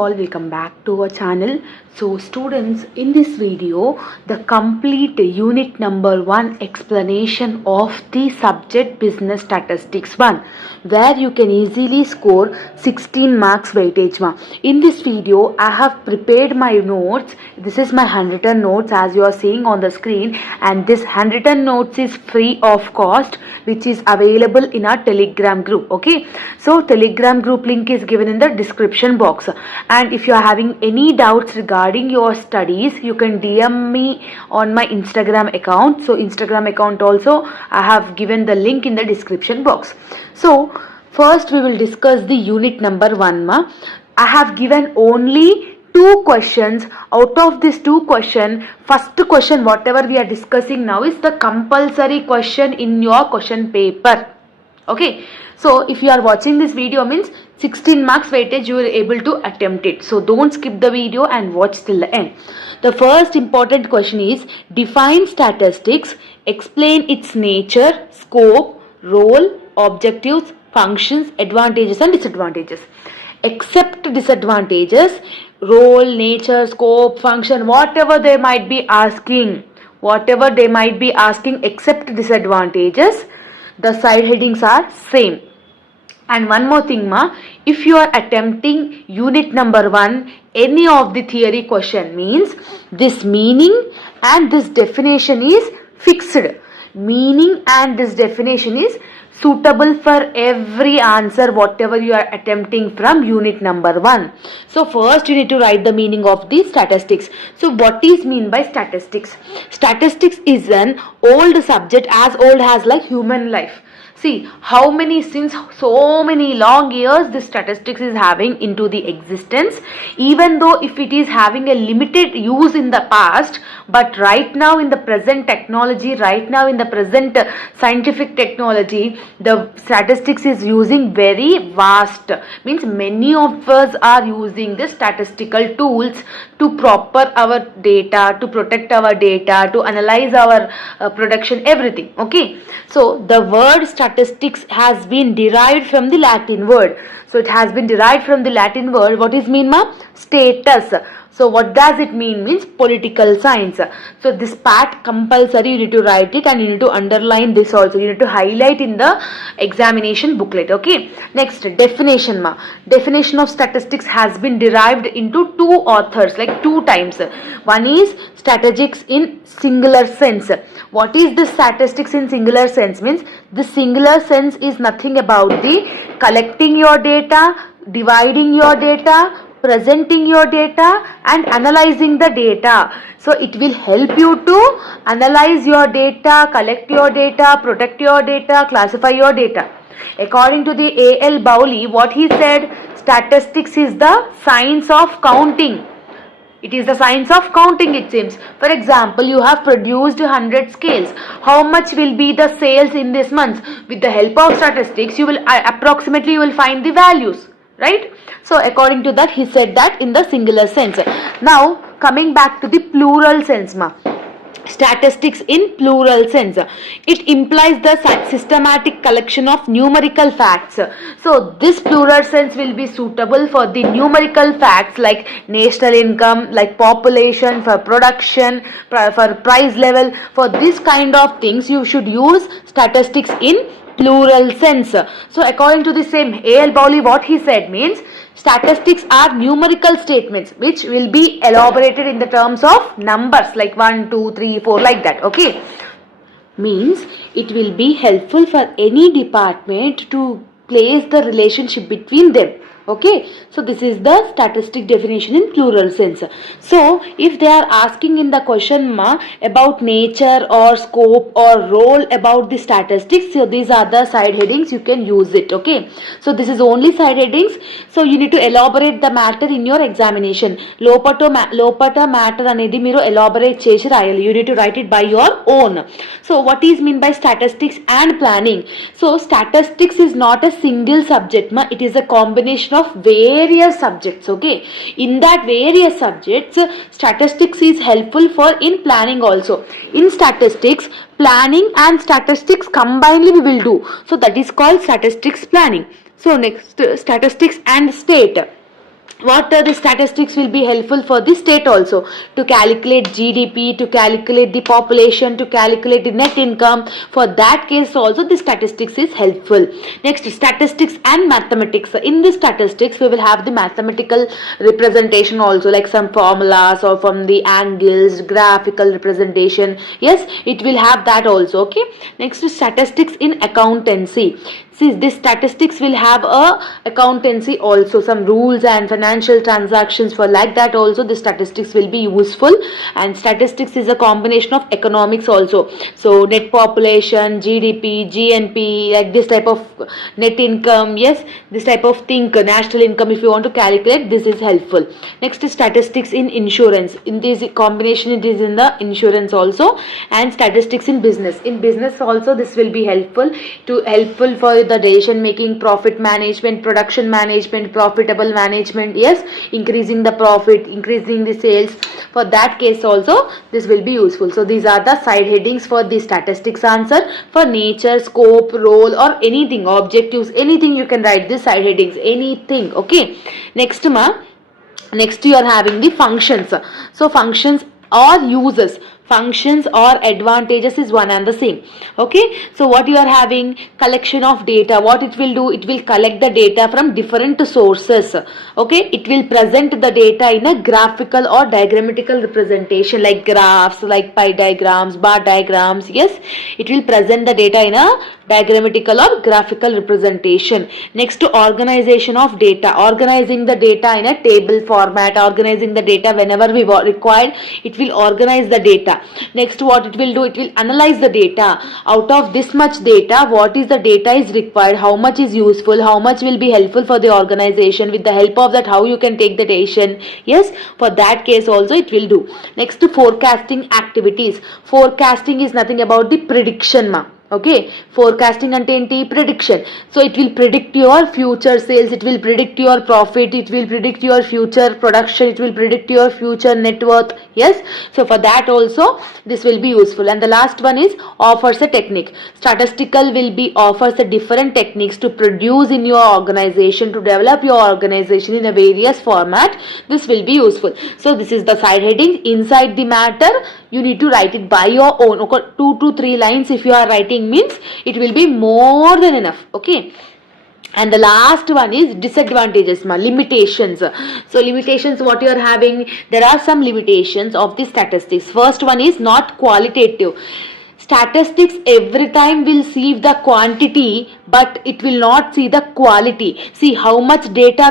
all, welcome back to our channel. So students, in this video the complete unit number 1 explanation of the subject business statistics 1, where you can easily score 16 marks weightage. In this video I have prepared my notes. This is my handwritten notes as you are seeing on the screen, and this handwritten notes is free of cost, which is available in our Telegram group. Okay, so Telegram group link is given in the description box, and if you are having any doubts regarding your studies, you can DM me on my Instagram account. So Instagram account also I have given the link in the description box. So first we will discuss the unit number 1. I have given only 2 questions. Out of these 2 questions, first question whatever we are discussing now is the compulsory question in your question paper. Okay, so if you are watching this video, means 16 marks weightage you are able to attempt it. So don't skip the video and watch till the end. The first important question is define statistics, explain its nature, scope, role, objectives, functions, advantages and disadvantages. Except disadvantages, role, nature, scope, function, whatever they might be asking, except disadvantages, the side headings are same. And one more thing, if you are attempting unit number 1, any of the theory question, means this meaning and this definition is fixed. Meaning and this definition is suitable for every answer whatever you are attempting from unit number 1. So first you need to write the meaning of the statistics. So what is mean by statistics? Statistics is an old subject, as old as like human life. See how many, since so many long years this statistics is having into the existence, even though if it is having a limited use in the past, but right now in the present technology, right now in the present scientific technology, the statistics is using very vast, means many of us are using the statistical tools to proper our data, to protect our data, to analyze our production, everything. Okay, so the word statistics has been derived from the Latin word. So it has been derived from the Latin word. What is mean, status. So what does it mean? Means political science. So this part compulsory, you need to write it and you need to underline this also. You need to highlight in the examination booklet. Okay. Next, definition. Definition of statistics has been derived into 2 authors, like 2 times. One is statistics in singular sense. What is the statistics in singular sense? Means the singular sense is nothing about the collecting your data, dividing your data, presenting your data and analyzing the data. So it will help you to analyze your data, collect your data, protect your data, classify your data. According to the A.L. Bowley, what he said, statistics is the science of counting. It is the science of counting, it seems. For example, you have produced 100 scales. How much will be the sales in this month? With the help of statistics, you will approximately you will find the values. Right? So according to that, he said that in the singular sense. Now coming back to the plural sense, statistics in plural sense, it implies the systematic collection of numerical facts. So this plural sense will be suitable for the numerical facts like national income, like population, for production, for price level. For this kind of things you should use statistics in plural sense. So according to the same A.L. Bowley, what he said means statistics are numerical statements which will be elaborated in the terms of numbers like 1, 2, 3, 4, like that. Okay, means it will be helpful for any department to place the relationship between them. Okay, so this is the statistic definition in plural sense. So if they are asking in the question about nature or scope or role about the statistics, so these are the side headings, you can use it. Okay, so this is only side headings, so you need to elaborate the matter in your examination. Lopata matter anedi meeru elaborate chesi rayali. You need to write it by your own. So what is mean by statistics and planning? So statistics is not a single subject, it is a combination of various subjects. Okay, in that various subjects, statistics is helpful for in planning also. In statistics, planning and statistics combinedly we will do. So that is called statistics planning. So next, statistics and state. what the statistics will be helpful for the state also, to calculate GDP, to calculate the population, to calculate the net income. For that case also the statistics is helpful. Next, statistics and mathematics. In the statistics we will have the mathematical representation also, like some formulas or from the angles, graphical representation. Yes, it will have that also. Okay, next, statistics in accountancy. See, this statistics will have a accountancy also, some rules and financial transactions. For like that also the statistics will be useful. And statistics is a combination of economics also, so net population, GDP, GNP, like this type of net income. Yes, this type of thing, national income, if you want to calculate, this is helpful. Next is statistics in insurance. In this combination it is in the insurance also. And statistics in business. In business also this will be helpful for the decision making, profit management, production management, profitable management. Yes, increasing the profit, increasing the sales. For that case also this will be useful. So these are the side headings for the statistics answer. For nature, scope, role, or anything, objectives, anything you can write this side headings, anything. Okay, next you are having the functions. So functions or uses, functions or advantages is one and the same. Okay, so what you are having, collection of data. What it will do, it will collect the data from different sources. Okay, it will present the data in a graphical or diagrammatical representation, like graphs, like pie diagrams, bar diagrams. Yes, it will present the data in a diagrammatical or graphical representation. Next, to organization of data, organizing the data in a table format, organizing the data whenever we required, it will organize the data. Next, what it will do, it will analyze the data. Out of this much data, what is the data is required, how much is useful, how much will be helpful for the organization. With the help of that, how you can take the decision. Yes, for that case also it will do. Next, forecasting activities. Forecasting is nothing about the prediction ma. Okay, forecasting ante enti, prediction. So it will predict your future sales, it will predict your profit, it will predict your future production, it will predict your future net worth. Yes, so for that also this will be useful. And the last one is offers a technique. Statistical will be offers a different techniques to produce in your organization, to develop your organization in a various format. This will be useful. So this is the side heading. Inside the matter you need to write it by your own. Okay, 2 to 3 lines if you are writing means it will be more than enough. Okay, and the last one is disadvantages, limitations. So limitations, what you are having, there are some limitations of the statistics. First one is not qualitative. Statistics every time will see the quantity, but it will not see the quality. See, how much data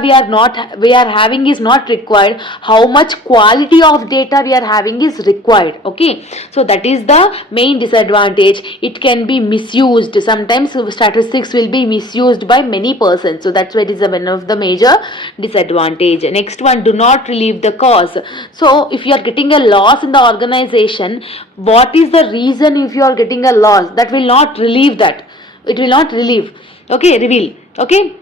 we are having is not required, how much quality of data we are having is required. Okay, so that is the main disadvantage. It can be misused. Sometimes statistics will be misused by many persons, so that's why it is one of the major disadvantage. Next one, do not relieve the cause. So if you are getting a loss in the organization, what is the reason? If you are getting a loss, that will not relieve that, it will not relieve. Okay, reveal. Okay,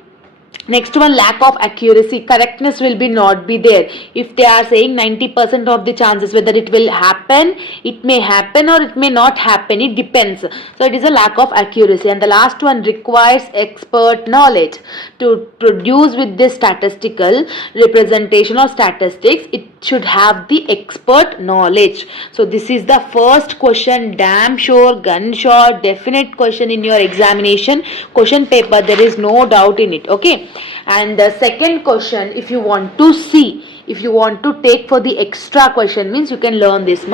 next one, lack of accuracy. Correctness will be not be there. If they are saying 90% of the chances, whether it will happen, it may happen or it may not happen, it depends. So it is a lack of accuracy. And the last one, requires expert knowledge. To produce with this statistical representation or statistics, it should have the expert knowledge. So this is the first question, damn sure, gun shot, definite question in your examination question paper. There is no doubt in it. Okay, and the second question, if you want to see, if you want to take for the extra question, means you can learn this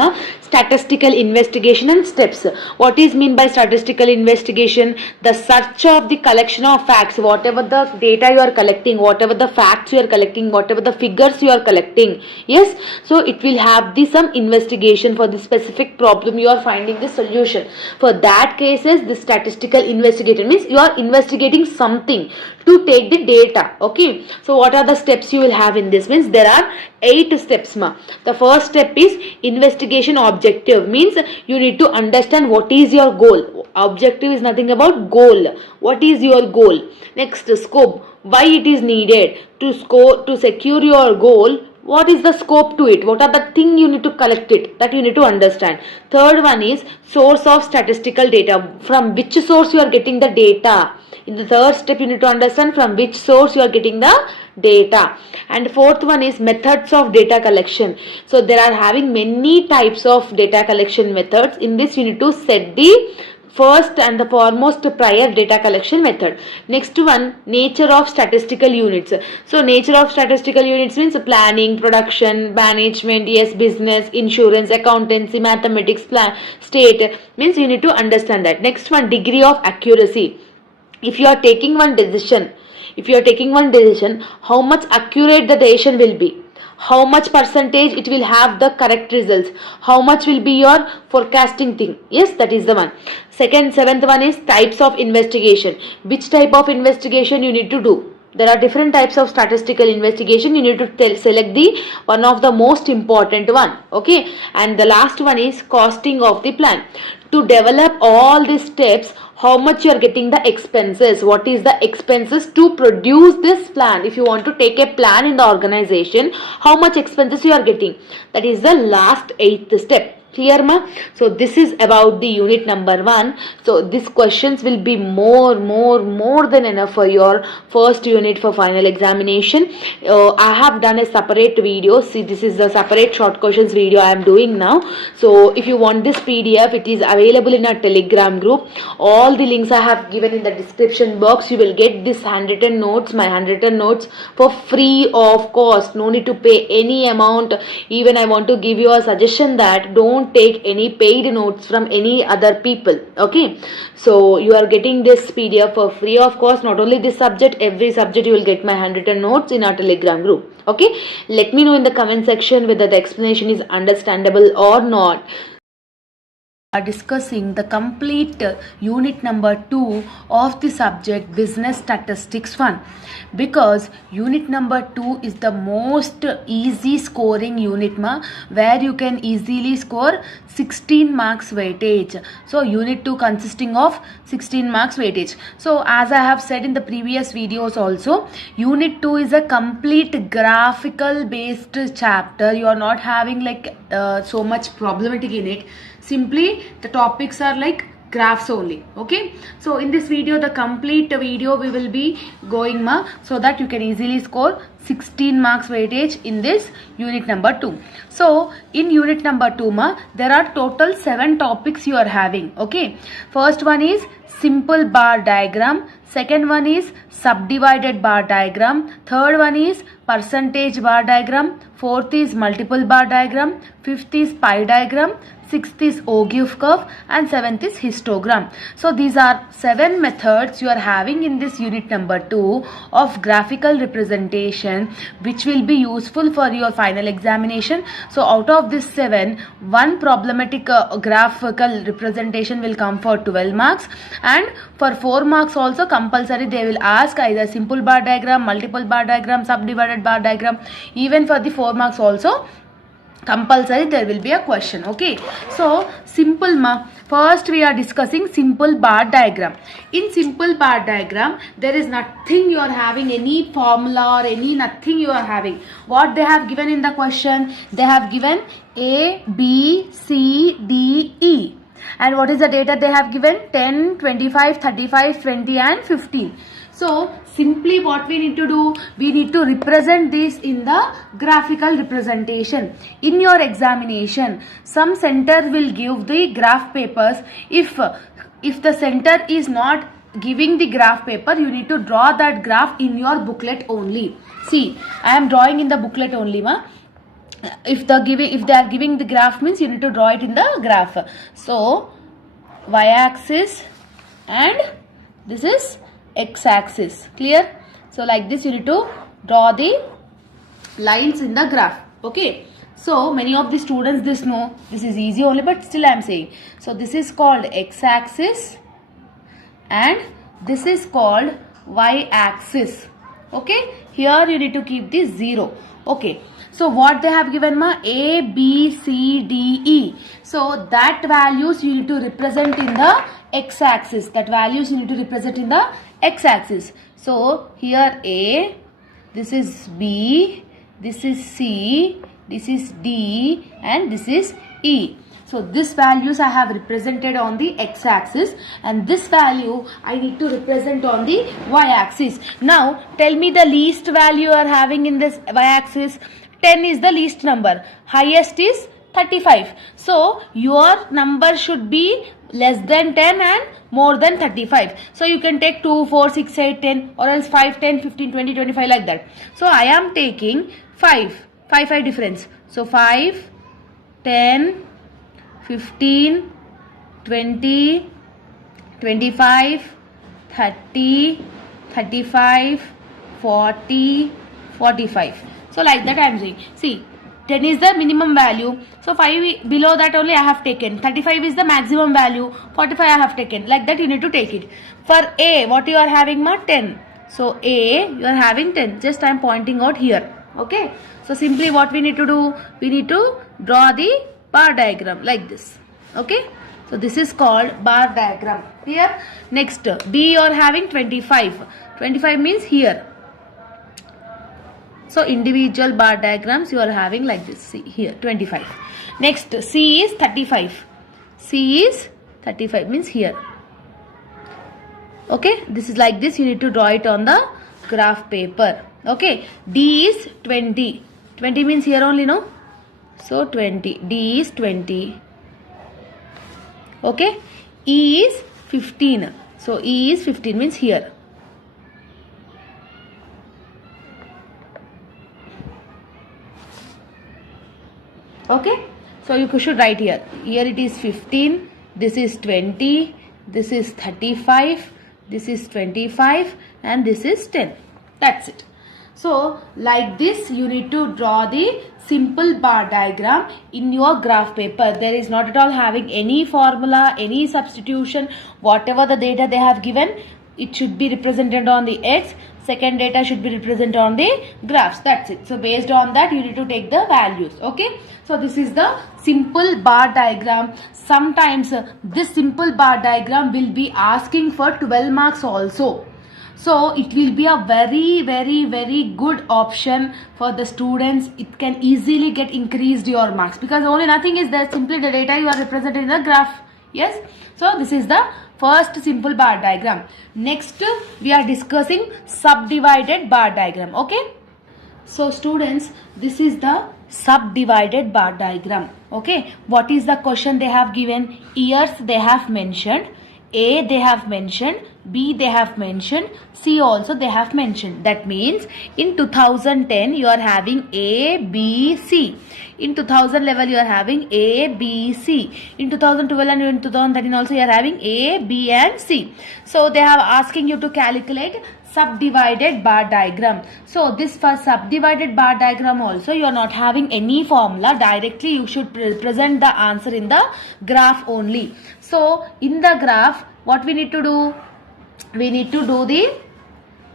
statistical investigation and steps. What is mean by statistical investigation? The search of the collection of facts, whatever the data you are collecting, whatever the facts you are collecting, whatever the figures you are collecting. Yes, so it will have the some investigation for the specific problem you are finding the solution. For that cases, the statistical investigator means you are investigating something to take the data. Okay, so what are the steps you will have in this? Means there are 8 steps The first step is investigation objective, means you need to understand what is your goal. Objective is nothing about goal. What is your goal? Next, scope, why it is needed to secure your goal. what is the scope to it, what are the thing you need to collect it, that you need to understand. Third one is source of statistical data, from which source you are getting the data. In the third step you need to understand from which source you are getting the data. And fourth one is methods of data collection. So there are having many types of data collection methods. In this you need to set the first and the foremost prior data collection method. Next one, nature of statistical units. So nature of statistical units means planning, production, management, yes, business, insurance, accountancy, mathematics, state, means you need to understand that. Next one, degree of accuracy. If you are taking one decision, how much accurate the decision will be, how much percentage it will have the correct results, how much will be your forecasting thing. Yes, that is the one. Seventh one is types of investigation. Which type of investigation you need to do? There are different types of statistical investigation. You need to select the one of the most important one. Okay, and the last one is costing of the plan. To develop all these steps, how much you are getting the expenses, what is the expenses to produce this plan. If you want to take a plan in the organization, how much expenses you are getting, that is the last 8th step. Clear ma? So this is about the unit number 1. So these questions will be more than enough for your first unit for final examination. I have done a separate video. See, this is the separate short questions video I am doing now. So if you want this PDF, it is available in our Telegram group. All the links I have given in the description box. You will get this handwritten notes, my handwritten notes, for free of cost. No need to pay any amount. Even I want to give you a suggestion that don't take any paid notes from any other people. Okay, so you are getting this PDF for free of cost. Not only this subject, every subject you will get my handwritten notes in our Telegram group. Okay, let me know in the comment section whether the explanation is understandable or not. Are discussing the complete unit number 2 of the subject business statistics 1, because unit number 2 is the most easy scoring unit where you can easily score 16 marks weightage. So unit 2 consisting of 16 marks weightage. So as I have said in the previous videos also, unit 2 is a complete graphical based chapter. You are not having like so much problematic in it. Simply the topics are like graphs only. Okay, so in this video, the complete video we will be going so that you can easily score 16 marks weightage in this unit number 2. So in unit number 2 there are total 7 topics you are having. Okay, first one is simple bar diagram, second one is subdivided bar diagram, third one is percentage bar diagram, fourth is multiple bar diagram, fifth is pie diagram, sixth is Ogive curve, and seventh is histogram. So these are 7 methods you are having in this unit number 2 of graphical representation, which will be useful for your final examination. So out of this 7, one problematic graphical representation will come for 12 marks, and for 4 marks also compulsory they will ask either simple bar diagram, multiple bar diagram, subdivided bar diagram. Even for the 4 marks also compulsory there will be a question. Okay, so simple first we are discussing simple bar diagram. In simple bar diagram there is nothing you are having, any formula or any nothing you are having. What they have given in the question, they have given A, B, C, D, E. And what is the data they have given? 10, 25, 35, 20 and 15. So simply what we need to do, we need to represent this in the graphical representation. In your examination, some center will give the graph papers. If the center is not giving the graph paper, you need to draw that graph in your booklet only. See, I am drawing in the booklet only If they are giving the graph, means you need to draw it in the graph. So y-axis and this is x-axis. Clear? So like this you need to draw the lines in the graph. Okay, so many of the students this know, this is easy only, but still I am saying. So this is called x-axis and this is called y-axis. Okay, here you need to keep the 0. Okay, so what they have given A, B, C, D, E. So that values you need to represent in the x-axis. That values you need to represent in the x-axis. So here A, this is B, this is C, this is D, and this is E. So this values I have represented on the x-axis, and this value I need to represent on the y-axis. Now tell me the least value you are having in this y-axis. 10 is the least number, highest is 35. So your number should be less than 10 and more than 35. So you can take 2, 4, 6, 8, 10, or else 5, 10, 15, 20, 25, like that. So I am taking 5 difference. So 5, 10, 15, 20, 25, 30, 35, 40, 45. So like that I am saying. See, 10 is the minimum value. So 5 below that only I have taken. 35 is the maximum value. 45 I have taken. Like that you need to take it. For A, what you are having, ma? 10. So A, you are having 10. Just I am pointing out here. Okay. So simply what we need to do? We need to draw the bar diagram like this. Okay. So this is called bar diagram. Here. Next, B you are having 25. 25 means here. So individual bar diagrams you are having like this. See here 25. Next, C is 35. C is 35 means here. Okay, this is like this. You need to draw it on the graph paper. Okay, D is 20. 20 means here only, no? So 20. D is 20. Okay, E is 15. So E is 15 means here. Okay, so you should write here. Here it is 15, this is 20, this is 35, this is 25, and this is 10. That's it. So like this you need to draw the simple bar diagram in your graph paper. There is not at all having any formula, any substitution. Whatever the data they have given, it should be represented on the X. Second data should be represented on the graphs. That's it. So based on that you need to take the values. Okay. So this is the simple bar diagram. Sometimes this simple bar diagram will be asking for 12 marks also. So it will be a very good option for the students. It can easily get increased your marks because only nothing is there, simply the data you are represented in the graph. Yes. So this is the first simple bar diagram. Next we are discussing subdivided bar diagram. Okay. So students, this is the subdivided bar diagram. Okay. What is the question they have given? Years they have mentioned. A they have mentioned, B they have mentioned, C also they have mentioned. That means in 2010 you are having A, B, C. In 2011 you are having A, B, C. In 2012 and in 2013 also you are having A, B and C. So they are asking you to calculate subdivided bar diagram. So this for subdivided bar diagram also you are not having any formula. Directly you should present the answer in the graph only. So in the graph what we need to do? We need to do the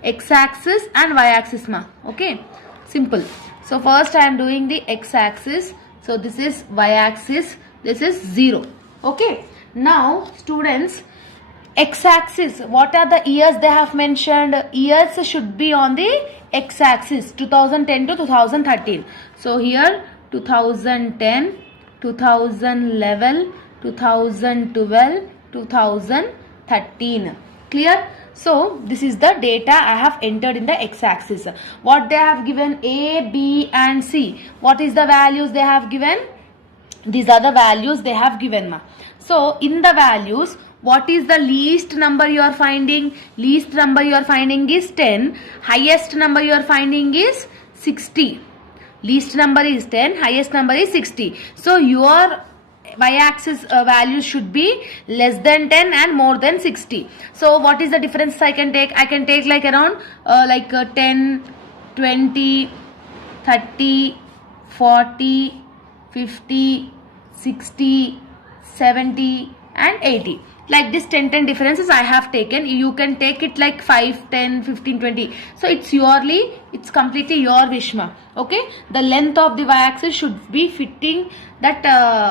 x-axis and y-axis ma. Okay, simple. So first I am doing the x-axis. So this is y-axis, this is 0. Okay, now students, x-axis, what are the years they have mentioned? Years should be on the x-axis, 2010 to 2013. So here 2010, 2011, 2012, 2013. Clear? So this is the data I have entered in the x-axis. What they have given? A, B and C. What is the values they have given? These are the values they have given ma. So in the values, what is the least number you are finding? Least number you are finding is 10. Highest number you are finding is 60. Least number is 10. Highest number is 60. So your y-axis values should be less than 10 and more than 60. So what is the difference I can take? I can take like around 10, 20, 30, 40, 50, 60, 70 and 80. Like this 10 differences I have taken. You can take it like 5, 10, 15, 20. So it's completely your wish ma. Okay. The length of the y-axis should be fitting that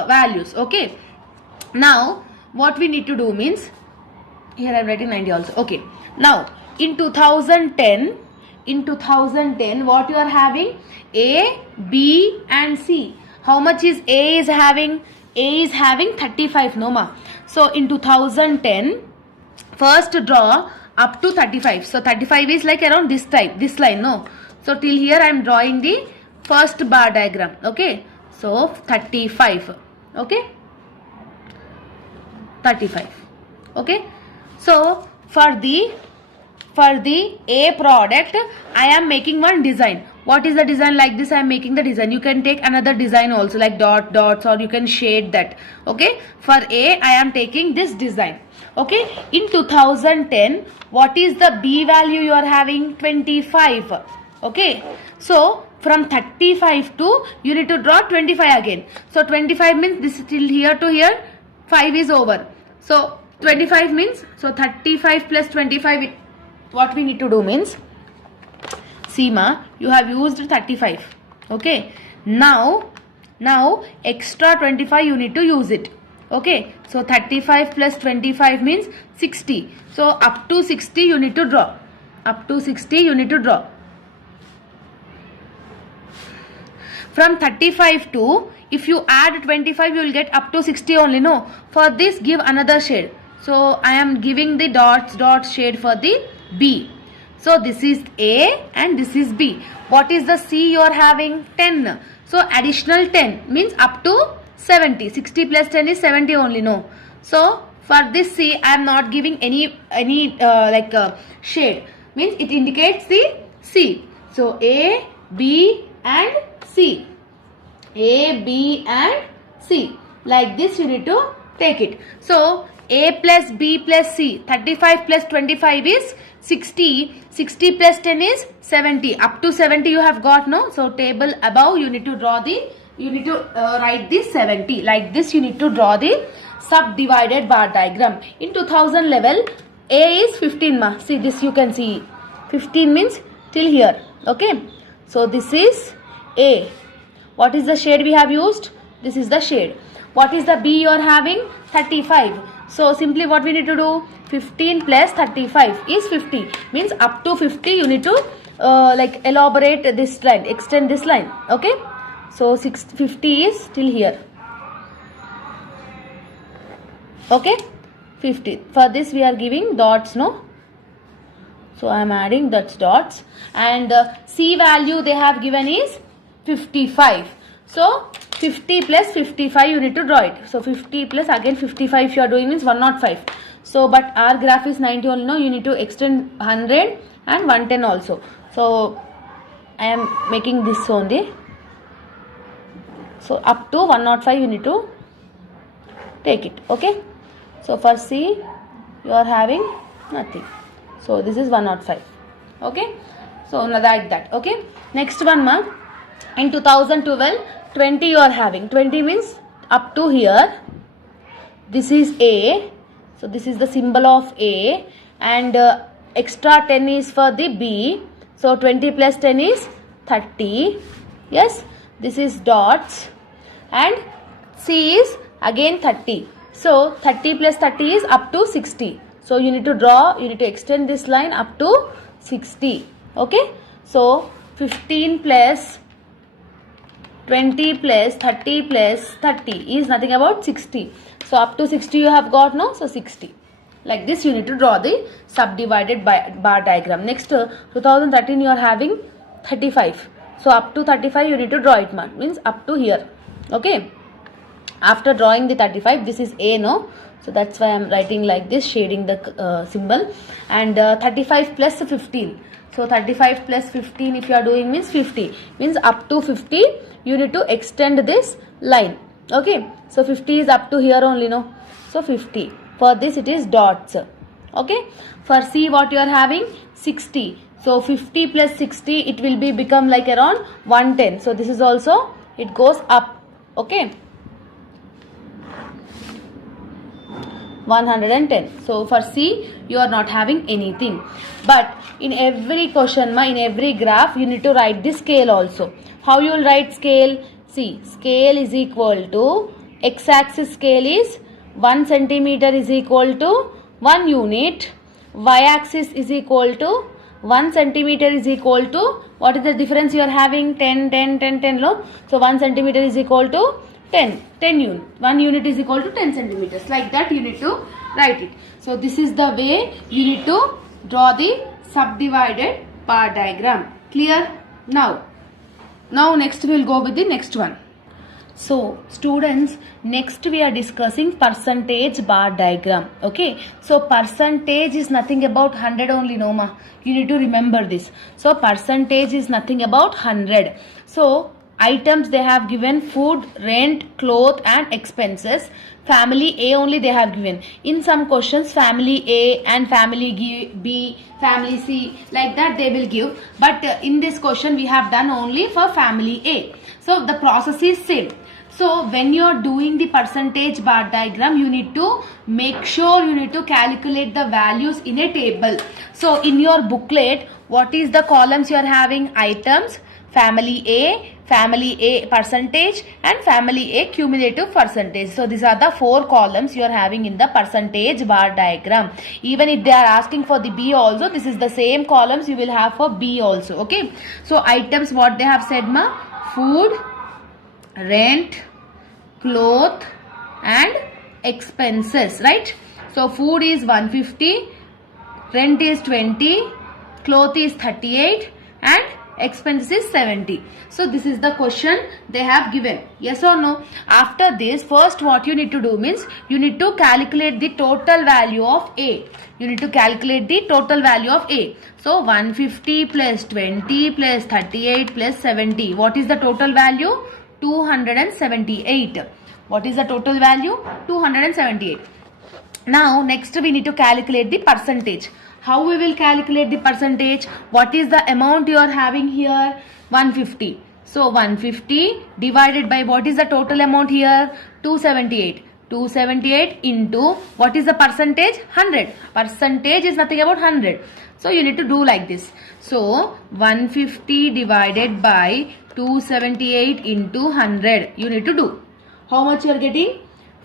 values. Okay. Now what we need to do means, here I am writing 90 also. Okay. Now in 2010 in 2010 what you are having? A, B and C. How much is A is having? A is having 35, no ma. So in 2010, first draw up to 35. So 35 is like around this type, this line, no. So till here I am drawing the first bar diagram, okay. So 35, okay. 35, okay. So for the A product, I am making one design. What is the design? Like this I am making the design. You can take another design also, like dots, or you can shade that, okay. For A I am taking this design, okay. In 2010, what is the B value you are having? 25, okay. So from 35 to, you need to draw 25 again. So 25 means this is till here to here, 5 is over. So 25 means, so 35 plus 25, what we need to do means, Seema, you have used 35, okay. Now extra 25 you need to use it, okay. So 35 plus 25 means 60. So up to 60 you need to draw. Up to 60 you need to draw. From 35 to, if you add 25 you will get up to 60 only, no. For this give another shade. So I am giving the dots shade for the B. So this is A and this is B. What is the C you are having? 10. So additional 10 means up to 70. 60 plus 10 is 70 only, no. So for this C I am not giving any shade, means it indicates the C. So A, B and C. A, B and C. Like this you need to take it. So A plus B plus C, 35 plus 25 is 60. 60 plus 10 is 70. Up to 70 you have got, no. So table above you need to draw the, you need to write this 70. Like this you need to draw the subdivided bar diagram. In 2000 level, A is 15 ma. See this, you can see 15 means till here, okay. So this is A. What is the shade we have used? This is the shade. What is the B you are having? 35. So simply what we need to do? 15 plus 35 is 50. Means up to 50 you need to elaborate this line, extend this line, okay. So 50 is till here, okay. 50. For this we are giving dots, no. So I am adding that's dots, and C value they have given is 55. So 50 plus 55 you need to draw it. So 50 plus again 55 you are doing means 105. So but our graph is 90 only, no. You need to extend 100 and 110 also. So I am making this only. So up to 105 you need to take it, okay. So for C you are having nothing. So this is 105, okay. So like that, okay. Next one ma, in 2012, 20 you are having. 20 means up to here. This is A. So this is the symbol of A, and extra 10 is for the B. So 20 plus 10 is 30. Yes, this is dots, and C is again 30. So 30 plus 30 is up to 60. So you need to draw, you need to extend this line up to 60, okay. So 15 plus 20 plus 30 plus 30 is nothing about 60. So up to 60 you have got, no. So 60. Like this you need to draw the subdivided bar diagram. Next 2013 you are having 35. So up to 35 you need to draw it, man. Means up to here, okay. After drawing the 35, this is A, no. So that's why I am writing like this, shading the symbol. And 35 plus 15. So 35 plus 15 if you are doing means 50. Means up to 50 you need to extend this line, okay. So 50 is up to here only, no. So 50. For this it is dots, okay. For C what you are having? 60. So 50 plus 60 it will be become like around 110. So this is also, it goes up, okay. 110. So for C you are not having anything. But in every question, in every graph you need to write the scale also. How you will write scale? See, scale is equal to, x-axis scale is 1 centimeter is equal to 1 unit, y-axis is equal to 1 centimeter is equal to, what is the difference you are having? 10, 10, 10, 10 low. So 1 centimeter is equal to 10 unit. 1 unit is equal to 10 centimeters. Like that you need to write it. So this is the way you need to draw the subdivided bar diagram. Clear? Now next we will go with the next one. So students, next we are discussing percentage bar diagram. Okay, so percentage is nothing about 100 only, no ma. You need to remember this. So percentage is nothing about 100. So items they have given: food, rent, cloth and expenses. Family A only they have given. In some questions family A and family B, family C, like that they will give. But in this question we have done only for family A. So the process is same. So when you are doing the percentage bar diagram, you need to make sure you need to calculate the values in a table. So in your booklet, what is the columns you are having? Items, family A percentage and family A cumulative percentage. So these are the 4 columns you are having in the percentage bar diagram. Even if they are asking for the B also, this is the same columns you will have for B also. Okay. So items, what they have said ma? Food, rent, cloth and expenses, right? So food is 150, rent is 20, cloth is 38 and expenses is 70. So this is the question they have given. Yes or no? After this, first what you need to do means you need to calculate the total value of A. You need to calculate the total value of A. So 150 plus 20 plus 38 plus 70. What is the total value? 278. What is the total value? 278. Now next we need to calculate the percentage. How we will calculate the percentage? What is the amount you are having here? 150. So 150 divided by what is the total amount here? 278. 278 into what is the percentage? 100. Percentage is nothing about 100. So you need to do like this. So 150 divided by 278 into 100. You need to do. How much you are getting?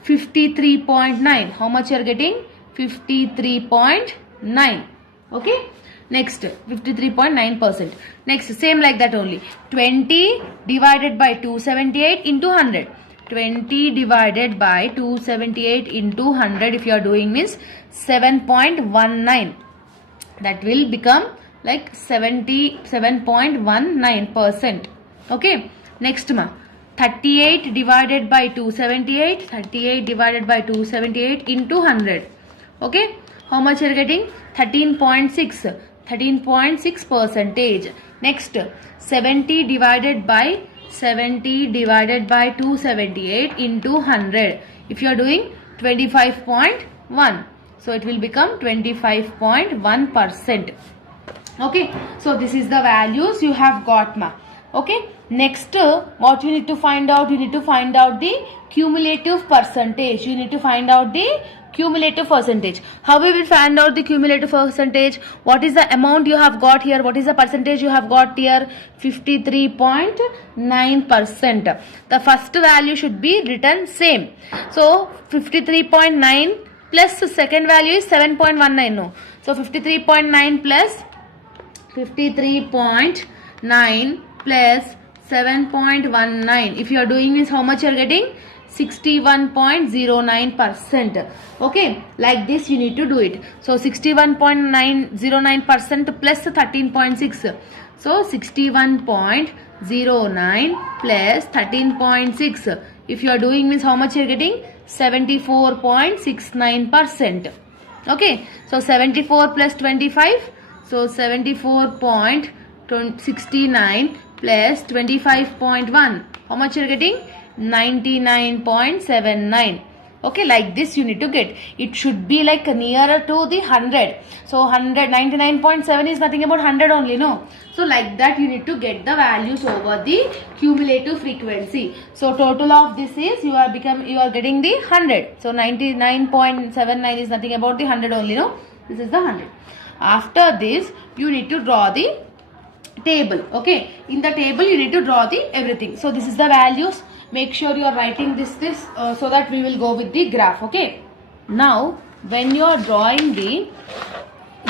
53.9. How much you are getting? 53.9. Okay. Next 53.9%. Next same like that only. 20 divided by 278 into 100. 20 divided by 278 into 100 if you are doing means 7.19. That will become like 77.19%. Okay. Next ma. 38 divided by 278. 38 divided by 278 into 100. Okay. How much you are getting? 13.6. 13.6%. Next 70 divided by 278 into 100. If you are doing 25.1. So it will become 25.1%. Okay. So this is the values you have got ma. Okay. Next what you need to find out? You need to find out the cumulative percentage. You need to find out the cumulative percentage. How we will find out the cumulative percentage? What is the amount you have got here? What is the percentage you have got here? 53.9%. The first value should be written same. So 53.9 plus the second value is 7.19. No. So 53.9 plus 53.9 plus 7.19. If you are doing this, how much you are getting? 61.09%. Okay, like this you need to do it. So 61.909% plus 13.6. So 61.09 plus 13.6. If you are doing means how much you are getting? 74.69%. Okay, so 74 plus 25. So 74.69 plus 25.1. How much you are getting? 99.79. Okay, like this you need to get. It should be like nearer to the 100. So 99.7 is nothing about 100 only, no. So like that you need to get the values over the cumulative frequency. So total of this is you are getting the 100. So 99.79 is nothing about the 100 only, no. This is the 100. After this you need to draw the table. Okay, in the table you need to draw the everything. So this is the values. Make sure you are writing this so that we will go with the graph. Okay, now when you are drawing the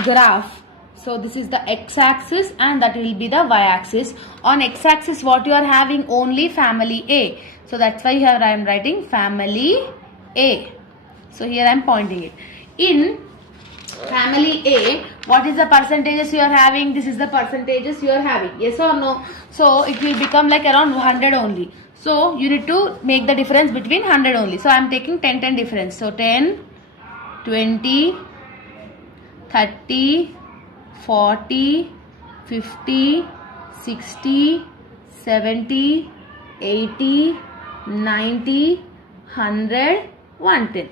graph, So this is the x-axis and that will be the y-axis. On x-axis what you are having? Only family A. So that's why here I am writing family A. So here I am pointing it. In family A, what is the percentages you are having? This is the percentages you are having. Yes or no? So it will become like around 100 only. So you need to make the difference between 100 only. So I am taking 10 difference. So 10, 20, 30, 40, 50, 60, 70, 80, 90, 100, 110.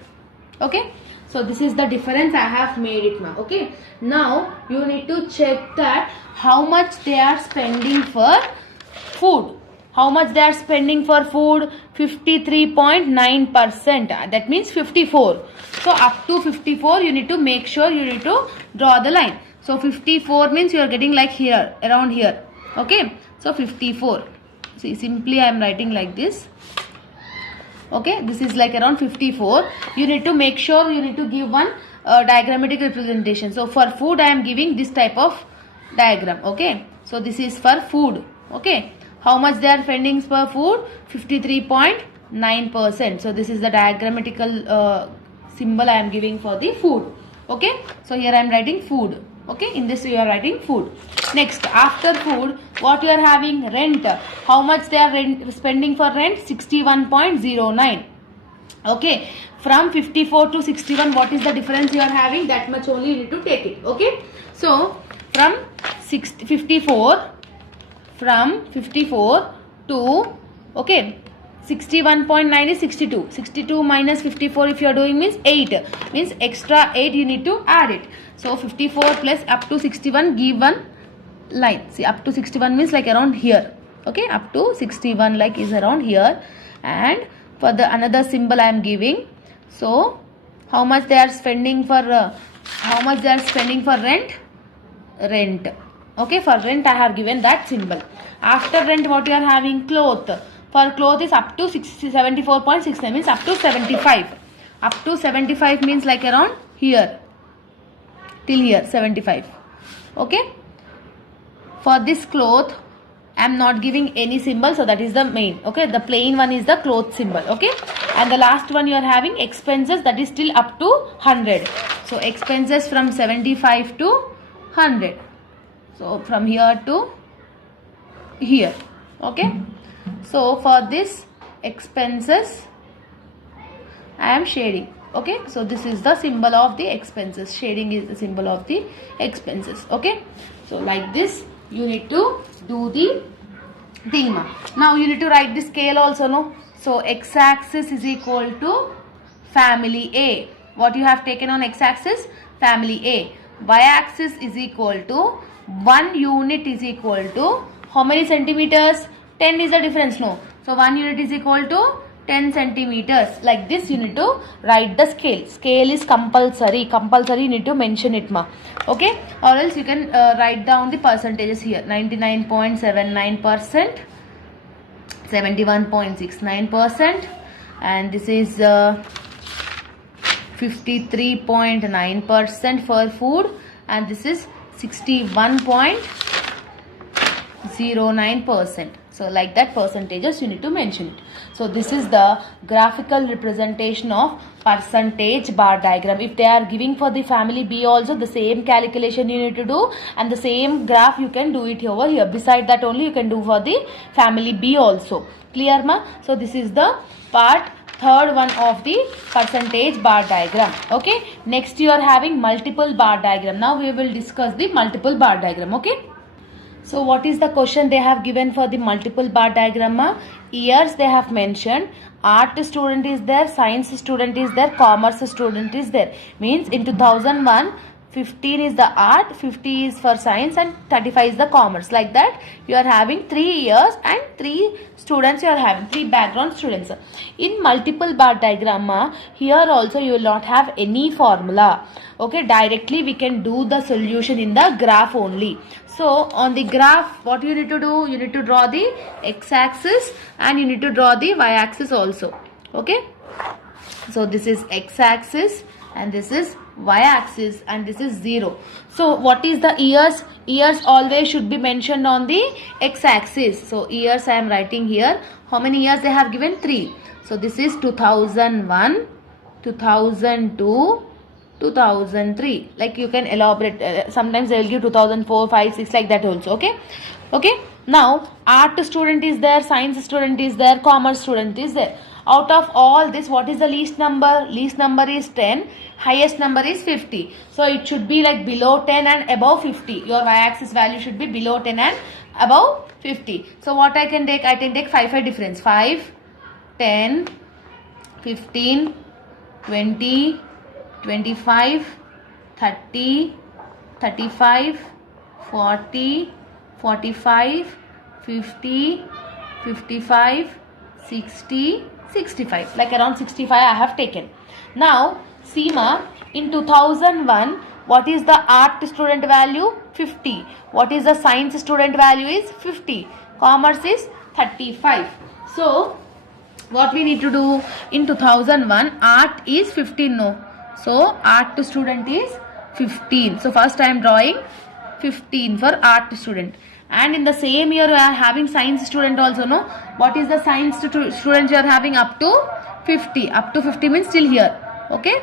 Okay. So this is the difference I have made it now. Okay. Now you need to check that how much they are spending for food. How much they are spending for food? 53.9%. That means 54. So up to 54 you need to make sure you need to draw the line. So 54 means you are getting like here, around here. Okay. So 54. See, simply I am writing like this. Okay. This is like around 54. You need to make sure you need to give one diagrammatic representation. So for food I am giving this type of diagram. Okay. So this is for food. Okay. How much they are spending for food? 53.9%. So this is the diagrammatical symbol I am giving for the food. Okay. So here I am writing food. Okay. In this we are writing food. Next, after food, what you are having? Rent. How much they are spending for rent? 61.09. Okay. From 54 to 61, what is the difference you are having? That much only you need to take it. Okay. So from 54 to, okay, 61.9 is 62. 62 minus 54 if you are doing means 8. Means extra 8 you need to add it. So 54 plus up to 61, give one line. See, up to 61 means like around here. Okay, up to 61 like is around here. And for the another symbol I am giving. So how much they are spending for rent? Rent. Okay, for rent I have given that symbol. After rent what you are having? Cloth. For cloth is up to 74.69 means up to 75. Up to 75 means like around here. Till here 75. Okay. For this cloth I am not giving any symbol, so that is the main. Okay. The plain one is the cloth symbol. Okay. And the last one you are having expenses, that is still up to 100. So expenses from 75 to 100. So from here to here. Okay. So for this expenses I am shading. Okay. So this is the symbol of the expenses. Shading is the symbol of the expenses. Okay. So like this you need to do the thing. Now you need to write the scale also, no? So x-axis is equal to family A. What you have taken on x-axis? Family A. Y-axis is equal to 1 unit is equal to how many centimeters? 10 is the difference, no? So 1 unit is equal to 10 centimeters. Like this you need to write the scale. Scale is compulsory. Compulsory you need to mention it, ma. Okay? Or else you can write down the percentages here. 99.79%, 71.69%, and this is 53.9% for food, and this is 61.09%. So like that percentages you need to mention it. So this is the graphical representation of percentage bar diagram. If they are giving for the family B also, the same calculation you need to do, and the same graph you can do it over here. Beside that only you can do for the family B also. Clear, ma? So this is the part third one of the percentage bar diagram. Okay. Next you are having multiple bar diagram. Now we will discuss the multiple bar diagram. Okay. So what is the question they have given for the multiple bar diagram? Years they have mentioned. Art student is there, science student is there, commerce student is there. Means in 2001, 15 is the art, 50 is for science, and 35 is the commerce. Like that you are having 3 years and 3 students you are having, 3 background students. In multiple bar diagram, here also you will not have any formula. Okay, directly we can do the solution in the graph only. So on the graph what you need to do? You need to draw the x-axis and you need to draw the y-axis also. Okay. So this is x-axis and this is y-axis, and this is 0. So what is the years? Years always should be mentioned on the x-axis. So years I am writing here. How many years they have given? 3. So this is 2001, 2002, 2003. Like you can elaborate. Sometimes they will give 2004, 5, 6 like that also. Okay. Okay. Now art student is there, science student is there, commerce student is there. Out of all this, what is the least number? Least number is 10. Highest number is 50. So it should be like below 10 and above 50. Your y-axis value should be below 10 and above 50. So what I can take? I can take 5 difference. 5, 10, 15, 20, 25, 30, 35, 40, 45, 50, 55, 60, 65. Like around 65 I have taken. Now Seema, in 2001, what is the art student value? 50. What is the science student value? Is 50. Commerce is 35. So what we need to do? In 2001, art is 15. No. So art student is 15. So first I am drawing 15 for art student. And in the same year we are having science student also. No. What is the science student you are having? Up to 50. Up to 50 means till here. Okay.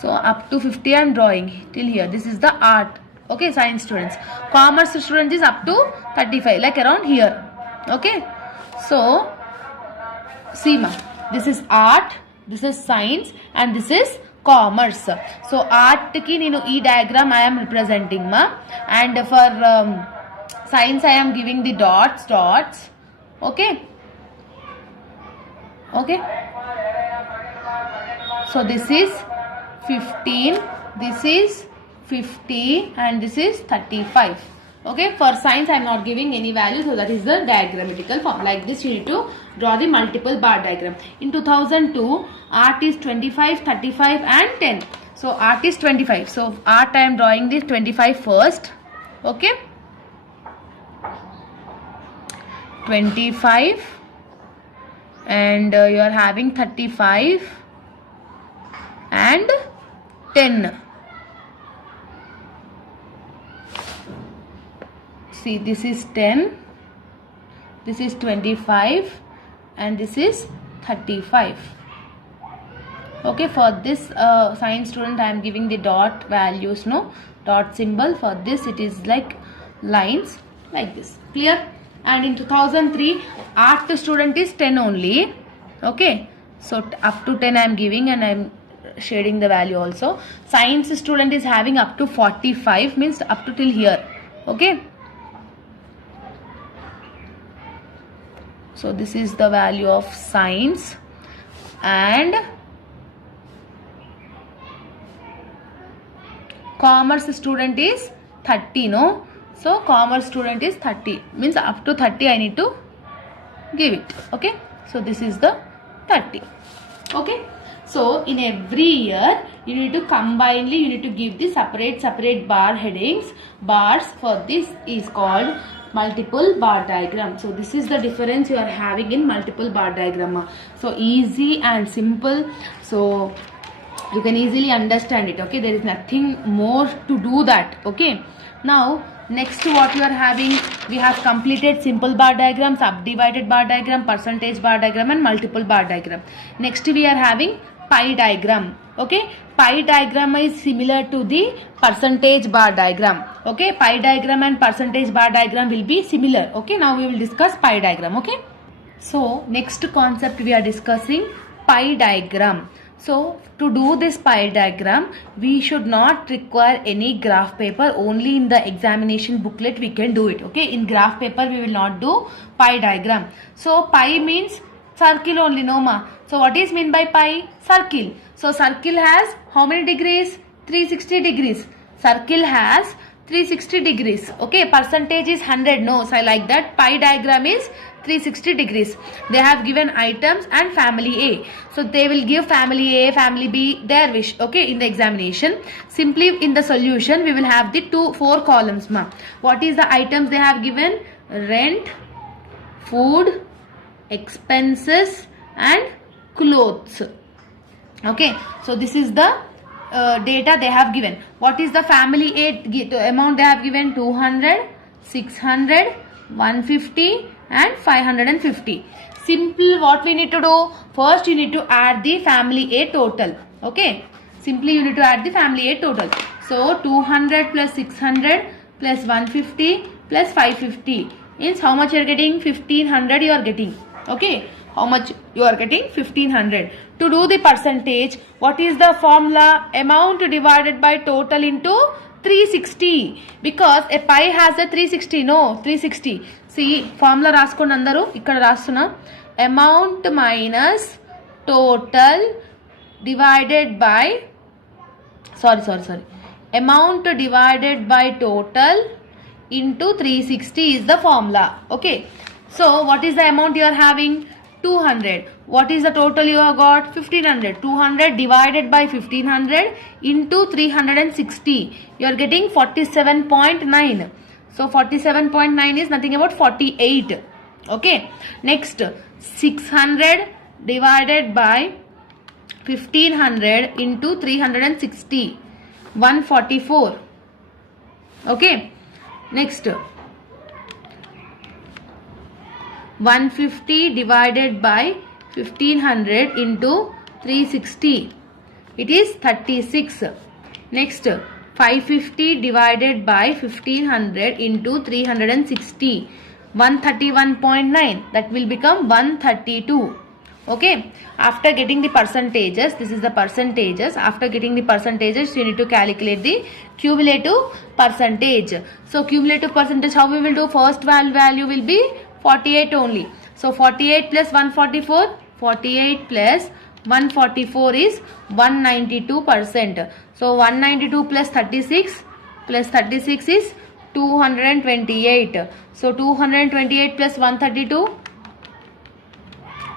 So up to 50 I am drawing till here. This is the art. Okay. Science students. Commerce student is up to 35. Like around here. Okay. So Seema, this is art, this is science, and this is commerce. So art ki nenu ee diagram I am representing ma, and for science I am giving the dots. Okay. Okay. So this is 15, this is 50, and this is 35. Okay, for science I am not giving any value, so that is the diagrammatical form. Like this you need to draw the multiple bar diagram. In 2002, art is 25, 35 and 10. So art is 25. So art I am drawing this 25 first. Okay. 25, and you are having 35 and 10. See, this is 10, this is 25, and this is 35. Okay, for this science student I am giving the dot values, no, dot symbol. For this it is like lines like this. Clear? And in 2003, art student is 10 only. Okay, so up to 10 I am giving, and I am shading the value also. Science student is having up to 45, means up to till here. Okay. So this is the value of science, and commerce student is 30. No. So commerce student is 30, means up to 30 I need to give it. Okay. So this is the 30. Okay. So in every year you need to combinedly, you need to give the separate bar headings. Bars for this is called multiple bar diagram. So this is the difference you are having in multiple bar diagram. So easy and simple. So you can easily understand it. Okay. There is nothing more to do that. Okay. Now next what you are having, we have completed simple bar diagram, subdivided bar diagram, percentage bar diagram, and multiple bar diagram. Next we are having pie diagram. Okay, pie diagram is similar to the percentage bar diagram. Okay, pie diagram and percentage bar diagram will be similar. Okay, now we will discuss pie diagram. Okay, so next concept we are discussing pie diagram. So to do this pie diagram, we should not require any graph paper. Only in the examination booklet we can do it. Okay, in graph paper we will not do pie diagram. So pi means circle only, no ma. So what is mean by pi? Circle. So circle has how many degrees? 360 degrees. Circle has 360 degrees. Okay, percentage is 100. No, so like that pi diagram is 360 degrees. They have given items and family A. So they will give family A, family B, their wish. Okay, in the examination. Simply in the solution we will have the 4 columns ma. What is the items they have given? Rent, food, expenses and clothes. Okay, so this is the data they have given. What is the family A amount they have given? 200, 600, 150 and 550. Simple, what we need to do? First you need to add the family A total. Okay. Simply you need to add the family A total. So 200 plus 600 plus 150 plus 550 means how much you are getting? 1500 you are getting. Okay. How much you are getting? 1500. To do the percentage, what is the formula? Amount divided by total into 360. Because a pie has a 360. No, 360. See, formula raskon andaru. Ikkada rastunna. Amount minus total divided by amount divided by total into 360 is the formula. Okay. So, what is the amount you are having? 200. What is the total you have got? 1500. 200 divided by 1500 into 360. You are getting 47.9. So 47.9 is nothing about 48. Okay. Next, 600 divided by 1500 into 360. 144. Okay. Next, 150 divided by 1500 into 360. It is 36. Next, 550 divided by 1500 into 360. 131.9. That will become 132. Okay. After getting the percentages, this is the percentages. After getting the percentages, you need to calculate the cumulative percentage. So, cumulative percentage, how we will do? First value will be 48 only. So 48 plus 144, 48 plus 144 is 192%. So 192 plus 36 is 228. So 228 plus 132,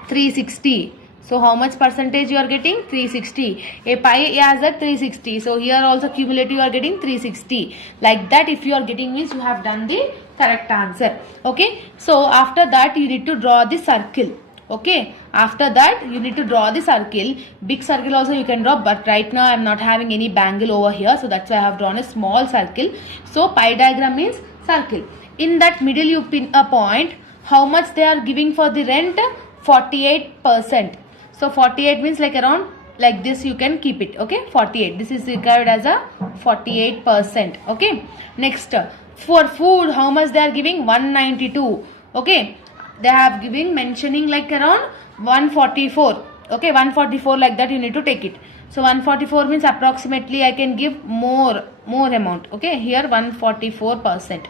360. So how much percentage you are getting? 360. A pie has a 360. So here also cumulative you are getting 360. Like that, if you are getting means you have done the correct answer. Okay. So after that you need to draw the circle. Okay. After that you need to draw the circle. Big circle also you can draw, but right now I am not having any bangle over here. So that's why I have drawn a small circle. So pie diagram means circle. In that middle you pin a point. How much they are giving for the rent? 48%. So 48 means like around like this you can keep it. Okay. 48. This is required as a 48%. Okay. Next, for food, how much they are giving? 192. Okay. They have given mentioning like around 144. Okay. 144 like that you need to take it. So 144 means approximately I can give more amount. Okay. Here 144%.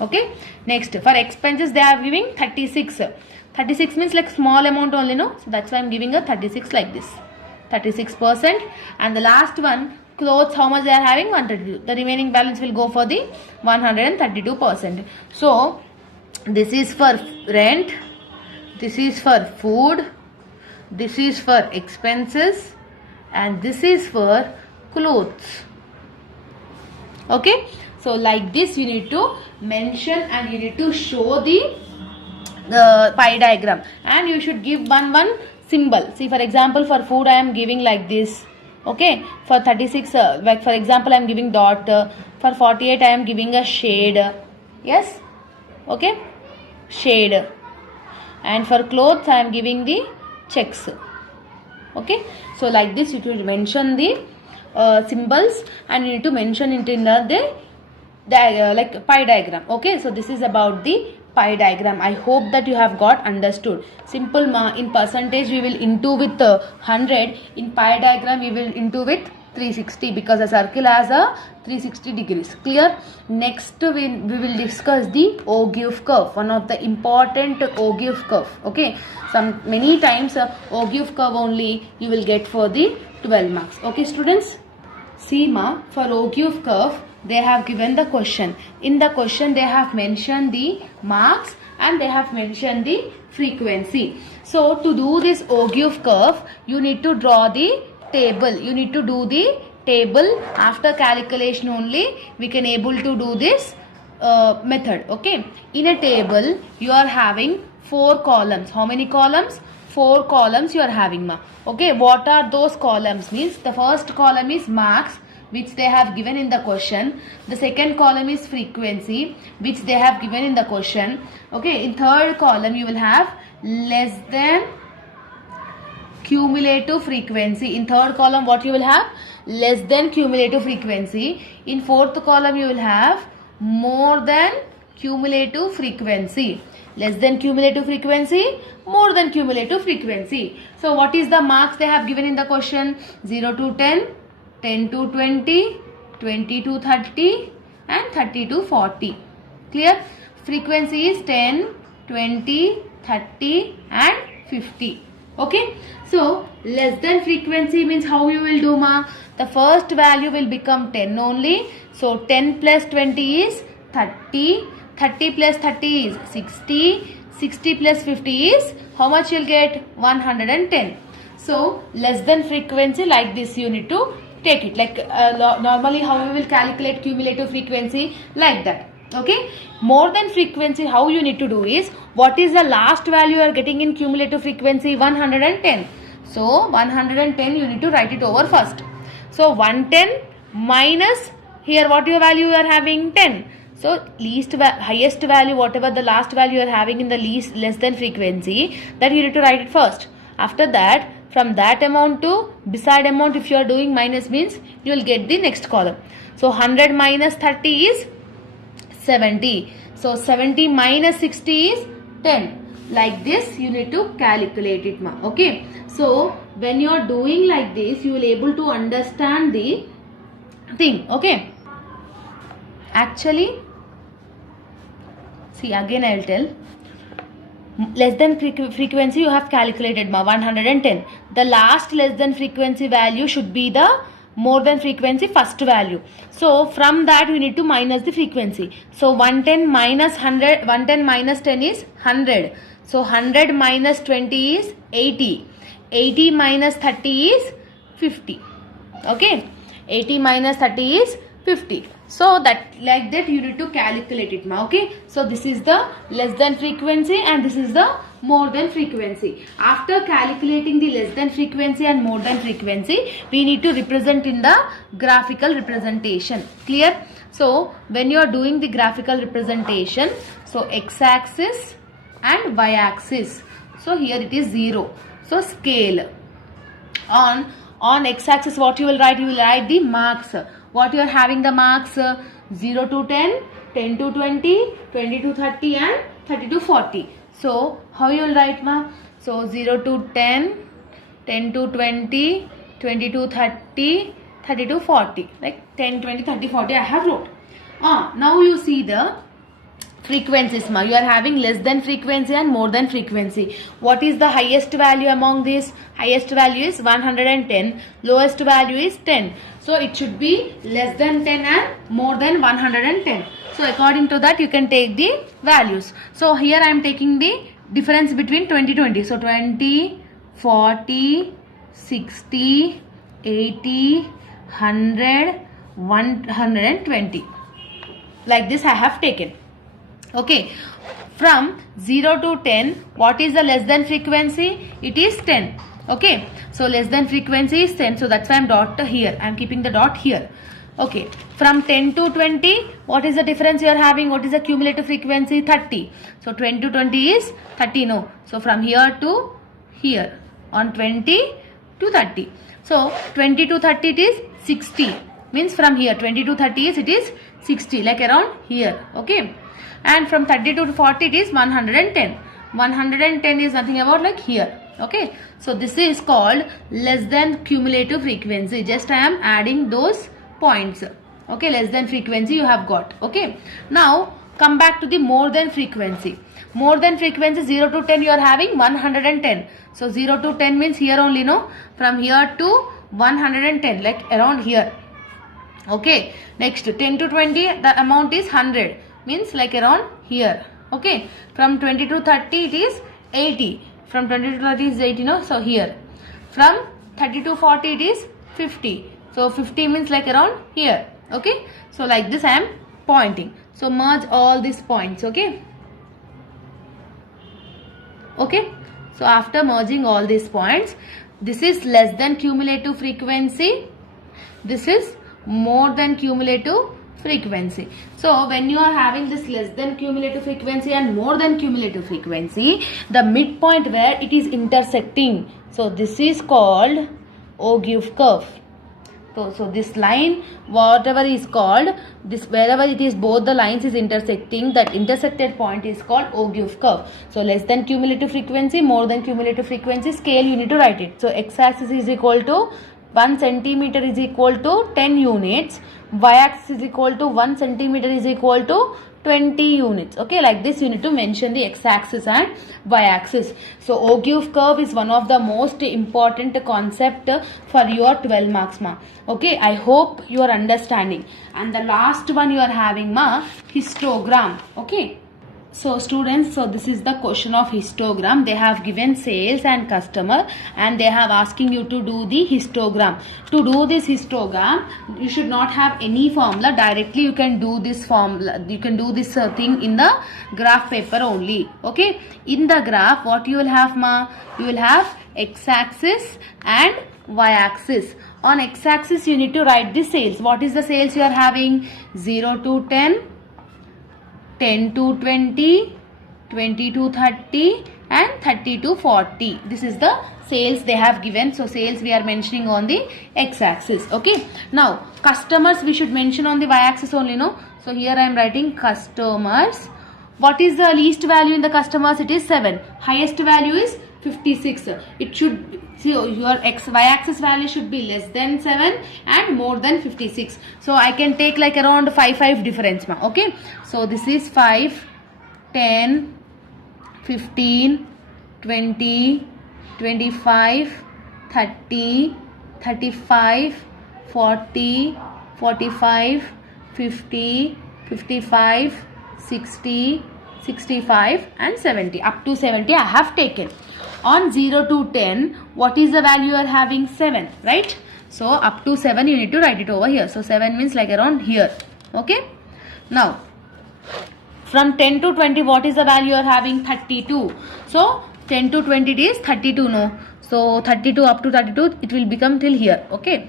Okay. Next, for expenses they are giving 36. 36 means like small amount only, no? So that's why I am giving a 36 like this. 36%. And the last one, clothes, how much they are having? 132. The remaining balance will go for the 132%. So this is for rent, this is for food, this is for expenses, and this is for clothes. Okay. So like this you need to mention and you need to show the pie diagram, and you should give one symbol. See, for example, for food I am giving like this. Okay. For 36, like for example I am giving dot. For 48 I am giving a shade. Yes. Okay. Shade. And for clothes I am giving the checks. Okay. So like this you should mention the symbols, and you need to mention it in the like pie diagram. Okay. So this is about the pie diagram. I hope that you have got understood. Simple in percentage we will into with 100. In pie diagram we will into with 360 because a circle has a 360 degrees. Clear? Next we will discuss the Ogive curve. One of the important Ogive curve. Okay. Many times Ogive curve only you will get for the 12 marks. Okay students? See ma, for Ogive curve they have given the question. In the question they have mentioned the marks and they have mentioned the frequency. So to do this Ogive curve you need to draw the table. You need to do the table. After calculation only we can able to do this method. Okay. In a table you are having 4 columns. How many columns? 4 columns you are having, ma. Okay, what are those columns? Means the first column is marks, which they have given in the question. The second column is frequency, which they have given in the question. Okay, in third column you will have less than cumulative frequency. In third column what you will have? Less than cumulative frequency. In fourth column you will have more than cumulative frequency. Less than cumulative frequency, more than cumulative frequency. So what is the marks they have given in the question? 0 to 10, 10 to 20, 20 to 30 and 30 to 40. Clear? Frequency is 10, 20, 30 and 50. Okay, so less than frequency means how you will do, ma? The first value will become 10 only. So 10 plus 20 is 30, 30 plus 30 is 60, 60 plus 50 is how much you'll get? 110. So less than frequency, like this you need to take it. Like normally how we will calculate cumulative frequency, like that. Okay, more than frequency, how you need to do is, what is the last value you are getting in cumulative frequency? 110. So 110 you need to write it over first. So 110 minus here what your value you are having? 10. So highest value, whatever the last value you are having in the less than frequency, that you need to write it first. After that, from that amount to beside amount, if you are doing minus means you will get the next column. So 100 minus 30 is 70. So 70 minus 60 is 10. Like this you need to calculate it, ma. Okay. So when you are doing like this, you will able to understand the thing. Okay. Actually, see, again I will tell. Less than frequency you have calculated, ma, 110. The last less than frequency value should be the more than frequency first value. So from that you need to minus the frequency. So 110 minus 100, 110 minus 10 is 100. So 100 minus 20 is 80. 80 minus 30 is 50. Okay, 80 minus 30 is 50. So that like that you need to calculate it, ma. Okay, so this is the less than frequency and this is the more than frequency. After calculating the less than frequency and more than frequency, we need to represent in the graphical representation. Clear? So when you are doing the graphical representation, so x-axis and y-axis, so here it is 0. So scale. On x-axis what you will write? You will write the marks. What you are having the marks? 0 to 10, 10 to 20, 20 to 30 and 30 to 40. So how you will write, ma? So 0 to 10, 10 to 20, 20 to 30, 30 to 40. Like 10, 20, 30, 40 I have wrote. Now you see the frequencies, ma. You are having less than frequency and more than frequency. What is the highest value among these? Highest value is 110. Lowest value is 10. So it should be less than 10 and more than 110. So according to that you can take the values. So here I am taking the difference between 20, 20. So 20, 40, 60, 80, 100, 120. Like this I have taken. Okay, from 0 to 10, what is the less than frequency? It is 10. Okay, so less than frequency is 10. So that's why I am dot here. I am keeping the dot here. Okay, from 10 to 20, what is the difference you are having? What is the cumulative frequency? 30. So 20 to 20 is 30, no. So from here to here, on 20 to 30. So 20 to 30 it is 60. Means from here 20 to 30 is it is 60, like around here. Okay. And from 30 to 40 it is 110. 110 is nothing about like here. Okay, so this is called less than cumulative frequency. Just I am adding those points. Okay, less than frequency you have got. Okay, now come back to the more than frequency. More than frequency 0 to 10 you are having 110. So 0 to 10 means here only, no, from here to 110, like around here. Okay, next 10 to 20 the amount is 100, means like around here. Okay, from 20 to 30 it is 80. From 20 to 30 is 80, no? So here. From 30 to 40 it is 50. So 50 means like around here. Okay. So like this I am pointing. So merge all these points. Okay. Okay. So after merging all these points, this is less than cumulative frequency, this is more than cumulative frequency. So when you are having this less than cumulative frequency and more than cumulative frequency, the midpoint where it is intersecting, so this is called Ogive curve. So this line, whatever is called, this wherever it is both the lines is intersecting, that intersected point is called Ogive curve. So less than cumulative frequency, more than cumulative frequency, scale you need to write it. So x-axis is equal to 1 centimeter is equal to 10 units, y-axis is equal to 1 centimeter is equal to 20 units. Okay, like this you need to mention the x-axis and y-axis. So Ogive curve is one of the most important concept for your 12 marks ma. Okay, I hope you are understanding. And the last one you are having ma, histogram. Okay. So students, so this is the question of histogram. They have given sales and customer and they have asking you to do the histogram. To do this histogram, you should not have any formula. Directly you can do this formula. You can do this thing in the graph paper only. Okay. In the graph, what you will have ma? You will have x-axis and y-axis. On x-axis, you need to write the sales. What is the sales you are having? 0 to 10. 10 to 20, 20 to 30 and 30 to 40. This is the sales they have given. So sales we are mentioning on the x-axis. Okay. Now customers we should mention on the y-axis only, no? So here I am writing customers. What is the least value in the customers? It is 7. Highest value is 56. It should, see, your y-axis value should be less than 7 and more than 56. So I can take like around 5 difference ma. Okay. So this is 5, 10, 15, 20, 25, 30, 35, 40, 45, 50, 55, 60, 65 and 70. Up to 70 I have taken. On 0 to 10, what is the value you are having? 7, right? So up to 7 you need to write it over here. So 7 means like around here. Okay. Now from 10 to 20, what is the value you are having? 32. So 10 to 20 it is 32, no? So 32 up to 32 it will become till here. Okay.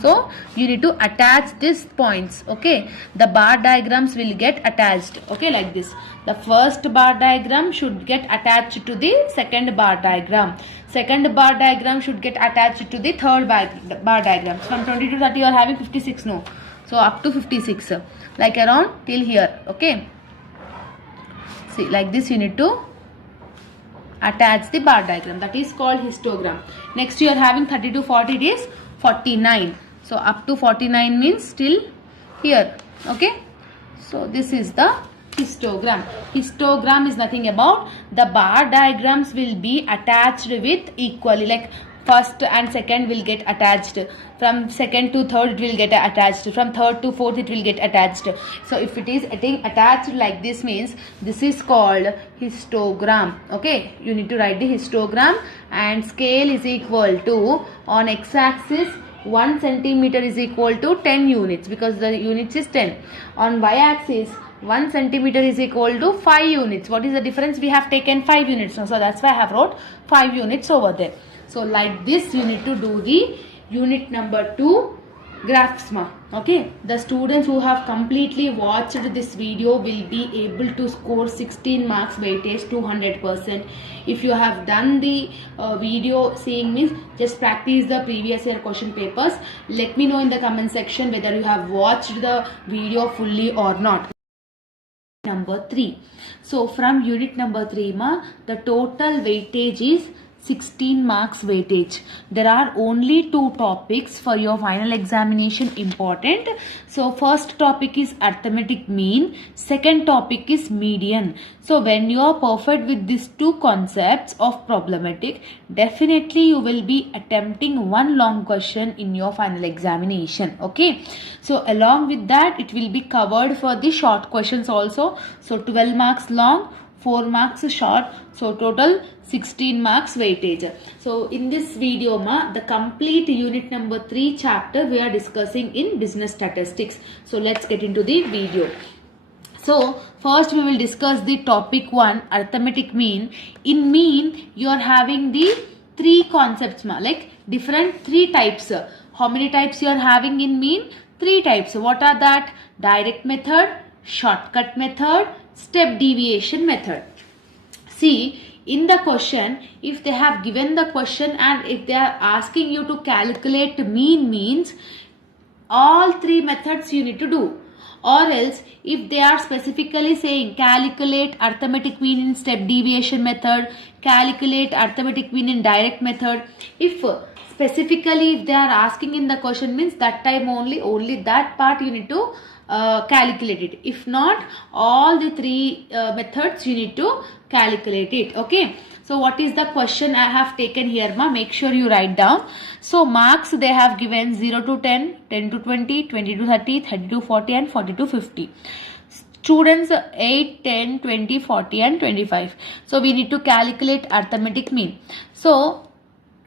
So you need to attach these points. Okay. The bar diagrams will get attached. Okay, like this. The first bar diagram should get attached to the second bar diagram. Second bar diagram should get attached to the third bar diagram. From 20 to 30 you are having 56, no? So up to 56. Like around till here. Okay. See, like this you need to attach the bar diagram. That is called histogram. Next you are having 30 to 40, it is 49. So up to 49 means till here. Okay. So this is the histogram. Histogram is nothing about the bar diagrams will be attached with equally, like first and second will get attached. From second to third it will get attached. From third to fourth it will get attached. So if it is getting attached like this means this is called histogram. Okay. You need to write the histogram and scale is equal to, on x-axis 1 centimeter is equal to 10 units because the units is 10. On y-axis 1 centimeter is equal to 5 units. What is the difference? We have taken 5 units. So that's why I have wrote 5 units over there. So like this you need to do the unit number 2 graphs ma. Okay. The students who have completely watched this video will be able to score 16 marks weightage 200%. If you have done the video seeing means just practice the previous year question papers. Let me know in the comment section whether you have watched the video fully or not. Number 3. So from unit number 3 ma, the total weightage is 16 marks weightage. There are only 2 topics for your final examination important. So first topic is arithmetic mean, second topic is median. So when you are perfect with these 2 concepts of problematic, definitely you will be attempting one long question in your final examination. Okay. So along with that it will be covered for the short questions also. So 12 marks long, 4 marks short, so total 16 marks weightage. So in this video ma, the complete unit number 3 chapter we are discussing in business statistics. So let's get into the video. So first we will discuss the topic 1, arithmetic mean. In mean you are having the three concepts, like different three types. How many types you are having in mean? Three types. What are that? Direct method, shortcut method, step deviation method. See, in the question, if they have given the question and if they are asking you to calculate mean, means all three methods you need to do. Or else if they are specifically saying calculate arithmetic mean in step deviation method, calculate arithmetic mean in direct method, if specifically if they are asking in the question, means that time only that part you need to calculate it. If not, all the three methods you need to calculate it. Okay, so what is the question I have taken here, ma? Make sure you write down. So marks they have given 0 to 10, 10 to 20, 20 to 30, 30 to 40 and 40 to 50. Students 8, 10, 20, 40 and 25. So we need to calculate arithmetic mean. So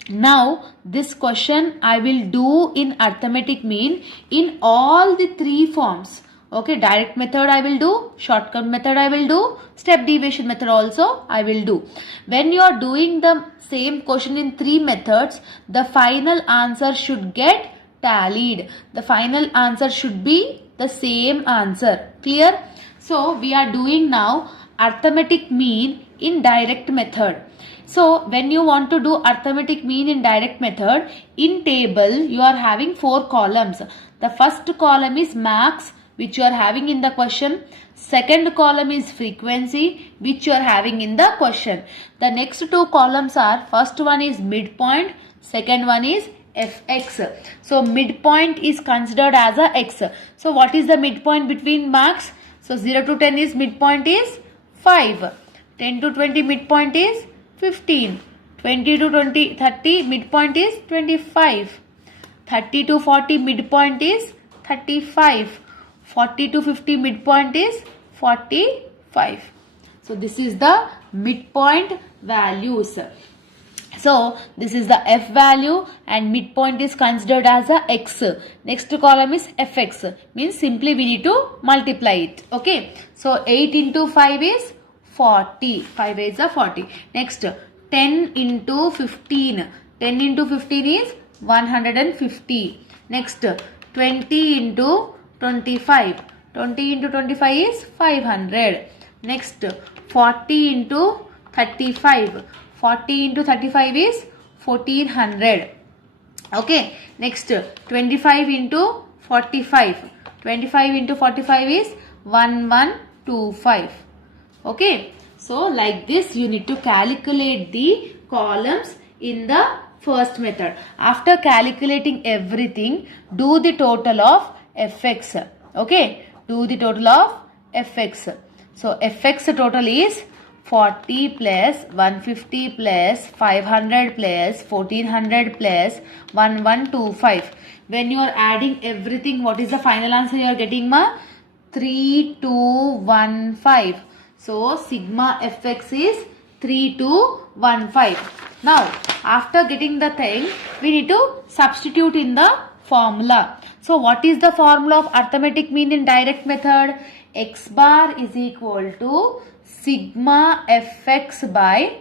now this question I will do in arithmetic mean in all the three forms. Okay, direct method I will do, shortcut method I will do, step deviation method also I will do. When you are doing the same question in three methods, the final answer should get tallied. The final answer should be the same answer. Clear? So we are doing now arithmetic mean in direct method. So when you want to do arithmetic mean in direct method, in table you are having 4 columns. The first column is marks, which you are having in the question. Second column is frequency, which you are having in the question. The next 2 columns are, first one is midpoint, second one is fx. So midpoint is considered as a x. So what is the midpoint between marks? So 0 to 10 is midpoint is 5. 10 to 20 midpoint is 15. 20 to 30 midpoint is 25. 30 to 40 midpoint is 35. 40 to 50 midpoint is 45. So this is the midpoint values. So this is the f value and midpoint is considered as a x. Next column is fx, means simply we need to multiply it. Okay, so 8 into 5 is 40. 5 is a 40. Next 10 into 15. 10 into 15 is 150. Next 20 into 25. 20 into 25 is 500. Next 40 into 35. 40 into 35 is 1400. Okay. Next 25 into 45. 25 into 45 is 1125. Okay. So like this you need to calculate the columns in the first method. After calculating everything, do the total of fx. Okay, do the total of fx. So fx total is 40 plus 150 plus 500 plus 1400 plus 1125. When you are adding everything, what is the final answer you are getting, ma? 3215. So sigma fx is 3215. Now after getting the thing, we need to substitute in the formula. So what is the formula of arithmetic mean in direct method? X bar is equal to sigma fx by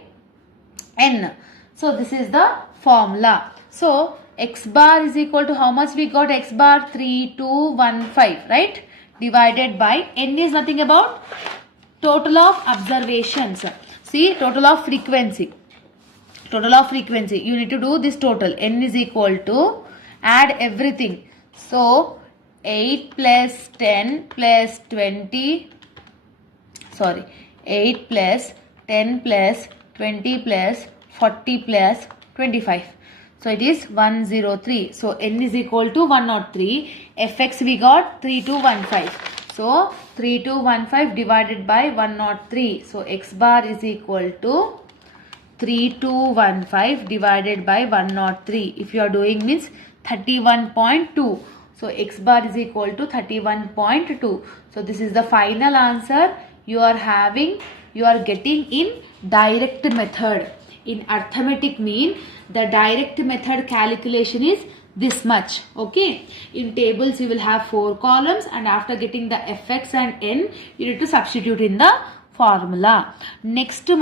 n. So this is the formula. So x bar is equal to, how much we got x bar? 3215, right? Divided by n is nothing about total of observations. See, total of frequency. Total of frequency. You need to do this total. N is equal to, add everything. So 8 plus 10 plus 20. Sorry. 8 plus 10 plus 20 plus 40 plus 25. So it is 103. So n is equal to 103. Fx we got 3215. So 3215 divided by 103. So x bar is equal to 3215 divided by 103. If you are doing means 31.2. So x bar is equal to 31.2. So this is the final answer you are having, you are getting in direct method. In arithmetic mean, the direct method calculation is this much. Okay, in tables you will have 4 columns, and after getting the fx and n, you need to substitute in the formula. Next you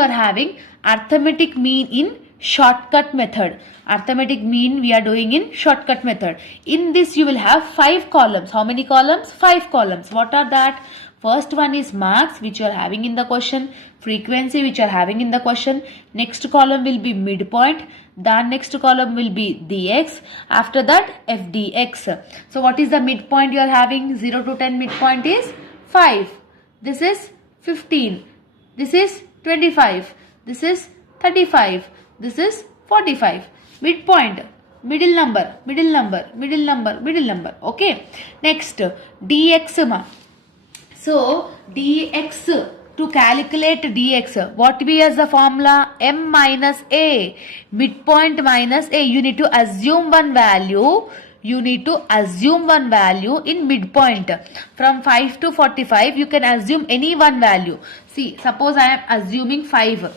are having arithmetic mean in shortcut method. Arithmetic mean we are doing in shortcut method. In this you will have 5 columns. How many columns? 5 columns. What are that? First one is marks, which you are having in the question, frequency, which you are having in the question. Next column will be midpoint. The next column will be dx. After that fdx. So what is the midpoint you are having? 0 to 10 midpoint is 5. This is 15. This is 25. This is 35. This is 45. Midpoint, middle number, middle number, middle number, middle number. Okay. Next, dx. So dx, to calculate dx, what be as the formula? M minus a, midpoint minus a. You need to assume one value. You need to assume one value in midpoint. From 5 to 45, you can assume any one value. See, suppose I am assuming 5.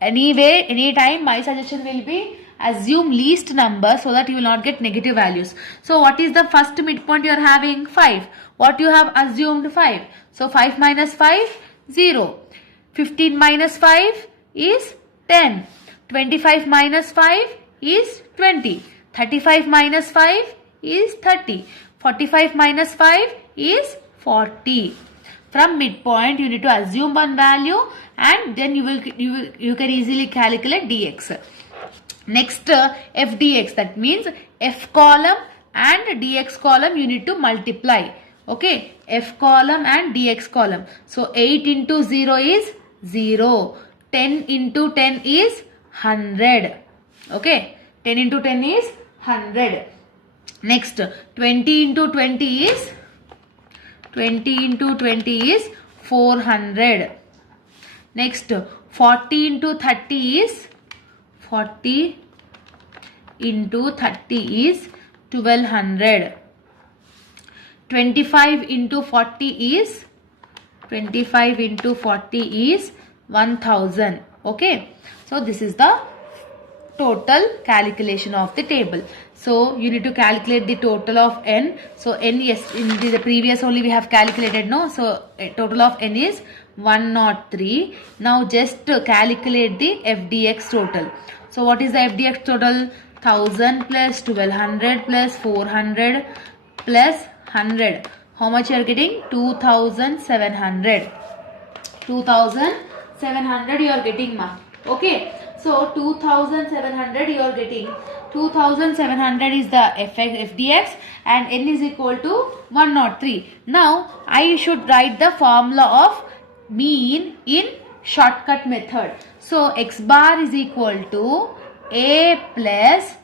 Anyway, anytime my suggestion will be assume least number so that you will not get negative values. So what is the first midpoint you are having? 5. What you have assumed? 5. So 5 minus 5, 0. 15 minus 5 is 10. 25 minus 5 is 20. 35 minus 5 is 30. 45 minus 5 is 40. From midpoint you need to assume one value, and then you can easily calculate dx. Next, fdx, that means f column and dx column you need to multiply. Okay, f column and dx column. So 8 into 0 is 0. 10 into 10 is 100. Okay, 10 into 10 is 100. Next, 20 into 20 is 400. Next, 40 into 30 is 40 into 30 is 1200. 25 into 40 is 1000. Okay, so this is the total calculation of the table. So you need to calculate the total of n. So n, yes, in the previous only we have calculated, no? So total of n is 103. Now just calculate the fdx total. So what is the fdx total? 1000 plus 1200 plus 400 plus 100. How much you are getting? 2700. 2700 you are getting, ma. Okay. So 2700 you are getting. 2700 is the fdx and n is equal to 103. Now I should write the formula of mean in shortcut method. So x bar is equal to a plus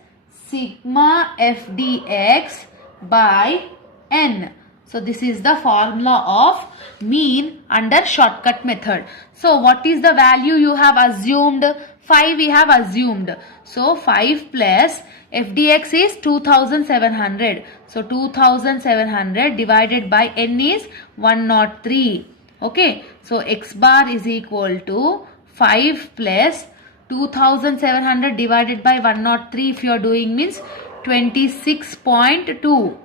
sigma fdx by n. So this is the formula of mean under shortcut method. So what is the value you have assumed? 5 we have assumed. So 5 plus fdx is 2700. So 2700 divided by n is 103. Okay. So x bar is equal to 5 plus 2700 divided by 103. If you are doing means 26.2.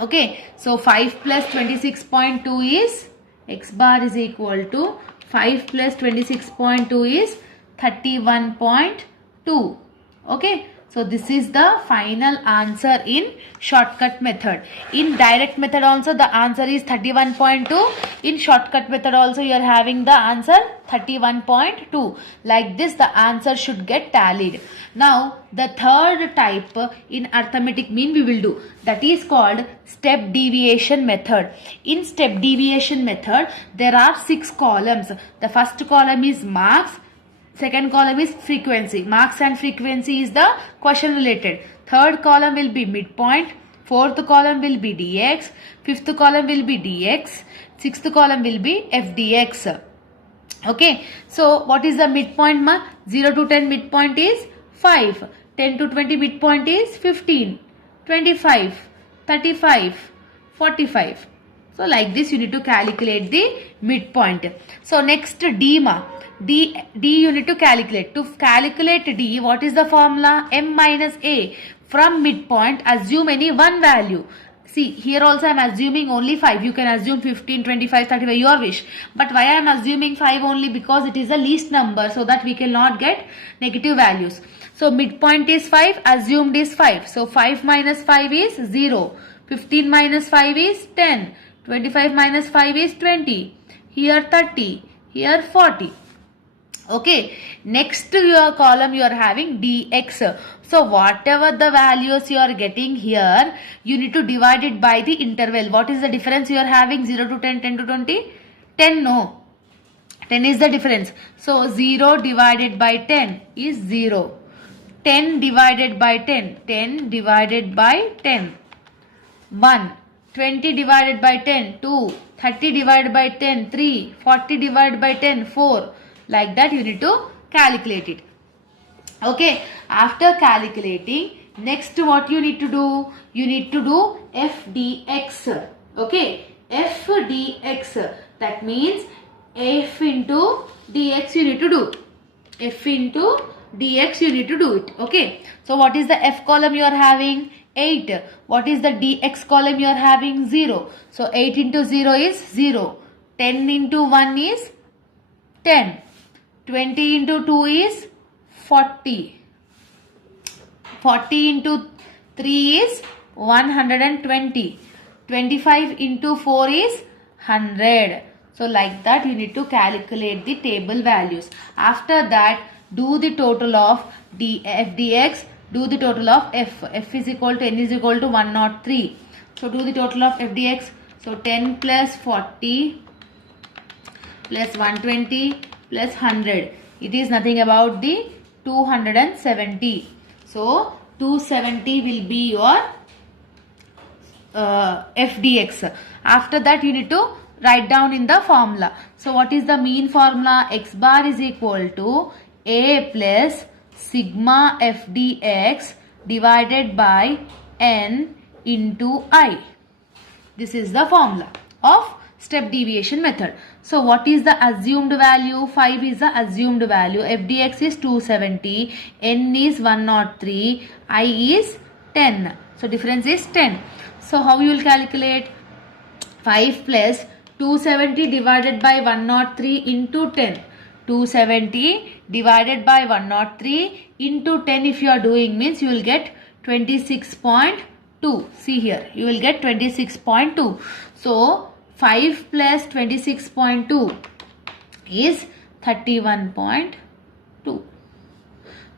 Okay. So 5 plus 26.2 is x bar is equal to 5 plus 26.2 is 31.2. Okay. So this is the final answer in shortcut method. In direct method also the answer is 31.2. In shortcut method also you are having the answer 31.2. Like this the answer should get tallied. Now the third type in arithmetic mean we will do. That is called step deviation method. In step deviation method there are 6 columns. The first column is marks. Second column is frequency. Marks and frequency is the question related. Third column will be midpoint. Fourth column will be dx. Fifth column will be dx. Sixth column will be fdx. Okay. So what is the midpoint, ma? 0 to 10 midpoint is 5. 10 to 20 midpoint is 15. 25. 35. 45. So like this you need to calculate the midpoint. So next D ma. D you need to calculate. To calculate D, what is the formula? M minus A. From midpoint, assume any one value. See, here also I am assuming only 5. You can assume 15, 25, 35, your wish. But why I am assuming 5 only? Because it is the least number, so that we cannot get negative values. So midpoint is 5, assumed is 5. So 5 minus 5 is 0. 15 minus 5 is 10. 25 minus 5 is 20. Here 30. Here 40. Okay, next your column you are having dx. So whatever the values you are getting here, you need to divide it by the interval. What is the difference you are having? 0 to 10, 10 to 20? 10 no. 10 is the difference. So 0 divided by 10 is 0. 10 divided by 10. 10 divided by 10. 1. 20 divided by 10. 2. 30 divided by 10. 3. 40 divided by 10. 4. Like that you need to calculate it. Okay, after calculating, next what you need to do? You need to do f dx. Okay, f dx. That means f into dx you need to do. F into dx you need to do it. Okay, so what is the f column you are having? 8. What is the dx column you are having? 0. So 8 into 0 is 0. 10 into 1 is 10. 20 into 2 is 40. 40 into 3 is 120. 25 into 4 is 100. So like that you need to calculate the table values. After that, do the total of f dx, do the total of f. F is equal to n is equal to 103. So do the total of f dx. So 10 plus 40 plus 120 plus 100. It is nothing about the 270. So 270 will be your f dx. After that you need to write down in the formula. So what is the mean formula? X bar is equal to a plus sigma f dx divided by n into I. This is the formula of step deviation method. So what is the assumed value? 5 is the assumed value. F dx is 270. N is 103. I is 10. So difference is 10. So how you will calculate? 5 plus 270 divided by 103 into 10. 270 divided by 103 into 10 if you are doing means you will get 26.2. See here, you will get 26.2. So 5 plus 26.2 is 31.2.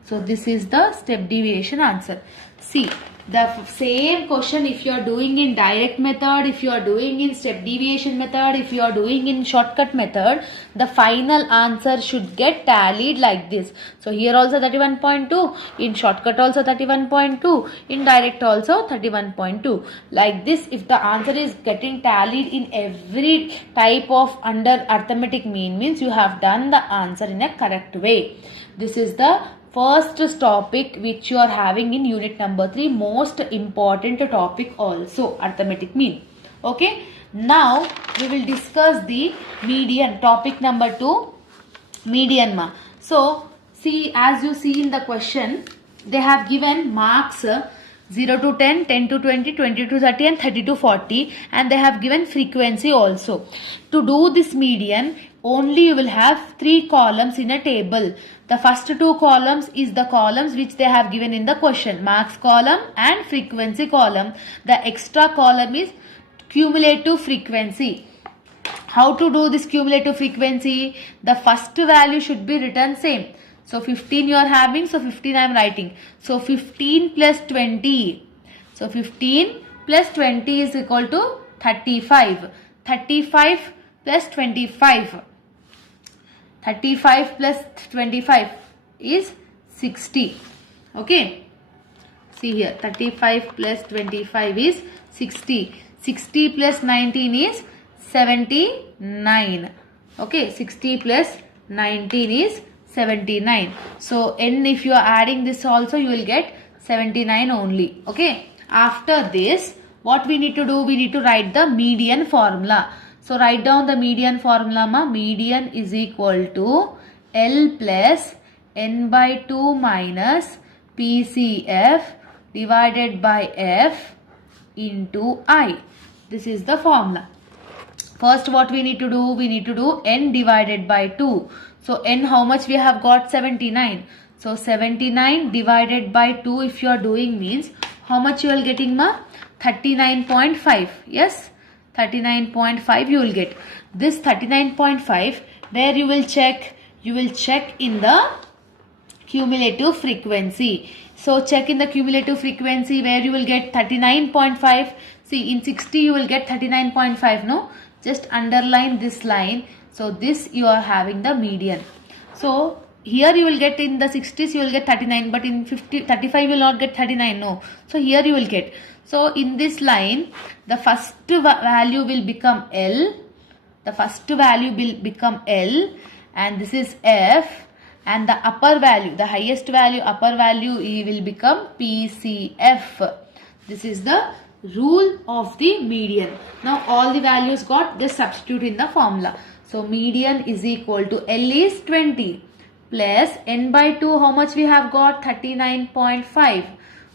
So this is the step deviation answer. See, the same question if you are doing in direct method, if you are doing in step deviation method, if you are doing in shortcut method, the final answer should get tallied like this. So here also 31.2, in shortcut also 31.2, in direct also 31.2. Like this, if the answer is getting tallied in every type of under arithmetic mean, means you have done the answer in a correct way. This is the first topic which you are having in unit number 3, most important topic also, arithmetic mean. Okay, now we will discuss the median, topic number 2, median ma. So see, as you see in the question, they have given marks 0 to 10, 10 to 20, 20 to 30 and 30 to 40, and they have given frequency also. To do this median, only you will have 3 columns in a table. The first 2 columns is the columns which they have given in the question, marks column and frequency column. The extra column is cumulative frequency. How to do this cumulative frequency? The first value should be written same. So 15 you are having, so 15 I am writing. So 15 plus 20. So 15 plus 20 is equal to 35. 35 plus 25. 35 plus 25 is 60. Okay. See here, 35 plus 25 is 60. 60 plus 19 is 79. Okay, 60 plus 19 is 79. So n, if you are adding this also, you will get 79 only. Okay. After this, what we need to do? We need to write the median formula. So write down the median formula ma. Median is equal to L plus n by 2 minus PCF divided by F into I. This is the formula. First what we need to do? We need to do n divided by 2. So n how much we have got? 79. So 79 divided by 2 if you are doing means how much you are getting ma? 39.5. Yes, 39.5 you will get. This 39.5 where you will check? You will check in the cumulative frequency. So check in the cumulative frequency where you will get 39.5. See, in 60 you will get 39.5. No, just underline this line. So this you are having the median. So here you will get in the 60s you will get 39, but in 35 you will not get 39. No, so here you will get. So in this line the first value will become L. The first value will become L, and this is F, and the upper value, the highest value, upper value will become PCF. This is the rule of the median. Now all the values got, just substitute in the formula. So median is equal to L is 20 plus n by 2, how much we have got? 39.5.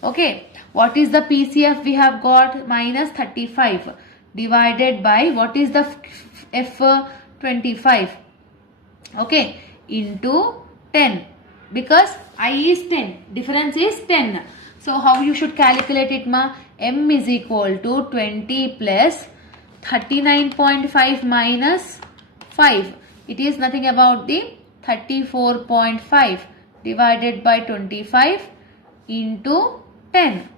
Okay, what is the PCF we have got? Minus 35 divided by what is the F? 25. Okay, into 10, because I is 10, difference is 10. So how you should calculate it ma? M is equal to 20 plus 39.5 minus 5. It is nothing about the 34.5 divided by 25 into 10.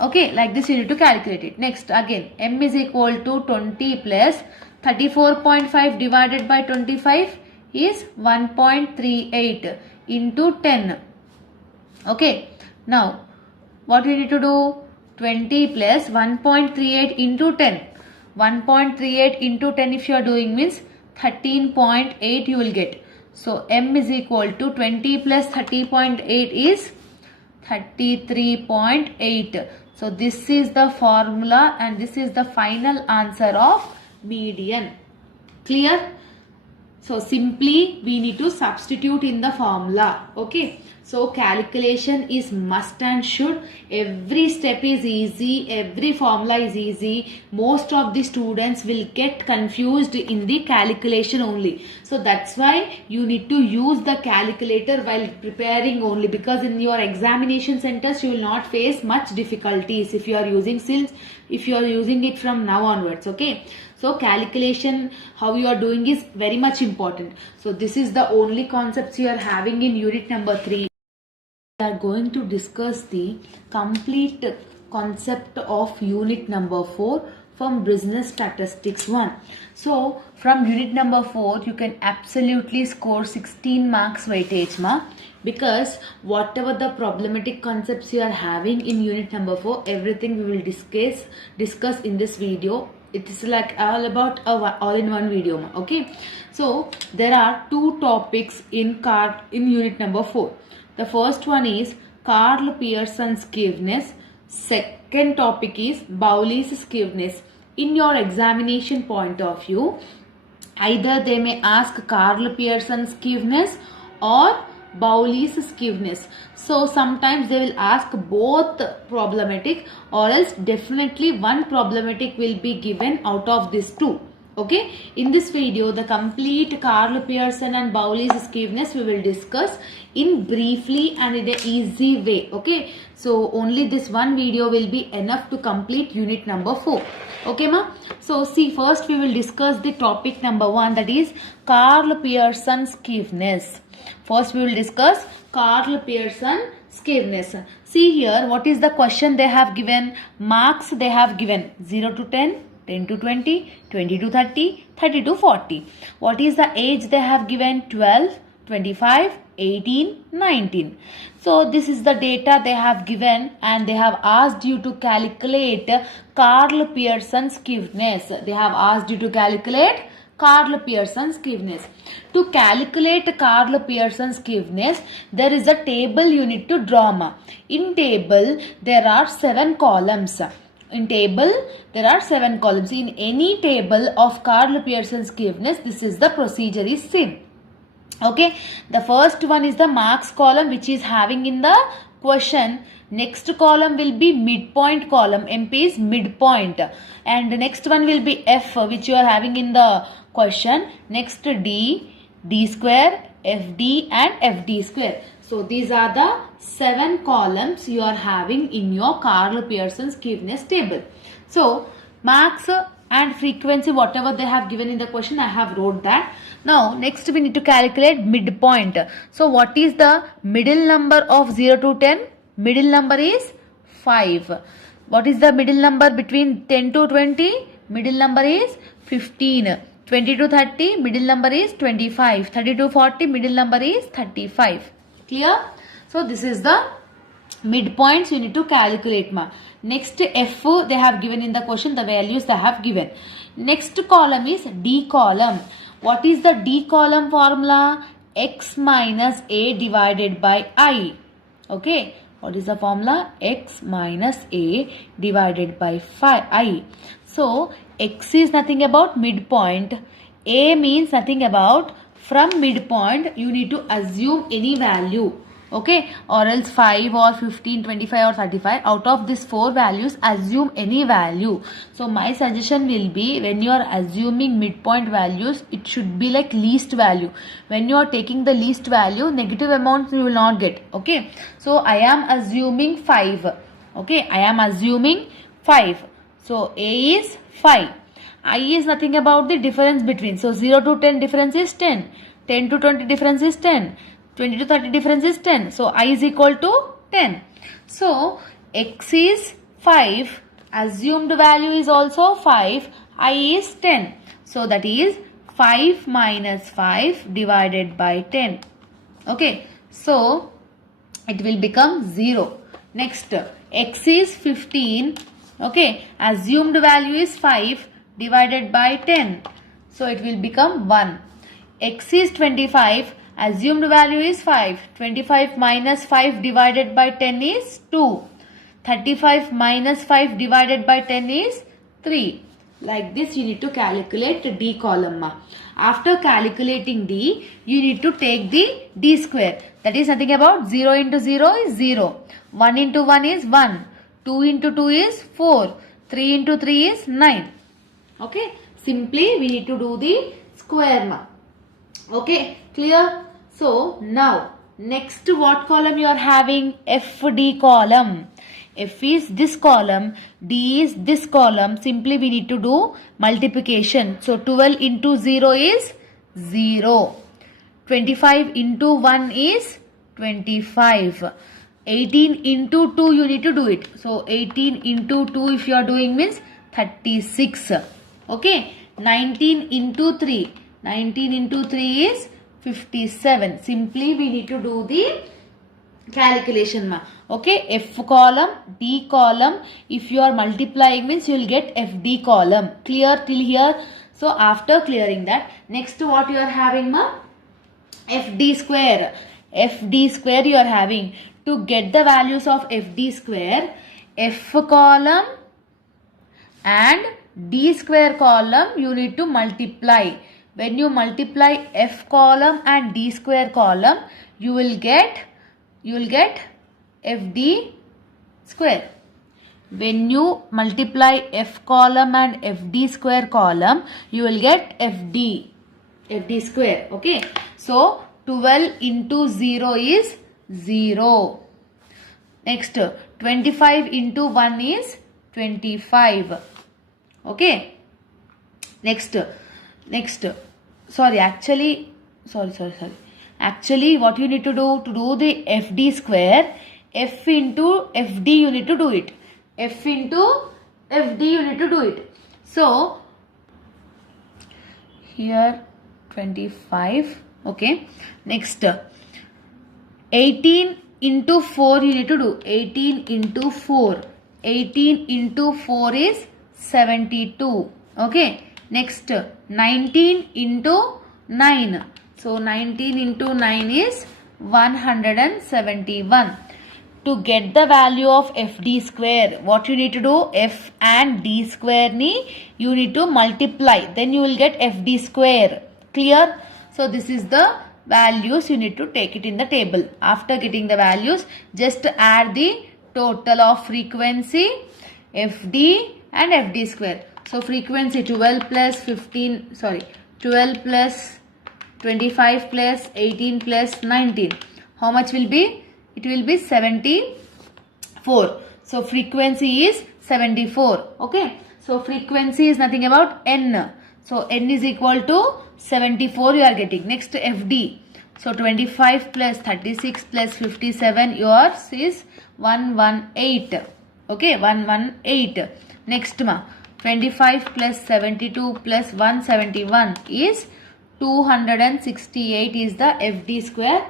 Okay, like this you need to calculate it. Next again, M is equal to 20 plus 34.5 divided by 25 is 1.38 into 10. Okay, now what we need to do? 20 plus 1.38 into 10. 1.38 into 10 if you are doing means 13.8 you will get. So M is equal to 20 plus 30.8 is 33.8. So this is the formula and this is the final answer of median. Clear? So simply we need to substitute in the formula. Okay. So calculation is must and should. Every step is easy. Every formula is easy. Most of the students will get confused in the calculation only. So that's why you need to use the calculator while preparing only, because in your examination centers you will not face much difficulties if you are using it from now onwards. Okay. So calculation, how you are doing is very much important. So this is the only concepts you are having in unit number 3. We are going to discuss the complete concept of unit number 4 from Business Statistics 1. So from unit number 4 you can absolutely score 16 marks weightage ma, because whatever the problematic concepts you are having in unit number 4, everything we will discuss in this video. It is like all about all-in-one video. Okay, so there are two topics in unit number 4. The first one is Karl Pearson's skewness. Second topic is Bowley's skewness. In your examination point of view, either they may ask Karl Pearson's skewness or Bowley's skewness. So sometimes they will ask both problematic, or else definitely one problematic will be given out of these two. Okay, in this video the complete Karl Pearson and Bowley's skewness we will discuss in briefly and in an easy way. Okay, so only this one video will be enough to complete unit number 4. Okay ma. So see, first we will discuss the topic number 1, that is Karl Pearson's skewness. First we will discuss Karl Pearson skewness. See here, what is the question they have given? Marks they have given 0 to 10, 10 to 20, 20 to 30, 30 to 40. What is the age they have given? 12, 25, 18, 19. So this is the data they have given, and they have asked you to calculate Karl Pearson's skewness. They have asked you to calculate Karl Pearson's skewness. To calculate Karl Pearson's skewness, there is a table you need to draw. In table, there are 7 columns. In table, there are 7 columns. In any table of Karl Pearson's skewness, this is the procedure is same. Okay, the first one is the marks column, which is having in the question. Next column will be midpoint column. MP is midpoint, and the next one will be F, which you are having in the question. Next D, D square, FD and FD square. So these are the 7 columns you are having in your Karl Pearson's skewness table. So marks and frequency, whatever they have given in the question, I have wrote that. Now next we need to calculate midpoint. So what is the middle number of 0 to 10? Middle number is 5. What is the middle number between 10 to 20? Middle number is 15. 20 to 30, middle number is 25. 30 to 40, middle number is 35. Clear? So this is the midpoints you need to calculate ma. Next F they have given in the question, the values they have given. Next column is D column. What is the D column formula? X minus A divided by I. Okay. What is the formula? X minus A divided by I. So X is nothing about midpoint. A means nothing about from midpoint. You need to assume any value. Okay, or else 5 or 15, 25 or 35. Out of these 4 values, assume any value. So my suggestion will be, when you are assuming midpoint values, it should be like least value. When you are taking the least value, negative amounts you will not get. Okay, so I am assuming 5. Okay, I am assuming 5. So A is 5. I is nothing about the difference between. So 0 to 10 difference is 10. 10 to 20 difference is 10. 20 to 30 difference is 10. So I is equal to 10. So X is 5. Assumed value is also 5. I is 10. So that is 5 minus 5 divided by 10. Okay. So it will become 0. Next, X is 15. Okay. Assumed value is 5 divided by 10. So it will become 1. X is 25. Assumed value is 5. 25 minus 5 divided by 10 is 2. 35 minus 5 divided by 10 is 3. Like this you need to calculate D column. After calculating D, you need to take the D square. That is nothing about 0 into 0 is 0. 1 into 1 is 1. 2 into 2 is 4. 3 into 3 is 9. Okay. Simply we need to do the square. Okay. Clear? So now next what column you are having? FD column. F is this column, D is this column. Simply we need to do multiplication. So 12 into 0 is 0. 25 into 1 is 25. 18 into 2 you need to do it. So 18 into 2 if you are doing means 36. Okay. 19 into 3. 19 into 3 is 57. Simply we need to do the calculation. Okay, F column, D column. If you are multiplying means you will get FD column. Clear till here? So after clearing that, next what you are having FD square. FD square you are having. To get the values of FD square, F column and D square column you need to multiply. When you multiply F column and D square column, you will get FD square. When you multiply F column and FD square column, you will get FD square. Okay. So 12 into 0 is 0. Next, 25 into 1 is 25. Okay. Next. Sorry, actually what you need to do the FD square, F into FD you need to do it. F into FD you need to do it. So here 25. Okay. Next, 18 into 4 you need to do. 18 into 4. 18 into 4 is 72. Okay. Next, 19 into 9. So 19 into 9 is 171. to get the value of fd square, what you need to do, f and d square ni you need to multiply, then you will get fd square. Clear? So this is the values, you need to take it in the table. After getting the values, just add the total of frequency, fd and fd square. So frequency 12 plus 12 plus 25 plus 18 plus 19. How much will be? It will be 74. So frequency is 74. Okay. So frequency is nothing about n. So n is equal to 74 you are getting. Next fd. So 25 plus 36 plus 57, yours is 118. Okay, 118. Next 25 plus 72 plus 171 is 268 is the fd square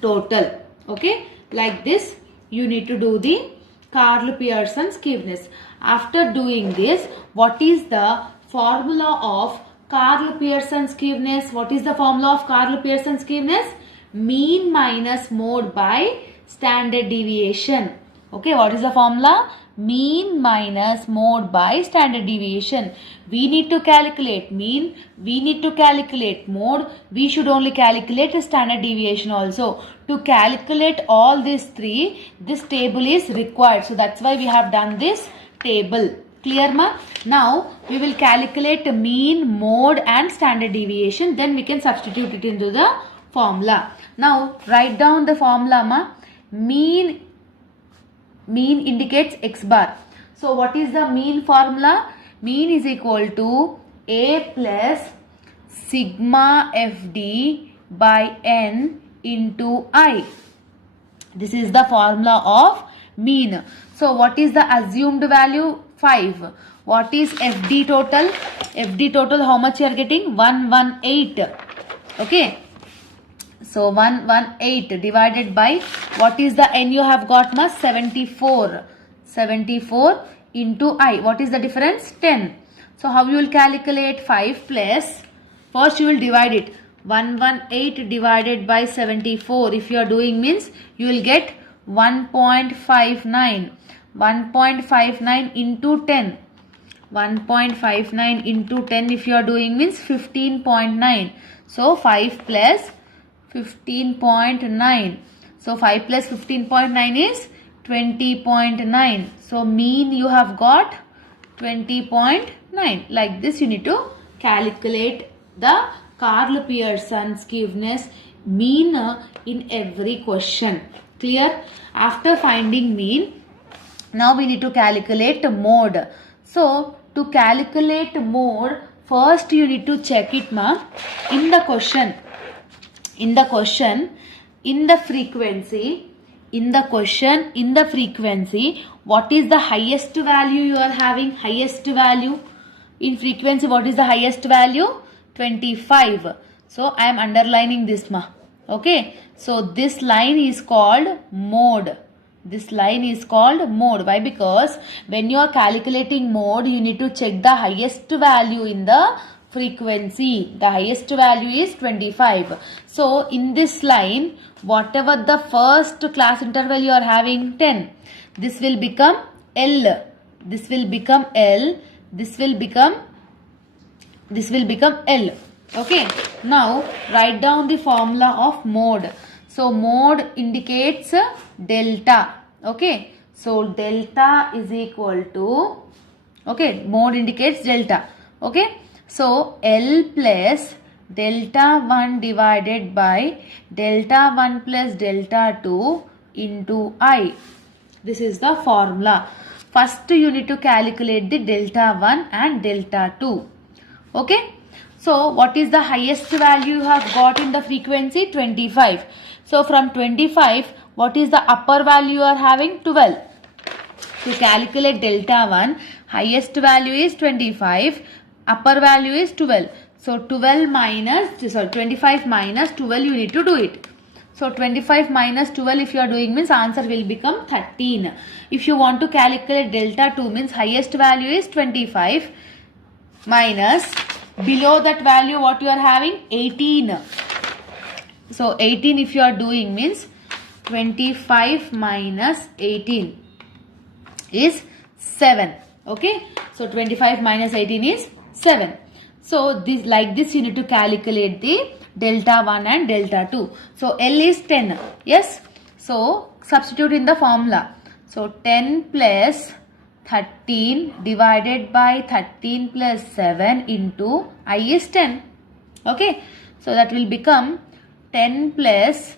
total. Okay, like this you need to do the Pearson skewness. After doing this, what is the formula of Pearson skewness? What is the formula of Pearson skewness? Mean minus mode by standard deviation. Okay, what is the formula? Mean minus mode by standard deviation. We need to calculate mean, we need to calculate mode, we should only calculate the standard deviation also. To calculate all these three, this table is required. So that's why we have done this table. Clear ma? Now we will calculate the mean, mode and standard deviation. Then we can substitute it into the formula. Now write down the formula ma. Mean indicates x bar. So what is the mean formula? Mean is equal to a plus sigma fd by n into I. This is the formula of mean. So what is the assumed value? 5. What is fd total? Fd total how much you are getting? 118. Okay. So 118 divided by, what is the n you have got ma? 74. 74 into I. What is the difference? 10. So how you will calculate? 5 plus, first you will divide it. 118 divided by 74. If you are doing means you will get 1.59. 1.59 into 10. 1.59 into 10 if you are doing means 15.9. So 5 plus 15.9. So 5 plus 15.9 is 20.9. So mean you have got 20.9. Like this you need to calculate the Pearson skewness mean in every question. Clear? After finding mean, now we need to calculate mode. So to calculate mode, first you need to check it ma. In the question, in the frequency, what is the highest value you are having? Highest value in frequency, what is the highest value? 25. So I am underlining this ma. Okay. So this line is called mode. This line is called mode. Why? Because when you are calculating mode, you need to check the highest value in the frequency. The highest value is 25. So in this line, whatever the first class interval you are having 10, this will become L. This will become L. This will become L. Okay. Now write down the formula of mode. So mode indicates delta. Okay. So delta is equal to, okay, mode indicates delta. Okay. So L plus delta 1 divided by delta 1 plus delta 2 into I. This is the formula. First you need to calculate the delta 1 and delta 2. Okay. So what is the highest value you have got in the frequency? 25. So from 25, what is the upper value you are having? 12. To calculate delta 1, highest value is 25, upper value is 12. So 25 minus 12 you need to do it. So 25 minus 12 if you are doing means answer will become 13. If you want to calculate delta 2 means highest value is 25 minus below that value what you are having? 18. So 18 if you are doing means 25 minus 18 is 7. Okay, so 25 minus 18 is 7. So this, like this, you need to calculate the delta 1 and delta 2. So L is 10. Yes, so substitute in the formula. So 10 plus 13 divided by 13 plus 7 into I is 10. Okay, so that will become 10 plus,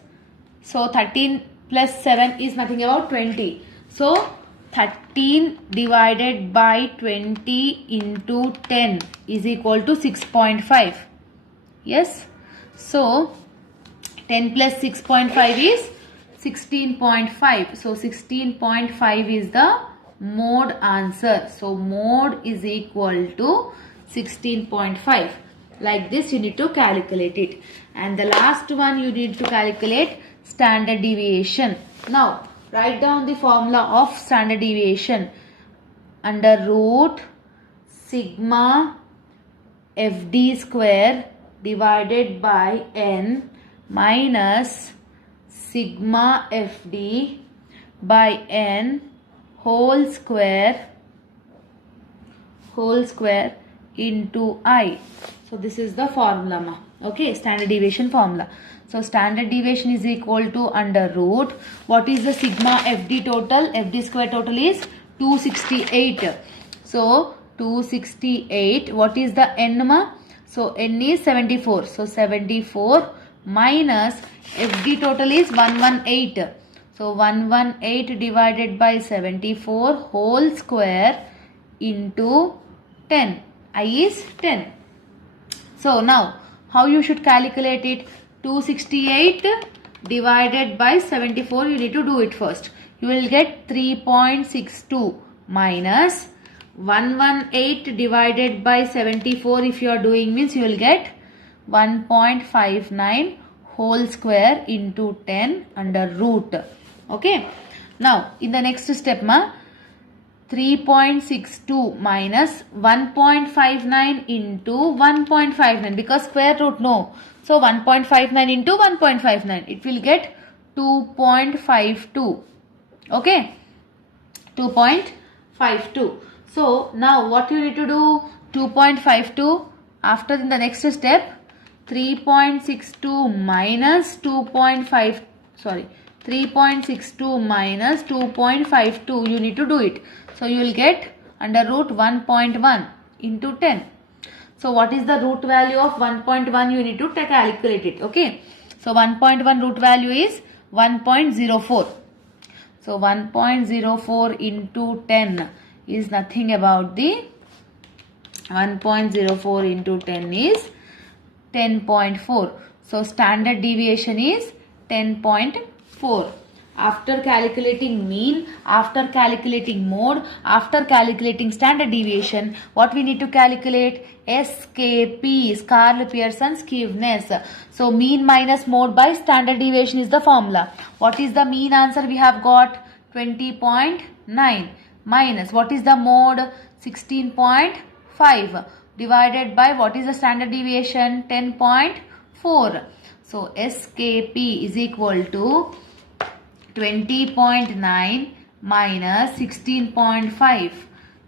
so 13 plus 7 is nothing about 20. So 13 divided by 20 into 10 is equal to 6.5. Yes, so 10 plus 6.5 is 16.5. So 16.5 is the mode answer. So mode is equal to 16.5. Like this you need to calculate it. And the last one you need to calculate standard deviation. Now write down the formula of standard deviation. Under root sigma fd square divided by n minus sigma fd by n whole square into I. So this is the formula. Okay, standard deviation formula. So standard deviation is equal to under root. What is the sigma fd total? Fd square total is 268. So 268. What is the n ma? So n is 74. So 74 minus fd total is 118. So 118 divided by 74 whole square into 10. I is 10. So now how you should calculate it? 268 divided by 74, you need to do it first. You will get 3.62 minus 118 divided by 74, if you are doing means you will get 1.59 whole square into 10 under root. Okay, now in the next step 3.62 minus 1.59 into 1.59, because square root no. So 1.59 into 1.59, it will get 2.52. Okay, 2.52. So now what you need to do? 2.52. After in the next step, 3.62 minus 3.62 minus 2.52, you need to do it. So you will get under root 1.1 into 10. So what is the root value of 1.1? You need to calculate it. Okay. So 1.1 root value is 1.04. So 1.04 into 10 is nothing about the 1.04 into 10 is 10.4. So standard deviation is 10.4. After calculating mean, after calculating mode, after calculating standard deviation, what we need to calculate? SKP, Scarl Pearson skewness. So mean minus mode by standard deviation is the formula. What is the mean answer we have got? 20.9 minus what is the mode? 16.5 divided by what is the standard deviation? 10.4. So SKP is equal to 20.9 minus 16.5.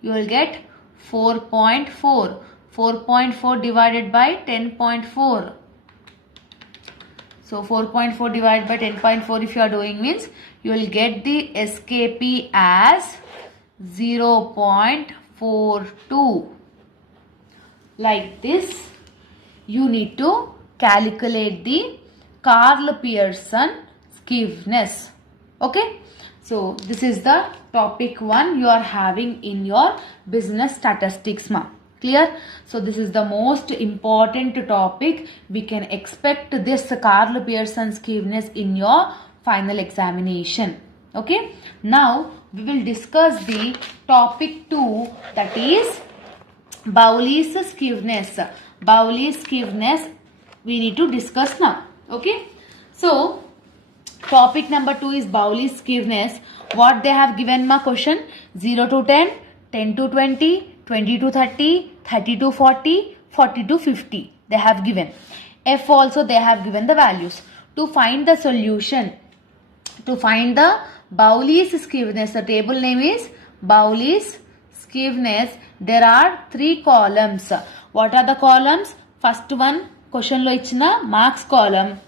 You will get 4.4. 4.4 divided by 10.4. So 4.4 divided by 10.4 if you are doing means you will get the SKP as 0.42. Like this you need to calculate the Carl Pearson skewness. Okay, so this is the topic 1 you are having in your business statistics clear. So this is the most important topic. We can expect this Carl Pearson skewness in your final examination. Okay, now we will discuss the topic 2, that is Bowley's skewness. Bowley's skewness we need to discuss now. Okay, so topic number 2 is Bowley's skewness. What they have given question? 0 to 10, 10 to 20, 20 to 30, 30 to 40, 40 to 50. They have given. F also they have given the values. To find the solution, To find the Bowley's skewness, the table name is Bowley's skewness. There are 3 columns. What are the columns? First one, question lo ichina marks column.